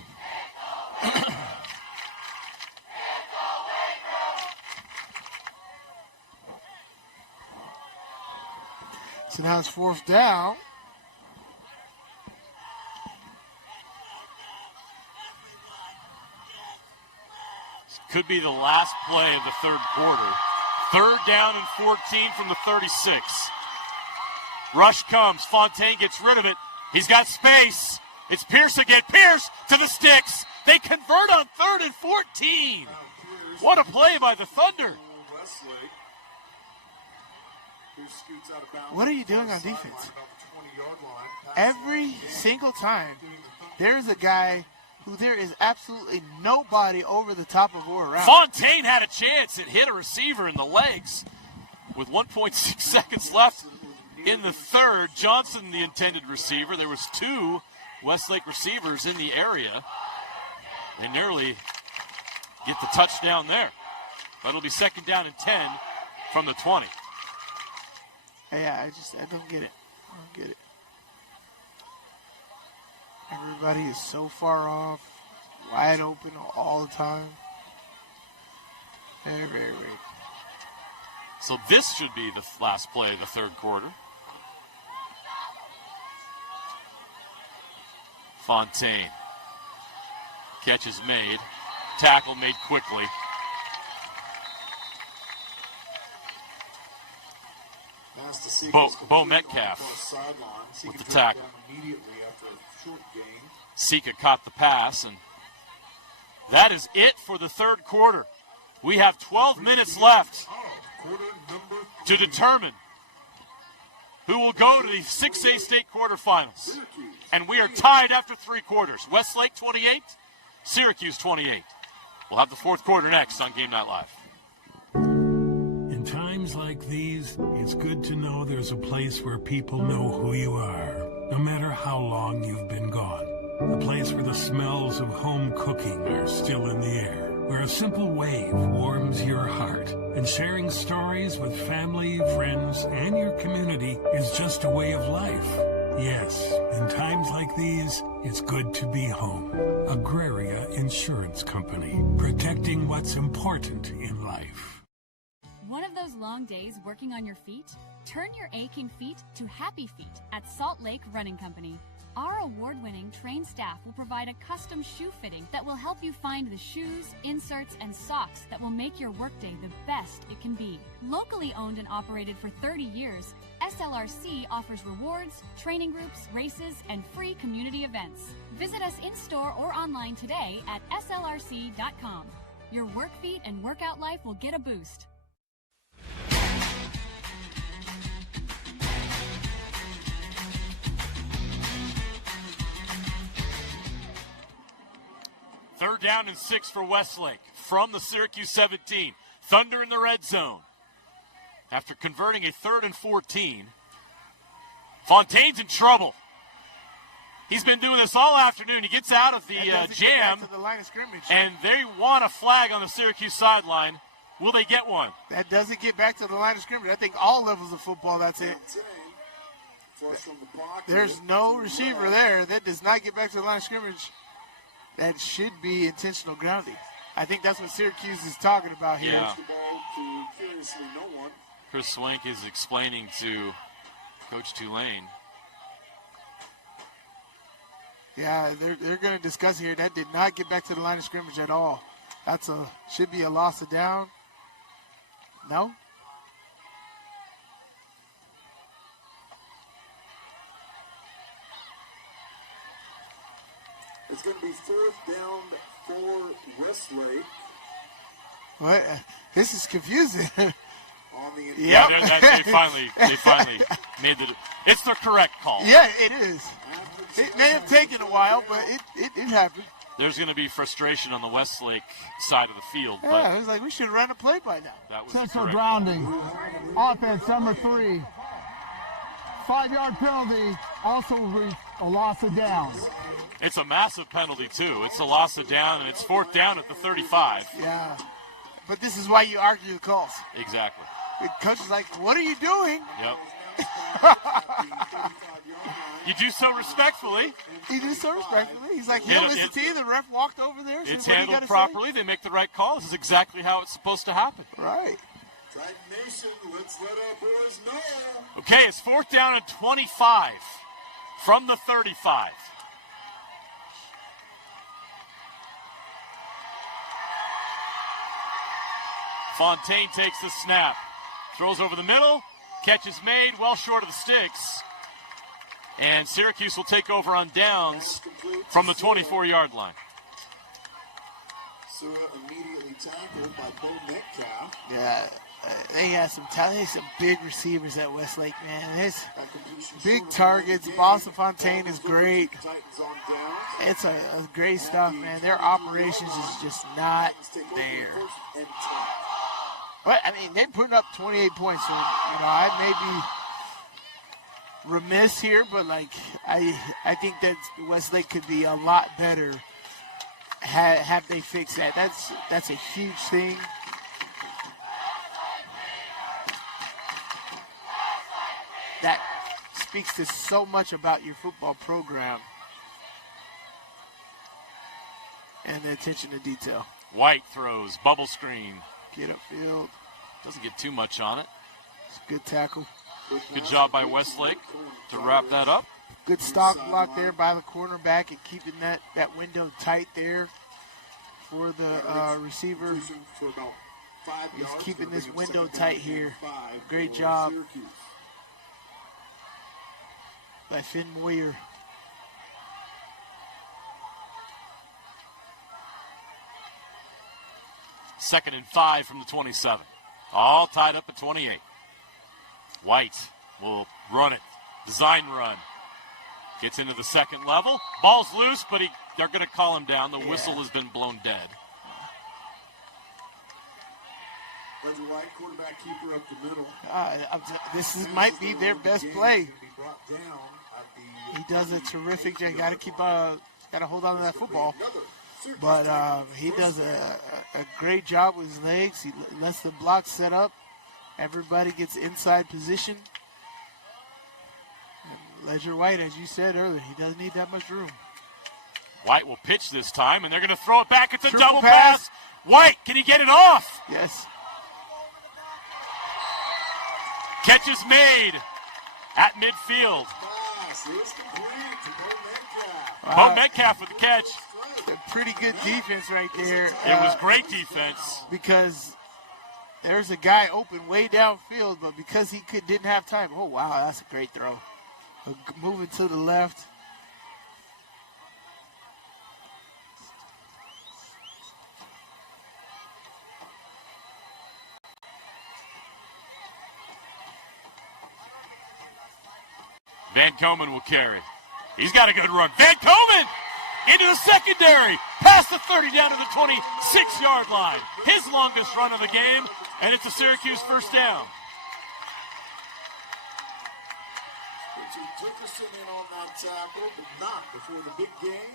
So now it's 4th down. Could be the last play of the 3rd quarter. 3rd down and 14 from the 36. Rush comes. Fontaine gets rid of it. He's got space. It's Pierce again. Pierce to the sticks. They convert on 3rd and 14. What a play by the Thunder. What are you doing on defense? Every single time, there's a guy who there is absolutely nobody over the top of or around. Fontaine had a chance. It hit a receiver in the legs with 1.6 seconds left in the 3rd. Johnson, the intended receiver. There was 2 Westlake receivers in the area. They nearly get the touchdown there. But it'll be 2nd down and 10 from the 20. Yeah, I don't get it. I don't get it. Everybody is so far off, wide open all the time. Very, very weird. So this should be the last play of the 3rd quarter. Fontaine. Catch is made. Tackle made quickly. Bo Metcalf with the tackle. Sika caught the pass, and that is it for the 3rd quarter. We have 12 minutes left to determine who will go to the 6A state quarterfinals. And we are tied after 3 quarters. Westlake 28, Syracuse 28. We'll have the 4th quarter next on Game Night Live. In times like these, it's good to know there's a place where people know who you are, no matter how long you've been gone. A place where the smells of home cooking are still in the air, where a simple wave warms your heart, and sharing stories with family, friends, and your community is just a way of life. Yes, in times like these, it's good to be home. Agraria Insurance Company, protecting what's important in life. One of those long days working on your feet? Turn your aching feet to happy feet at Salt Lake Running Company. Our award-winning trained staff will provide a custom shoe fitting that will help you find the shoes, inserts, and socks that will make your workday the best it can be. Locally owned and operated for 30 years, SLRC offers rewards, training groups, races, and free community events. Visit us in-store or online today at slrc.com. Your work feet and workout life will get a boost. Third down and 6 for Westlake from the Syracuse 17. Thunder in the red zone. After converting a 3rd and 14, Fontaine's in trouble. He's been doing this all afternoon. He gets out of the jam, and they want a flag on the Syracuse sideline. Will they get one? That doesn't get back to the line of scrimmage. I think all levels of football, that's it. There's no receiver there. That does not get back to the line of scrimmage. That should be intentional grounding. I think that's what Syracuse is talking about here. Yeah. Chris Swank is explaining to Coach Tulane. Yeah, they're going to discuss here. That did not get back to the line of scrimmage at all. Should be a loss of down. No? It's going to be 4th down for Westlake. What? This is confusing. Yep. Yeah, they finally made it's the correct call. Yeah, it is. It may have taken a while, but it happened. There's going to be frustration on the Westlake side of the field. Yeah, it was like we should run a play by now. That was Intentional grounding. Offense number 3. 5-yard penalty. Also a loss of downs. It's a massive penalty, too. It's a loss of down, and it's 4th down at the 35. Yeah. But this is why you argue the calls. Exactly. The coach is like, what are you doing? Yep. You do so respectfully. He do so respectfully. He's like, he'll listen to you. The ref walked over there. It's handled properly. They make the right call. This is exactly how it's supposed to happen. Right. Titan Nation, let's let our boys know. Okay, it's 4th down and 25 from the 35. Fontaine takes the snap. Throws over the middle. Catch is made well short of the sticks. And Syracuse will take over on downs from the 24-yard line. So immediately tackled by Bo Metcalf. Yeah, they have some talent. They have some big receivers at Westlake, man. There's big targets. Boston Fontaine is great. It's a great stuff, man. Their operations is just not there. But, I mean, they're putting up 28 points. So, I may be remiss here, but, I think that Westlake could be a lot better have they fixed that. That's a huge thing. That speaks to so much about your football program and the attention to detail. White throws, bubble screen. Get upfield. Doesn't get too much on it. It's a good tackle. Good job by Westlake to wrap that up. Good stock block there by the cornerback and keeping that window tight there for the receiver. He's keeping this window tight here. Great job by Finn Moyer. Second and 5 from the 27. All tied up at 28. White will run it. Design run. Gets into the second level. Ball's loose, but they're going to call him down. The whistle has been blown dead. Ledger White, quarterback keeper up the middle. This might be their best play. He does a terrific job. Got to hold on to that football. But he does a great job with his legs. He lets the block set up. Everybody gets inside position. And Ledger White, as you said earlier, he doesn't need that much room. White will pitch this time, and they're going to throw it back. It's a Triple double pass. White, can he get it off? Yes. Catch is made at midfield. Bo Metcalf with the catch. A pretty good defense right there. It was great defense. Because there's a guy open way downfield, but because he didn't have time. Oh, wow, that's a great throw. Moving to the left. Van Komen will carry. He's got a good run. Van Komen into the secondary. Past the 30 down to the 26-yard line. His longest run of the game, and it's a Syracuse first down. Richard Dickerson in on that tackle, but not before the big game.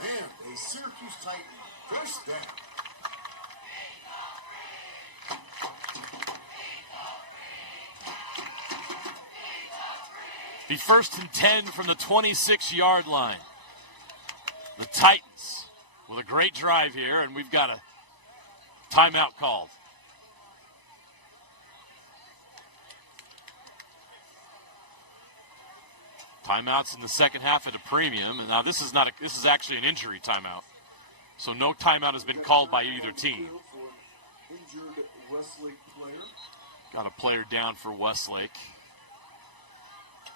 And a Syracuse Titan first down. Be first and 10 from the 26-yard line. The Titans with a great drive here, and we've got a timeout called. Timeouts in the second half at a premium, and now this is actually an injury timeout. So no timeout has been called by either team. Injured Westlake player. Got a player down for Westlake.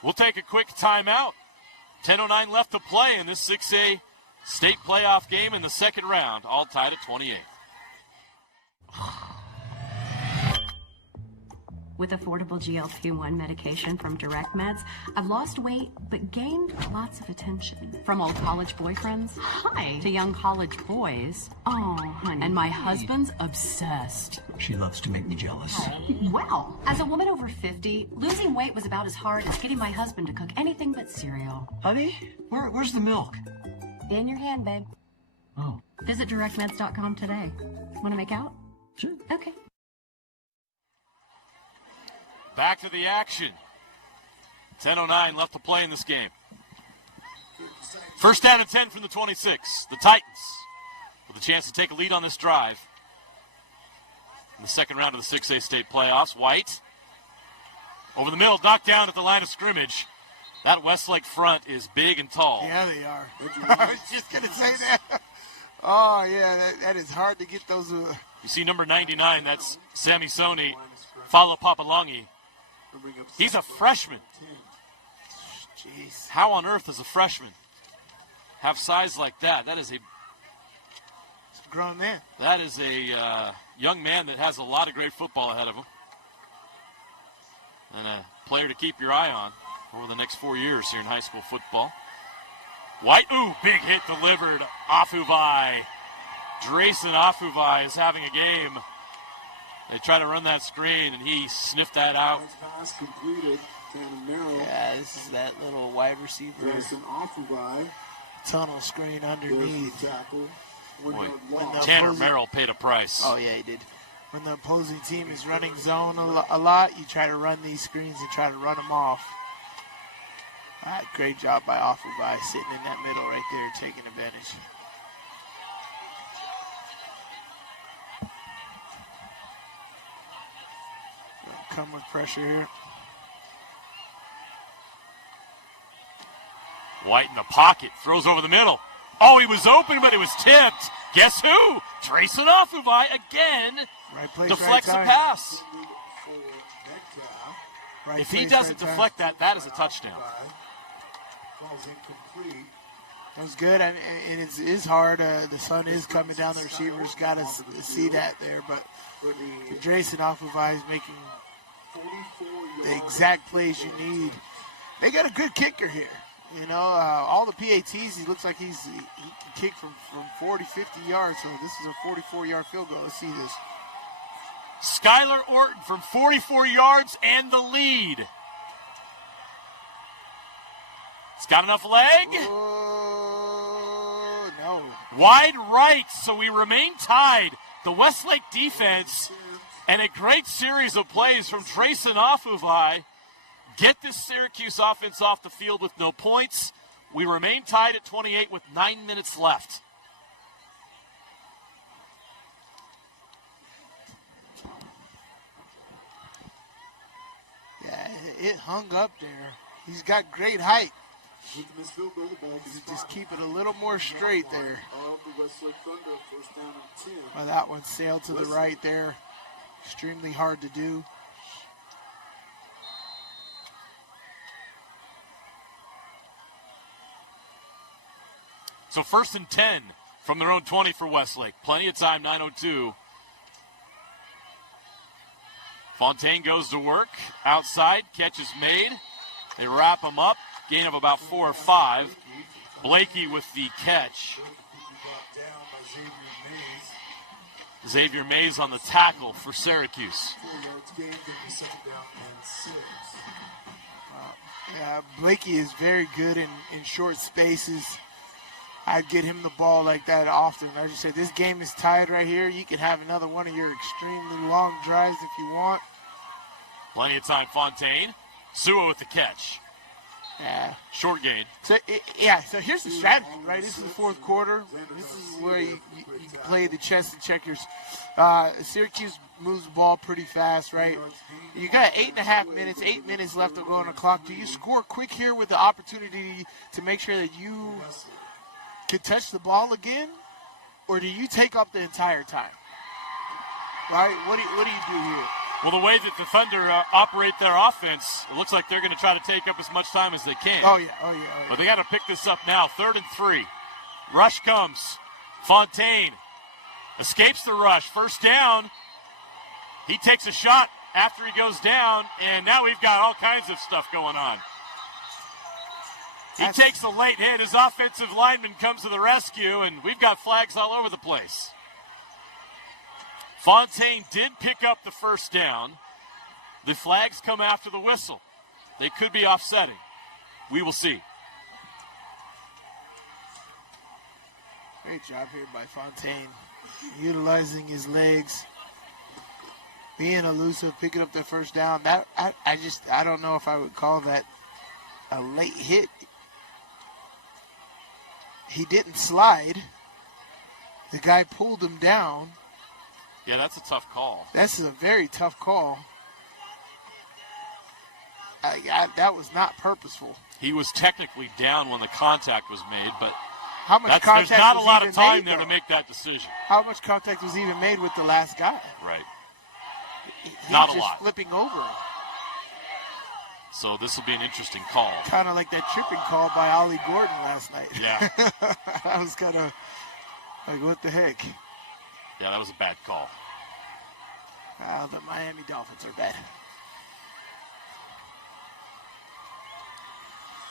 We'll take a quick timeout. 10:09 left to play in this 6A state playoff game in the second round, all tied at 28. With affordable GLP-1 medication from Direct Meds, I've lost weight but gained lots of attention. From old college boyfriends, hi, to young college boys, oh, honey. And my husband's obsessed. She loves to make me jealous. Well, as a woman over 50, losing weight was about as hard as getting my husband to cook anything but cereal. Honey, where's the milk? In your hand, babe. Oh. Visit directmeds.com today. Want to make out? Sure. Okay. Back to the action. 10:09 left to play in this game. First down and 10 from the 26. The Titans with a chance to take a lead on this drive. In the second round of the 6A state playoffs, White over the middle, knocked down at the line of scrimmage. That Westlake front is big and tall. Yeah, they are. I was just going to say that. Oh, yeah, that is hard to get those. You see number 99, that's Sammy Soni, Falo Papalangi. He's a freshman. Jeez. How on earth does a freshman have size like that? That is a grown man. That is a young man that has a lot of great football ahead of him. And a player to keep your eye on over the next 4 years here in high school football. White, big hit delivered. Afuvai. Drayson Afuvai is having a game. They try to run that screen, and he sniffed that out. Pass completed. Yeah, this is that little wide receiver. Drayson Afuvai. Tunnel screen underneath. Tackle. Boy, Tanner Merrill paid a price. Oh, yeah, he did. When the opposing team is running zone a lot, you try to run these screens and try to run them off. All right, great job by Afuvai sitting in that middle right there, taking advantage. Come with pressure here. White in the pocket, throws over the middle. Oh, he was open, but it was tipped. Guess who? Drayson Afuvai again. Right place, deflects right a pass. Right if he place, doesn't right deflect that is a touchdown. That was good, and it is hard. The sun is coming down. The receivers got to see that there, but Drayson Afuvai is making the exact plays you need. They got a good kicker here. You know, all the PATs, he looks like he can kick from 40, 50 yards. So this is a 44-yard field goal. Let's see this. Skylar Orton from 44 yards and the lead. It's got enough leg. No. Wide right, so we remain tied. The Westlake defense and a great series of plays from Drayson Afuvai get this Syracuse offense off the field with no points. We remain tied at 28 with 9 minutes left. Yeah, it hung up there. He's got great height. Just keep it a little more straight there. Well, that one sailed to the right there. Extremely hard to do. So 1st and 10 from their own 20 for Westlake. Plenty of time, 9:02. Fontaine goes to work. Outside, catch is made. They wrap him up. Gain of about 4 or 5. Blakey with the catch. Xavier Mays on the tackle for Syracuse. Yeah, Blakey is very good in short spaces. I'd get him the ball like that often. I just say this game is tied right here. You can have another one of your extremely long drives if you want. Plenty of time, Fontaine. Sua with the catch. Yeah. Short gain. So so here's the strategy, right? This is the fourth quarter. This is where you play the chess and checkers. Syracuse moves the ball pretty fast, right? You got 8.5 minutes, 8 minutes left to go on the clock. Do you score quick here with the opportunity to make sure that you can touch the ball again, or do you take up the entire time? Right? What do you do here? Well, the way that the Thunder operate their offense, it looks like they're going to try to take up as much time as they can. Oh, yeah. But they got to pick this up now. 3rd and 3. Rush comes. Fontaine escapes the rush. First down. He takes a shot after he goes down, and now we've got all kinds of stuff going on. He takes the late hit. His offensive lineman comes to the rescue, and we've got flags all over the place. Fontaine did pick up the first down. The flags come after the whistle. They could be offsetting. We will see. Great job here by Fontaine. Utilizing his legs. Being elusive, picking up the first down. That I don't know if I would call that a late hit. He didn't slide. The guy pulled him down. Yeah, that's a tough call. That's a very tough call. That was not purposeful. He was technically down when the contact was made, but how much contact there's not was a lot even of time made, there though? to make that decision. How much contact was even made with the last guy? Right. He Not was a just lot. flipping over. So this will be an interesting call. Kind of like that tripping call by Ollie Gordon last night. Yeah. I was kind of like, what the heck? Yeah, that was a bad call. The Miami Dolphins are bad.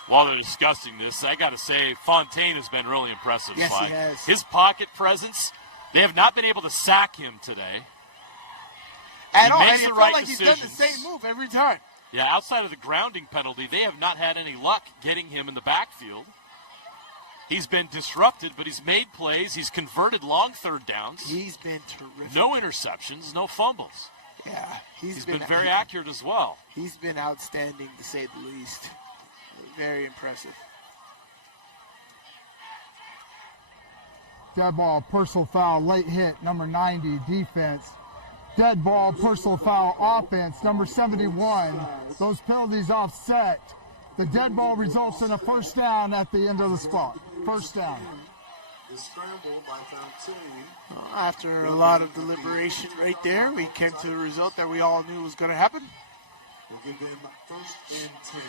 While they're discussing this, I got to say, Fontaine has been really impressive. Yes, Sly. he has. His pocket presence, they have not been able to sack him today. At all. Makes It the felt right like he's done the decisions. same move every time. Yeah, outside of the grounding penalty, they have not had any luck getting him in the backfield. He's been disrupted, but he's made plays. He's converted long third downs. He's been terrific. No interceptions, no fumbles. Yeah, He's been very accurate as well. He's been outstanding, to say the least. Very impressive. Dead ball, personal foul, late hit, number 90, defense. Dead ball, personal foul, offense, number 71. Those penalties offset. The dead ball results in a first down at the end of the spot. First down. The scramble by Fontaine. After a lot of deliberation right there, we came to the result that we all knew was going to happen. We'll give them 1st and 10.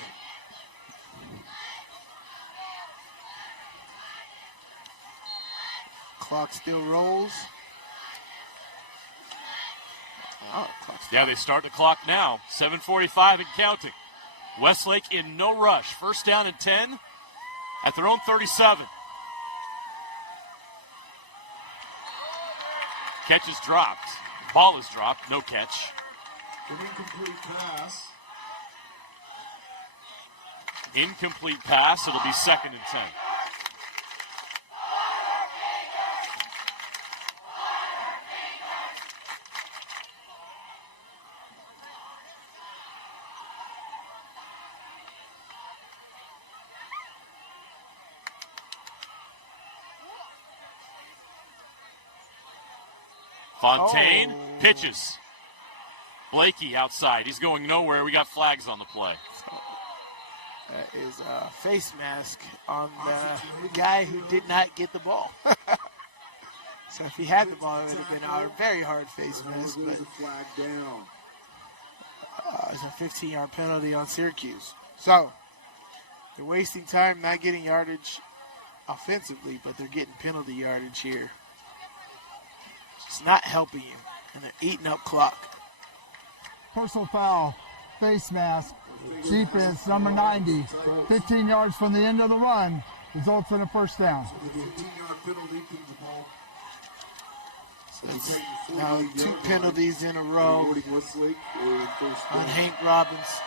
Clock still rolls. Yeah, they start the clock now. 7:45 and counting. Westlake in no rush. First down and 10 at their own 37. Catch is dropped. Ball is dropped. No catch. An incomplete pass. Incomplete pass. It'll be 2nd and 10. Fontaine pitches. Blakey outside. He's going nowhere. We got flags on the play. That is a face mask on the guy who did not get the ball. So if he had the ball, it would have been a very hard face mask. But it's a 15-yard penalty on Syracuse. So they're wasting time, not getting yardage offensively, but they're getting penalty yardage here. It's not helping you, and they're eating up clock. Personal foul, face mask, defense, number 90. 15 yards from the end of the run, results in a first down. Now 2 penalties in a row on Hank Robbins.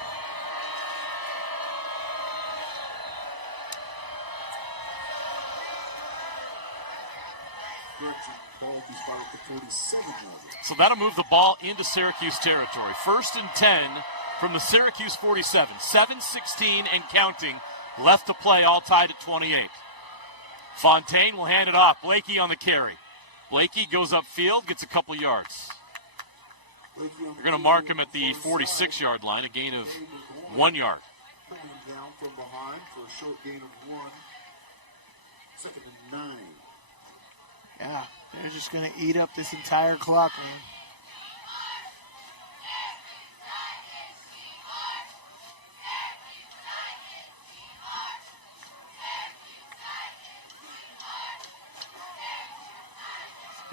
So that'll move the ball into Syracuse territory. 1st and 10 from the Syracuse 47. 7:16 and counting Left to play, all tied at 28. Fontaine will hand it off. Blakey on the carry. Blakey goes upfield, gets a couple yards. They're going to mark him at the 46-yard line, a gain of 1 yard. Down from behind for a short gain of 1. 2nd and 9. Yeah, they're just going to eat up this entire clock, man.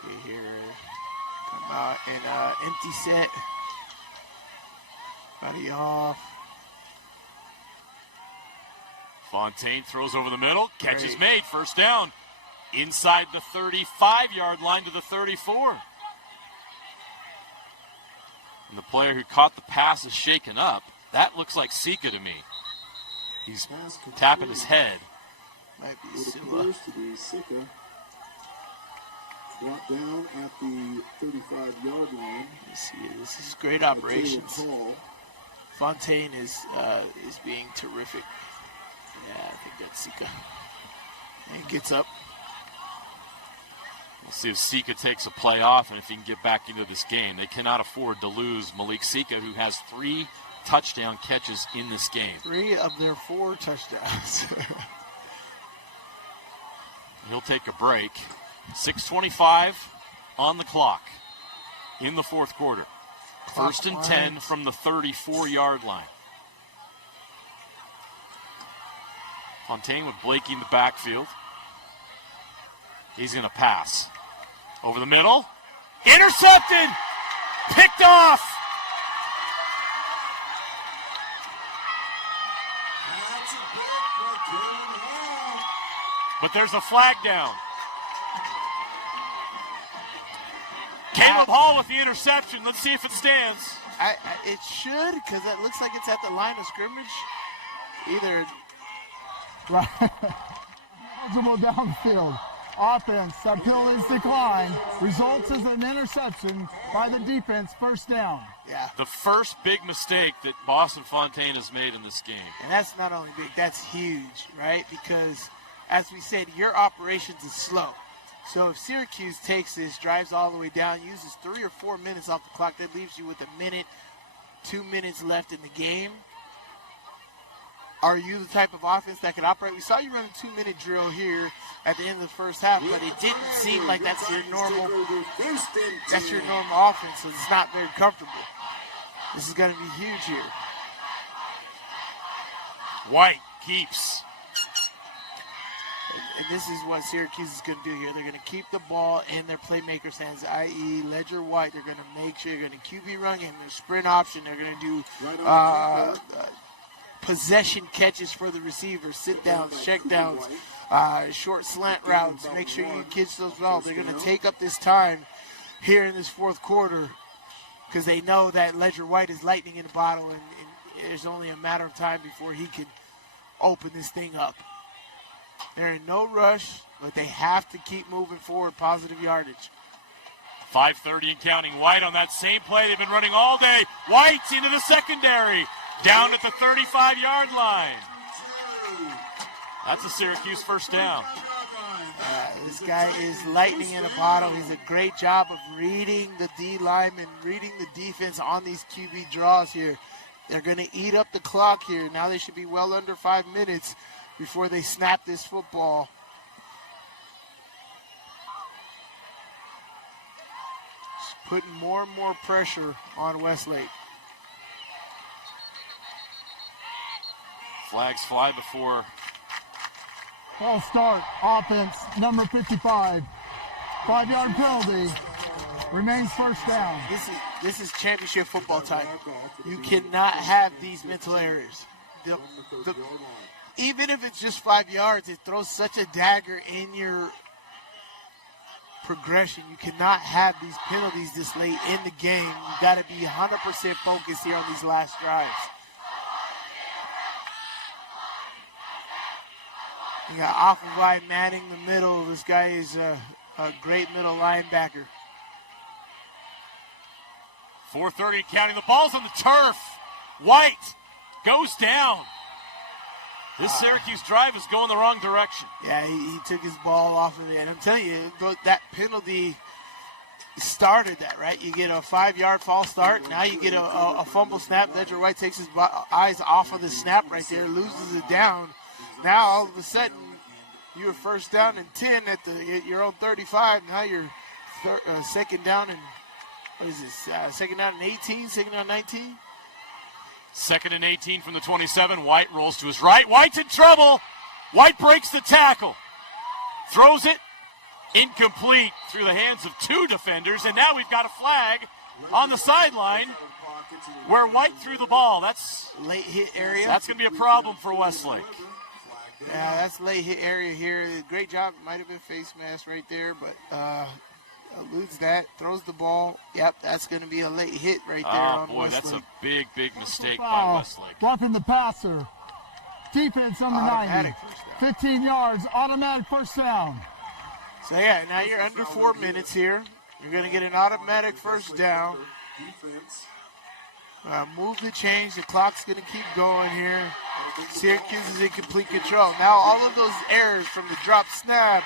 See here, come out in empty set. Body off. Fontaine throws over the middle. Catch is made. First down. Inside the 35-yard line to the 34. And the player who caught the pass is shaken up. That looks like Sika to me. He's tapping his head. Might be It Silla. appears to be Sika. Brought down at the 35-yard line. Let's see, this is great operations. Fontaine is being terrific. Yeah, I think that's Sika. And gets up. We'll see if Sika takes a play off and if he can get back into this game. They cannot afford to lose Malik Sika, who has 3 touchdown catches in this game. 3 of their 4 touchdowns. He'll take a break. 6:25 on the clock in the fourth quarter. First and 10 from the 34-yard line. Fontaine with Blakey in the backfield. He's going to pass. Over the middle. Intercepted! Picked off! But there's a flag down. Caleb Hall with the interception. Let's see if it stands. It should, because it looks like it's at the line of scrimmage. Either. Eligible downfield. Offense, that penalties decline. Results as an interception by the defense, first down. Yeah. The first big mistake that Boston Fontaine has made in this game. And that's not only big, that's huge, right? Because, as we said, your operations is slow. So if Syracuse takes this, drives all the way down, uses 3 or 4 minutes off the clock, that leaves you with 1 minute, 2 minutes left in the game. Are you the type of offense that can operate? We saw you run a 2-minute drill here at the end of the first half, but it didn't seem like that's your normal offense, so it's not very comfortable. This is going to be huge here. White keeps. And this is what Syracuse is going to do here. They're going to keep the ball in their playmakers' hands, i.e. Ledger White. They're going to make sure they're going to QB run game, their sprint option. They're going to do possession catches for the receivers, sit downs, check downs, short slant routes. Make sure you catch those well. They're going to take up this time here in this fourth quarter because they know that Ledger White is lightning in the bottle, and there's only a matter of time before he can open this thing up. They're in no rush, but they have to keep moving forward, positive yardage. 5:30 and counting. White on that same play they've been running all day. White's into the secondary, down at the 35-yard line. That's a Syracuse first down. This guy is lightning in a bottle. He's a great job of reading the D lineman, reading the defense on these QB draws here. They're going to eat up the clock here. Now they should be well under 5 minutes before they snap this football. Just putting more and more pressure on Westlake. Flags fly before. Ball start, offense, number 55. 5-yard penalty. Remains first down. This is championship football time. You cannot have these mental errors. Even if it's just 5 yards, it throws such a dagger in your progression. You cannot have these penalties this late in the game. You got to be 100% focused here on these last drives. You got Offenwide manning the middle. This guy is a great middle linebacker. 4:30 counting. The ball's on the turf. White goes down. This Syracuse drive is going the wrong direction. Yeah, he took his ball off of it. And I'm telling you, that penalty started that, right? You get a 5-yard false start. Now you get a fumble snap. Ledger White takes his eyes off of the snap right there, loses it down. Now, all of a sudden, you were first down and 10 at your own 35. Now you're second down and, what is this, second down and 18, second down and 19? Second and 18 from the 27. White rolls to his right. White's in trouble. White breaks the tackle. Throws it. Incomplete through the hands of 2 defenders. And now we've got a flag on the sideline where White threw the ball. That's late hit area. That's going to be a problem for Westlake. Yeah, that's late hit area here. Great job. It might have been face mask right there, but eludes that, throws the ball. Yep, that's going to be a late hit right there on boy, Westlake. that's a big, big mistake by Westlake. Roughing the passer. Defense number 90. 15 yards, automatic first down. So, yeah, now you're under 4 minutes here. You're going to get an automatic first down. Move the change. The clock's going to keep going here. Syracuse is in complete control. Now, all of those errors from the drop snap,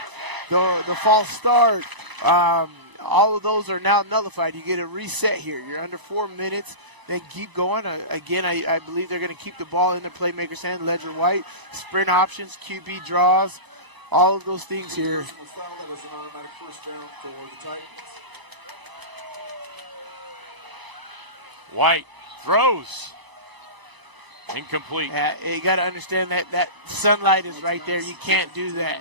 the false start, all of those are now nullified. You get a reset here. You're under 4 minutes. Then keep going. Again, I believe they're going to keep the ball in the playmaker's hand. Ledger White, sprint options, QB draws, all of those things here. White throws. Incomplete. Yeah, you got to understand that sunlight is right there. You can't do that.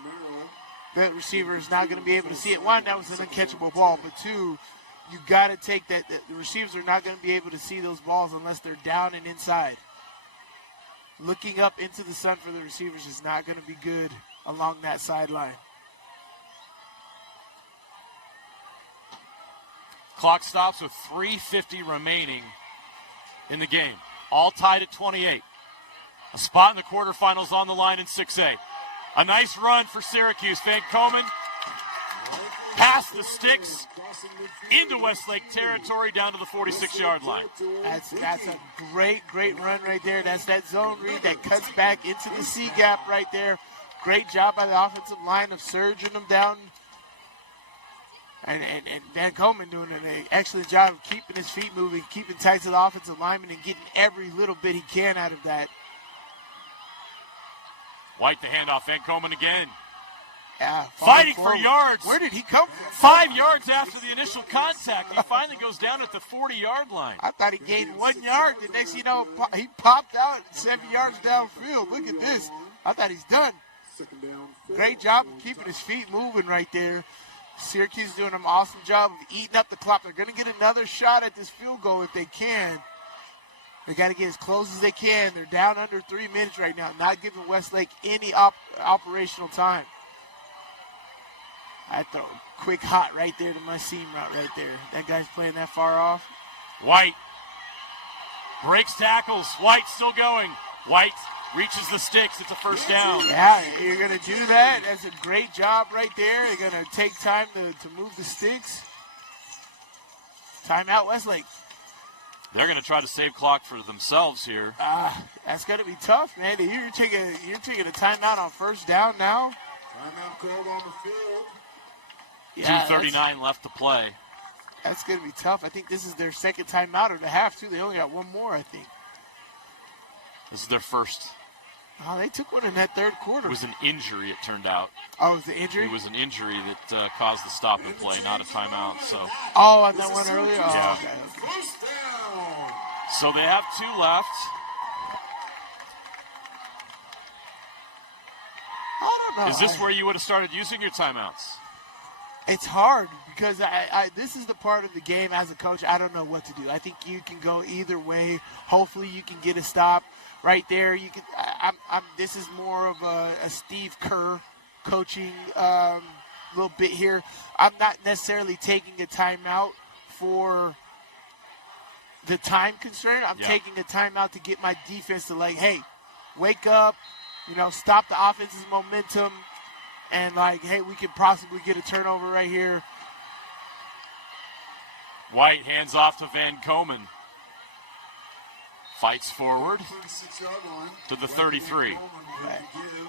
That receiver is not going to be able to see it. One, that was an uncatchable ball. But two, you got to take that. The receivers are not going to be able to see those balls unless they're down and inside. Looking up into the sun for the receivers is not going to be good along that sideline. Clock stops with 3:50 remaining in the game. All tied at 28. A spot in the quarterfinals on the line in 6A. A nice run for Syracuse. Van Komen past the sticks into Westlake territory down to the 46-yard line. That's a great run right there. That's that zone read that cuts back into the C gap right there. Great job by the offensive line of surging them down. And Van Komen doing an excellent job of keeping his feet moving, keeping tight to the offensive lineman, and getting every little bit he can out of that. White the handoff. Van Komen again. Yeah, fighting for yards. Where did he come from? 5 yards after the initial contact. He finally goes down at the 40-yard line. I thought he gained 1 yard. The next thing you know, he popped out 7 yards downfield. Look at this. I thought he's done. Great job of keeping his feet moving right there. Syracuse doing an awesome job of eating up the clock. They're going to get another shot at this field goal if they can. They got to get as close as they can. They're down under 3 minutes right now, not giving Westlake any operational time. I throw quick hot right there to my seam route right there. That guy's playing that far off. White breaks tackles. White still going. White reaches the sticks. It's a first down. Yeah, you're going to do that. That's a great job right there. You're going to take time to move the sticks. Timeout, Westlake. They're going to try to save clock for themselves here. That's going to be tough, man. You're taking a timeout on first down now. Timeout called on the field. Yeah, 2:39 left to play. That's going to be tough. I think this is their second timeout of the half, too. They only got one more, I think. This is their first. Oh, they took one in that third quarter. It was an injury, it turned out. Oh, it was the injury? It was an injury that caused the stop and play, not a timeout. So. Oh, on that one earlier? Oh, yeah. Okay. So they have 2 left. I don't know. Is this where you would have started using your timeouts? It's hard because this is the part of the game as a coach, I don't know what to do. I think you can go either way. Hopefully you can get a stop right there. You can. This is more of a Steve Kerr coaching little bit here. I'm not necessarily taking a timeout for the time constraint. I'm taking a timeout to get my defense to hey, wake up, stop the offense's momentum. And hey, we could possibly get a turnover right here. White hands off to Van Komen. Fights forward to the 33.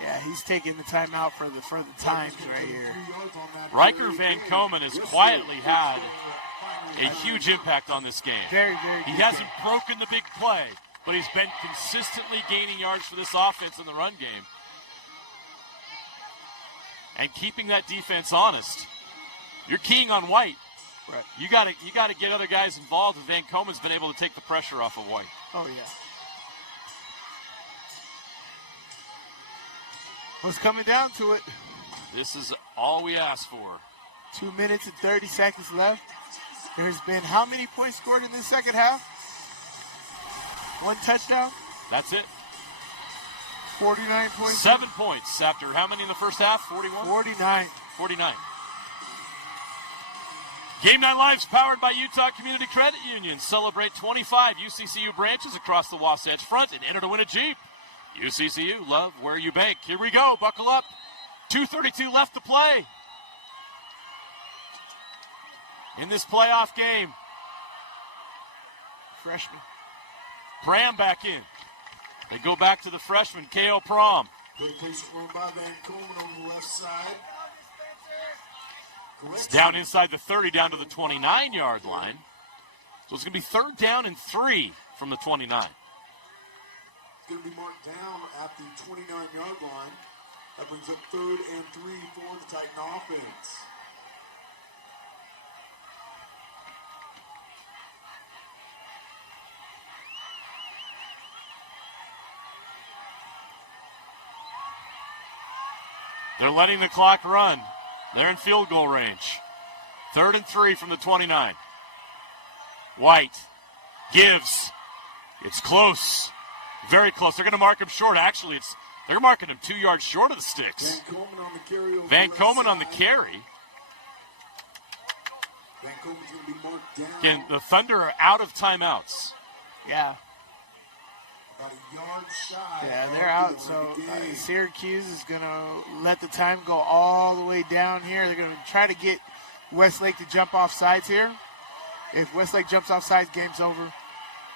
Yeah, he's taking the timeout for the times right here. Riker Van Komen has quietly had a huge impact on this game. Very, very He good hasn't game. broken the big play, but he's been consistently gaining yards for this offense in the run game. And keeping that defense honest. You're keying on White. Right. You got to get other guys involved, and Van Komen's been able to take the pressure off of White. Oh, yeah. What's coming down to it? This is all we ask for. 2 minutes and 30 seconds left. There's been how many points scored in the second half? 1 touchdown? That's it. 49 points. 7 points after how many in the first half? 41? 49. 49. Game Night Live's powered by Utah Community Credit Union. Celebrate 25 UCCU branches across the Wasatch Front and enter to win a Jeep. UCCU, love where you bank. Here we go. Buckle up. 2:32 left to play in this playoff game. Freshman. Pram back in. They go back to the freshman, K.O. Prom. Good push run by Van Komen on the left side. It's down inside the 30, down to the 29-yard line. So it's going to be 3rd down and 3 from the 29. It's going to be marked down at the 29-yard line. That brings up 3rd and 3 for the Titan offense. They're letting the clock run. They're in field goal range. 3rd and 3 from the 29. White gives. It's close. Very close. They're going to mark him short. Actually, they're marking him 2 yards short of the sticks. Van Komen on the carry. Van Komen on the carry. Van Komen's going to be marked down. Again, the Thunder are out of timeouts. Yeah. About a yard shy. Yeah, they're out. So Syracuse is going to let the time go all the way down here. They're going to try to get Westlake to jump off sides here. If Westlake jumps off sides, game's over.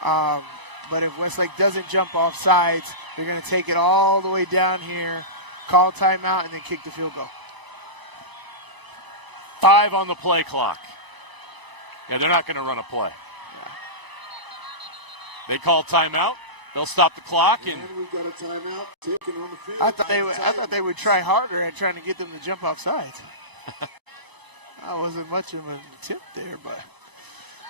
But if Westlake doesn't jump off sides, they're going to take it all the way down here, call timeout, and then kick the field goal. 5 on the play clock. Yeah, they're not going to run a play. They call timeout. They'll stop the clock, and we've got a timeout ticking on the field. I thought they would try harder at trying to get them to jump off sides. That wasn't much of an attempt there, but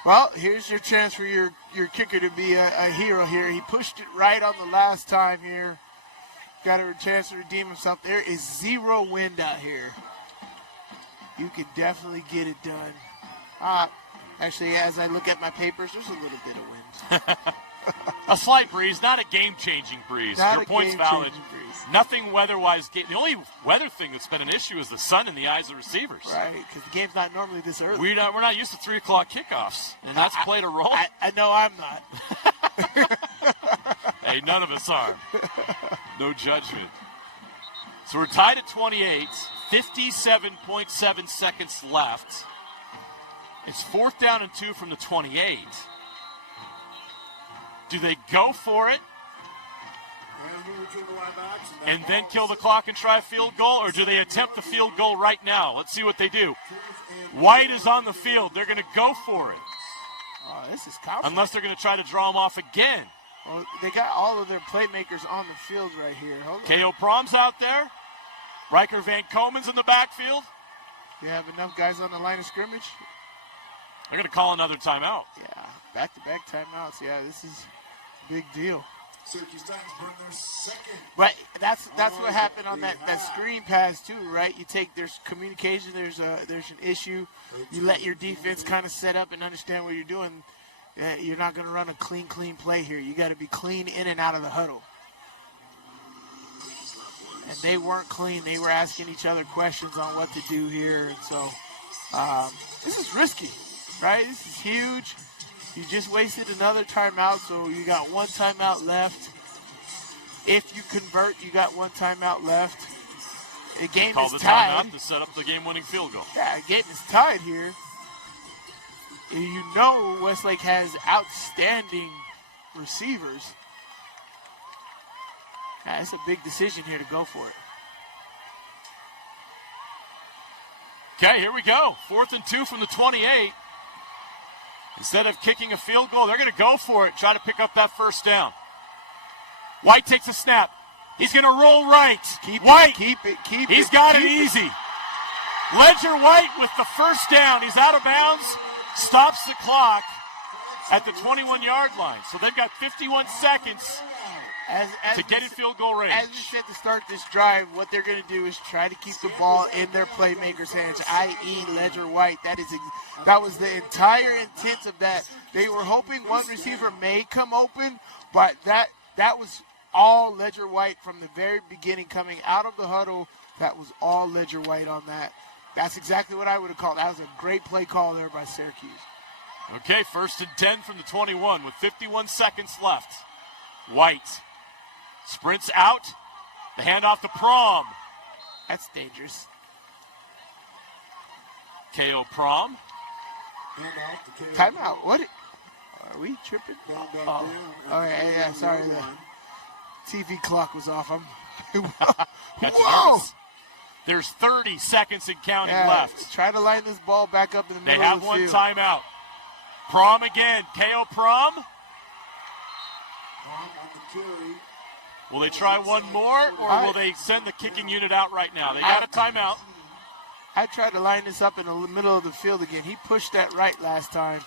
well, here's your chance for your kicker to be a hero here. He pushed it right on the last time here. Got a chance to redeem himself. There is 0 wind out here. You can definitely get it done. Actually, as I look at my papers, there's a little bit of wind. a slight breeze, not a game-changing breeze. Your point's valid. Nothing weather-wise. The only weather thing that's been an issue is the sun in the eyes of receivers. Right, because the game's not normally this early. We're not used to 3 o'clock kickoffs, and that's played a role. I know I'm not. Hey, none of us are. No judgment. So we're tied at 28, 57.7 seconds left. It's 4th down and 2 from the 28. Do they go for it and then kill the clock and try a field goal, or do they attempt the field goal right now? Let's see what they do. White is on the field. They're going to go for it. Oh, this is confident. Unless they're going to try to draw him off again. Well, they got all of their playmakers on the field right here. K.O. Prom's out there. Riker Van Komen's in the backfield. You have enough guys on the line of scrimmage? They're going to call another timeout. Yeah, back-to-back timeouts. Yeah, this is a big deal. Syracuse Titans burn their second. Right, that's what happened on that screen pass too, right? There's communication, there's an issue. You let your defense kind of set up and understand what you're doing. You're not going to run a clean play here. You got to be clean in and out of the huddle. And they weren't clean. They were asking each other questions on what to do here. And so this is risky, right? This is huge. You just wasted another timeout, so you got 1 timeout left. If you convert, you got 1 timeout left. The game Call is the tied. timeout to set up the game-winning field goal. Yeah, the game is tied here. You know Westlake has outstanding receivers. It's a big decision here to go for it. Okay, here we go. 4th and 2 from the 28. Instead of kicking a field goal, they're going to go for it, try to pick up that first down. White takes a snap. He's going to roll right. Keep it. He's got it easy. Ledger White with the first down. He's out of bounds, stops the clock at the 21-yard line. So they've got 51 seconds to get in field goal range. As you said to start this drive, what they're going to do is try to keep the ball in their playmakers' hands, i.e. Ledger White. That was the entire intent of that. They were hoping one receiver may come open, but that was all Ledger White from the very beginning coming out of the huddle. That was all Ledger White on that. That's exactly what I would have called. That was a great play call there by Syracuse. Okay, 1st and 10 from the 21 with 51 seconds left. White sprints out. The handoff to Prom. That's dangerous. KO Prom. Timeout. What? Are we tripping? Oh, yeah, sorry. The TV clock was off. Whoa! There's 30 seconds and counting left. Try to line this ball back up in the middle of the field. They have one timeout. Prom again. KO Prom. Will they try one more, or will they send the kicking unit out right now? They got a timeout. I tried to line this up in the middle of the field again. He pushed that right last time.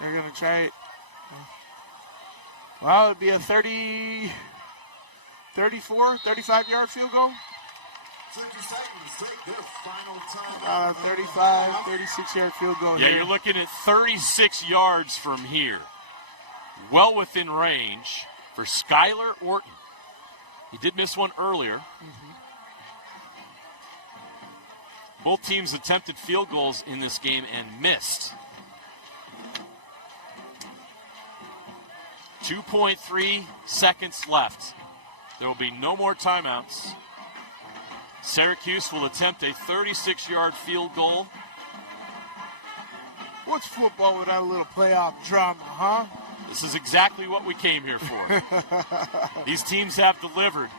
They're going to try it. Well, it would be a 35-yard field goal. 35, 36-yard field goal. Yeah, you're looking at 36 yards from here. Well within range for Skylar Orton. He did miss one earlier. Both teams attempted field goals in this game and missed. 2.3 seconds left. There will be no more timeouts. Syracuse will attempt a 36-yard field goal. What's football without a little playoff drama, huh? This is exactly what we came here for. These teams have delivered.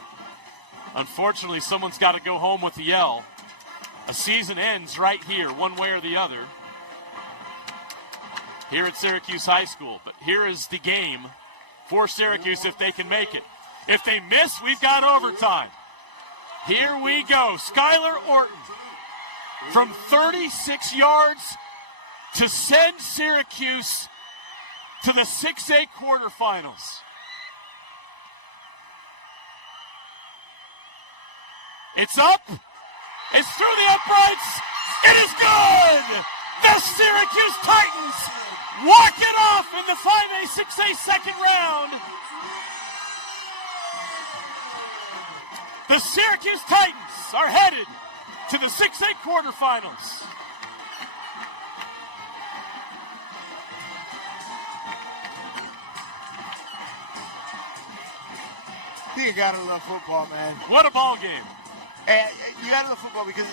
Unfortunately, someone's got to go home with the L. A season ends right here, one way or the other, here at Syracuse High School. But here is the game for Syracuse if they can make it. If they miss, we've got overtime. Here we go. Skylar Orton from 36 yards to send Syracuse to the 6A quarterfinals. It's up. It's through the uprights. It is good. The Syracuse Titans walk it off in the 5A, 6A second round. The Syracuse Titans are headed to the 6A quarterfinals. You gotta love football, man. What a ball game. And you gotta love football because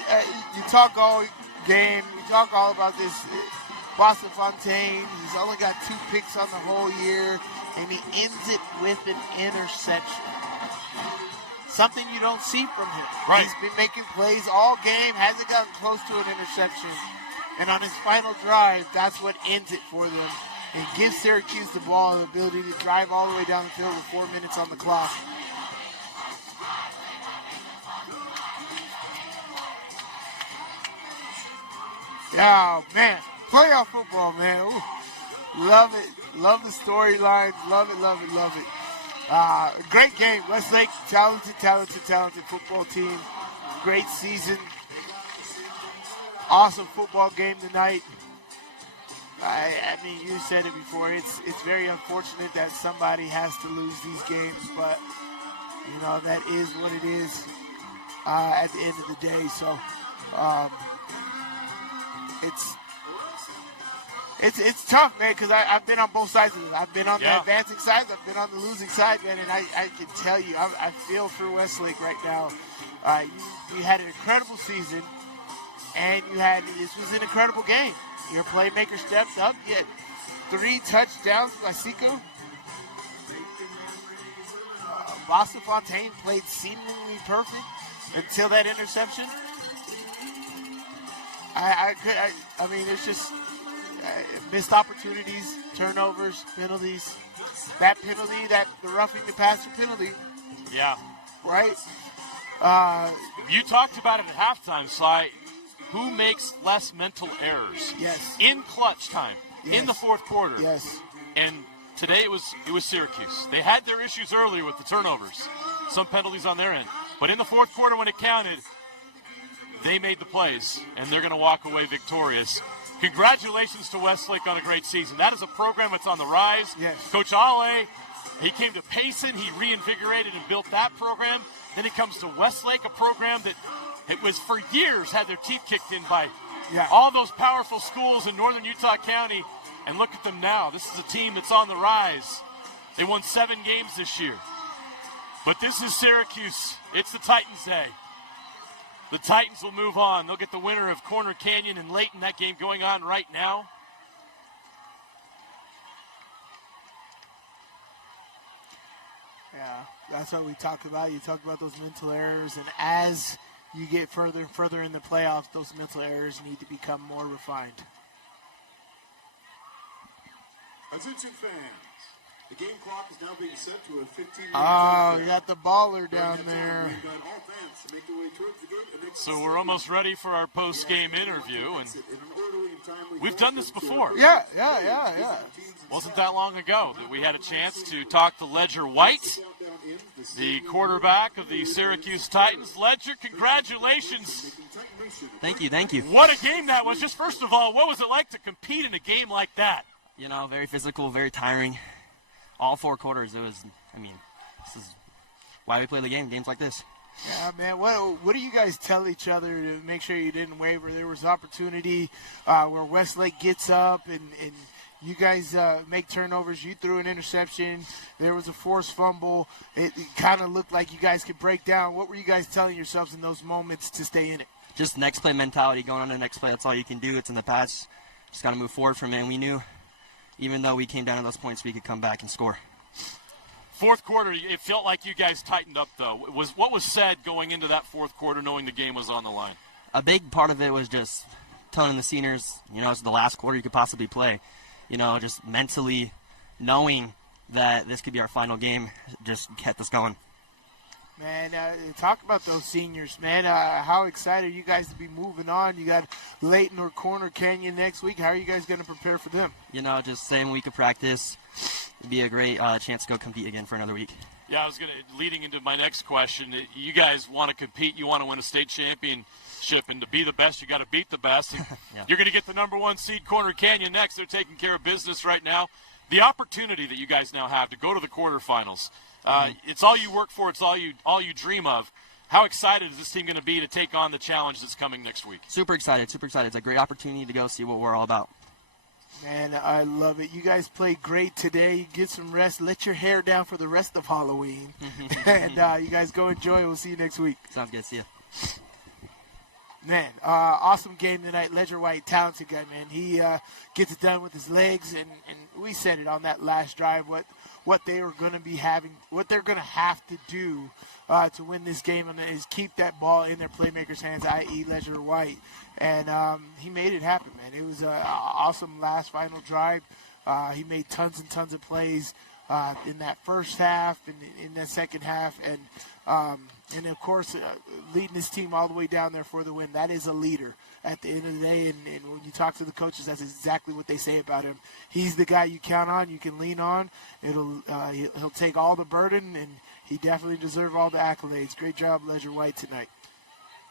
you talk all game, we talk all about this. Boston Fontaine, he's only got 2 picks on the whole year, and he ends it with an interception. Something you don't see from him. Right. He's been making plays all game, hasn't gotten close to an interception. And on his final drive, that's what ends it for them. And gives Syracuse the ball and the ability to drive all the way down the field with 4 minutes on the clock. Yeah, man. Playoff football, man. Ooh. Love it. Love the storylines. Love it, love it, love it. Great game. Westlake, talented football team. Great season. Awesome football game tonight. I mean, you said it before. It's very unfortunate that somebody has to lose these games, but, you know, that is what it is at the end of the day. So, It's tough, man, because I've been on both sides of it. I've been on the advancing side, I've been on the losing side, man, and I can tell you, I feel for Westlake right now. You had an incredible season, and this was an incredible game. Your playmaker stepped up. 3 touchdowns by Seco. Boston Fontaine played seemingly perfect until that interception. I mean, it's just missed opportunities, turnovers, penalties. That penalty, the roughing the passer penalty. Yeah. Right? You talked about it at halftime, Sly. Who makes less mental errors? Yes. In clutch time, yes. in the fourth quarter. Yes. And today it was Syracuse. They had their issues earlier with the turnovers, some penalties on their end. But in the fourth quarter when it counted, they made the plays, and they're going to walk away victorious. Congratulations to Westlake on a great season. That is a program that's on the rise. Yes. Coach Ale, he came to Payson. He reinvigorated and built that program. Then he comes to Westlake, a program that it was for years had their teeth kicked in by all those powerful schools in northern Utah County. And look at them now. This is a team that's on the rise. They won 7 games this year. But this is Syracuse. It's the Titans' day. The Titans will move on. They'll get the winner of Corner Canyon and Layton. That game going on right now. Yeah, that's what we talk about. You talk about those mental errors, and as you get further and further in the playoffs, those mental errors need to become more refined. Attention fans. The game clock is now being set to a 15-minute Oh, you got the baller down there. So we're almost ready for our post-game interview, and we've done this before. Yeah. Wasn't that long ago that we had a chance to talk to Ledger White, the quarterback of the Syracuse Titans. Ledger, congratulations. Thank you. What a game that was. Just first of all, what was it like to compete in a game like that? You know, very physical, very tiring. All 4 quarters, this is why we play the game, games like this. Yeah, man, what do you guys tell each other to make sure you didn't waver? There was opportunity where Westlake gets up and you guys make turnovers. You threw an interception. There was a forced fumble. It kind of looked like you guys could break down. What were you guys telling yourselves in those moments to stay in it? Just next play mentality, going on to the next play. That's all you can do. It's in the past. Just got to move forward from it. And we knew, even though we came down to those points, we could come back and score. Fourth quarter, it felt like you guys tightened up, though. What was said going into that fourth quarter, knowing the game was on the line? A big part of it was just telling the seniors, it's the last quarter you could possibly play. Just mentally knowing that this could be our final game, just kept us going. Man, talk about those seniors, man. How excited are you guys to be moving on? You got Layton or Corner Canyon next week. How are you guys going to prepare for them? Just same week of practice. It'd be a great chance to go compete again for another week. Yeah, I was leading into my next question. You guys want to compete. You want to win a state championship, and to be the best, you got to beat the best. Yeah. You're going to get the number 1 seed, Corner Canyon, next. They're taking care of business right now. The opportunity that you guys now have to go to the quarterfinals. It's all you work for. It's all you dream of. How excited is this team going to be to take on the challenge that's coming next week? Super excited. It's a great opportunity to go see what we're all about. Man, I love it. You guys played great today. Get some rest. Let your hair down for the rest of Halloween. And you guys go enjoy. We'll see you next week. Sounds good. See you. Man, awesome game tonight. Ledger White, talented guy, man. He gets it done with his legs, and we said it on that last drive, what they were going to be having, what they're going to have to do to win this game is keep that ball in their playmakers' hands, i.e. Ledger White. And he made it happen, man. It was an awesome last final drive. He made tons and tons of plays in that first half and in that second half. And of course, leading this team all the way down there for the win. That is a leader at the end of the day. And when you talk to the coaches, that's exactly what they say about him. He's the guy you count on, you can lean on. He'll take all the burden, and he definitely deserves all the accolades. Great job, Ledger White, tonight.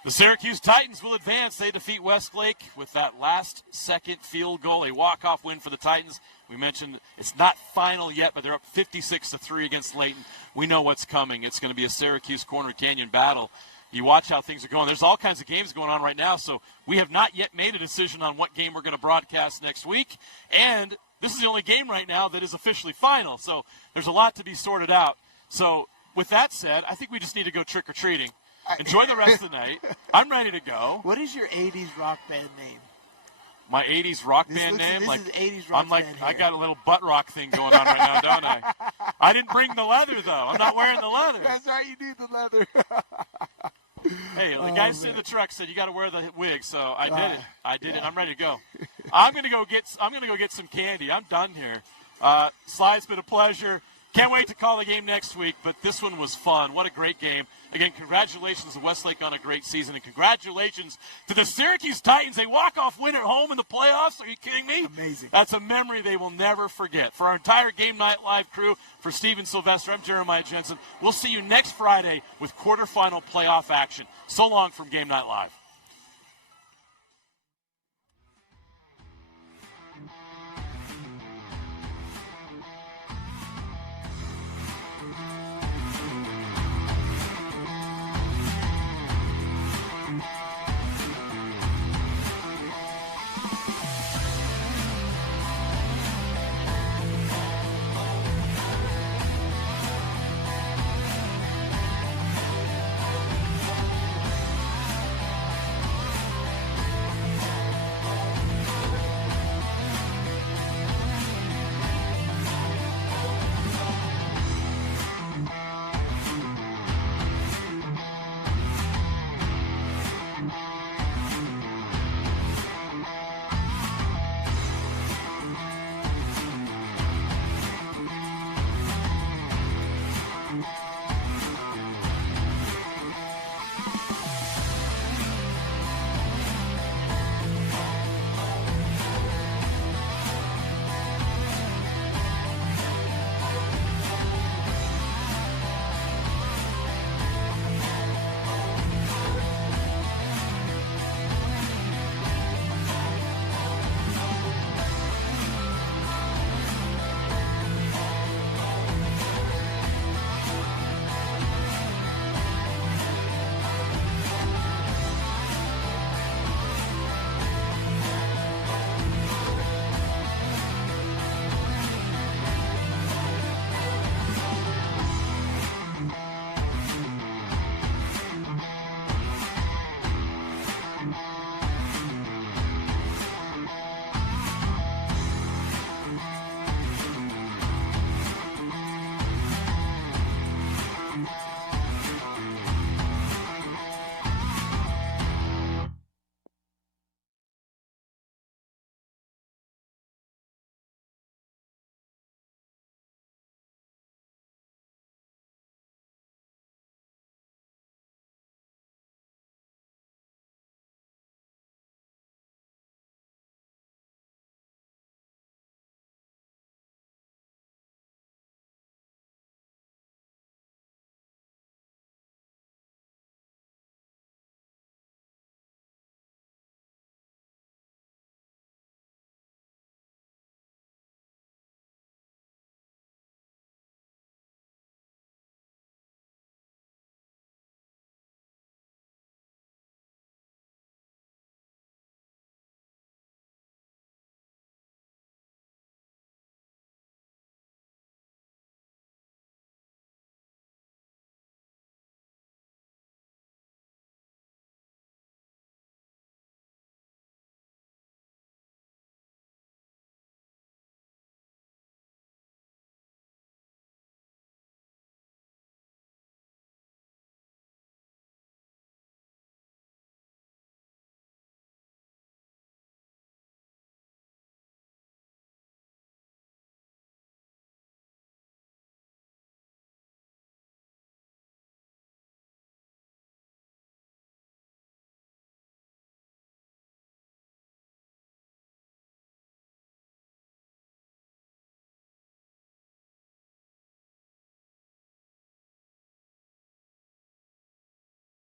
The Syracuse Titans will advance. They defeat Westlake with that last-second field goal, a walk-off win for the Titans. We mentioned it's not final yet, but they're up 56-3 against Layton. We know what's coming. It's going to be a Syracuse Corner Canyon battle. You watch how things are going. There's all kinds of games going on right now, so we have not yet made a decision on what game we're going to broadcast next week. And this is the only game right now that is officially final, so there's a lot to be sorted out. So with that said, I think we just need to go trick-or-treating. Enjoy the rest of the night. I'm ready to go. What is your 80s rock band name? My 80s rock band name? This Like, is 80s rock I'm like, band I hair. got a little butt rock thing going on right now, don't I? I didn't bring the leather, though. I'm not wearing the leather. That's right, you need the leather. Hey, the guy sitting in the truck said you got to wear the wig, so I did it. I did it. I'm ready to go. I'm gonna go get some candy. I'm done here. Sly, it's been a pleasure. Can't wait to call the game next week, but this one was fun. What a great game. Again, congratulations to Westlake on a great season, and congratulations to the Syracuse Titans. A walk-off win at home in the playoffs. Are you kidding me? Amazing. That's a memory they will never forget. For our entire Game Night Live crew, for Steven Sylvester, I'm Jeremiah Jensen. We'll see you next Friday with quarterfinal playoff action. So long from Game Night Live.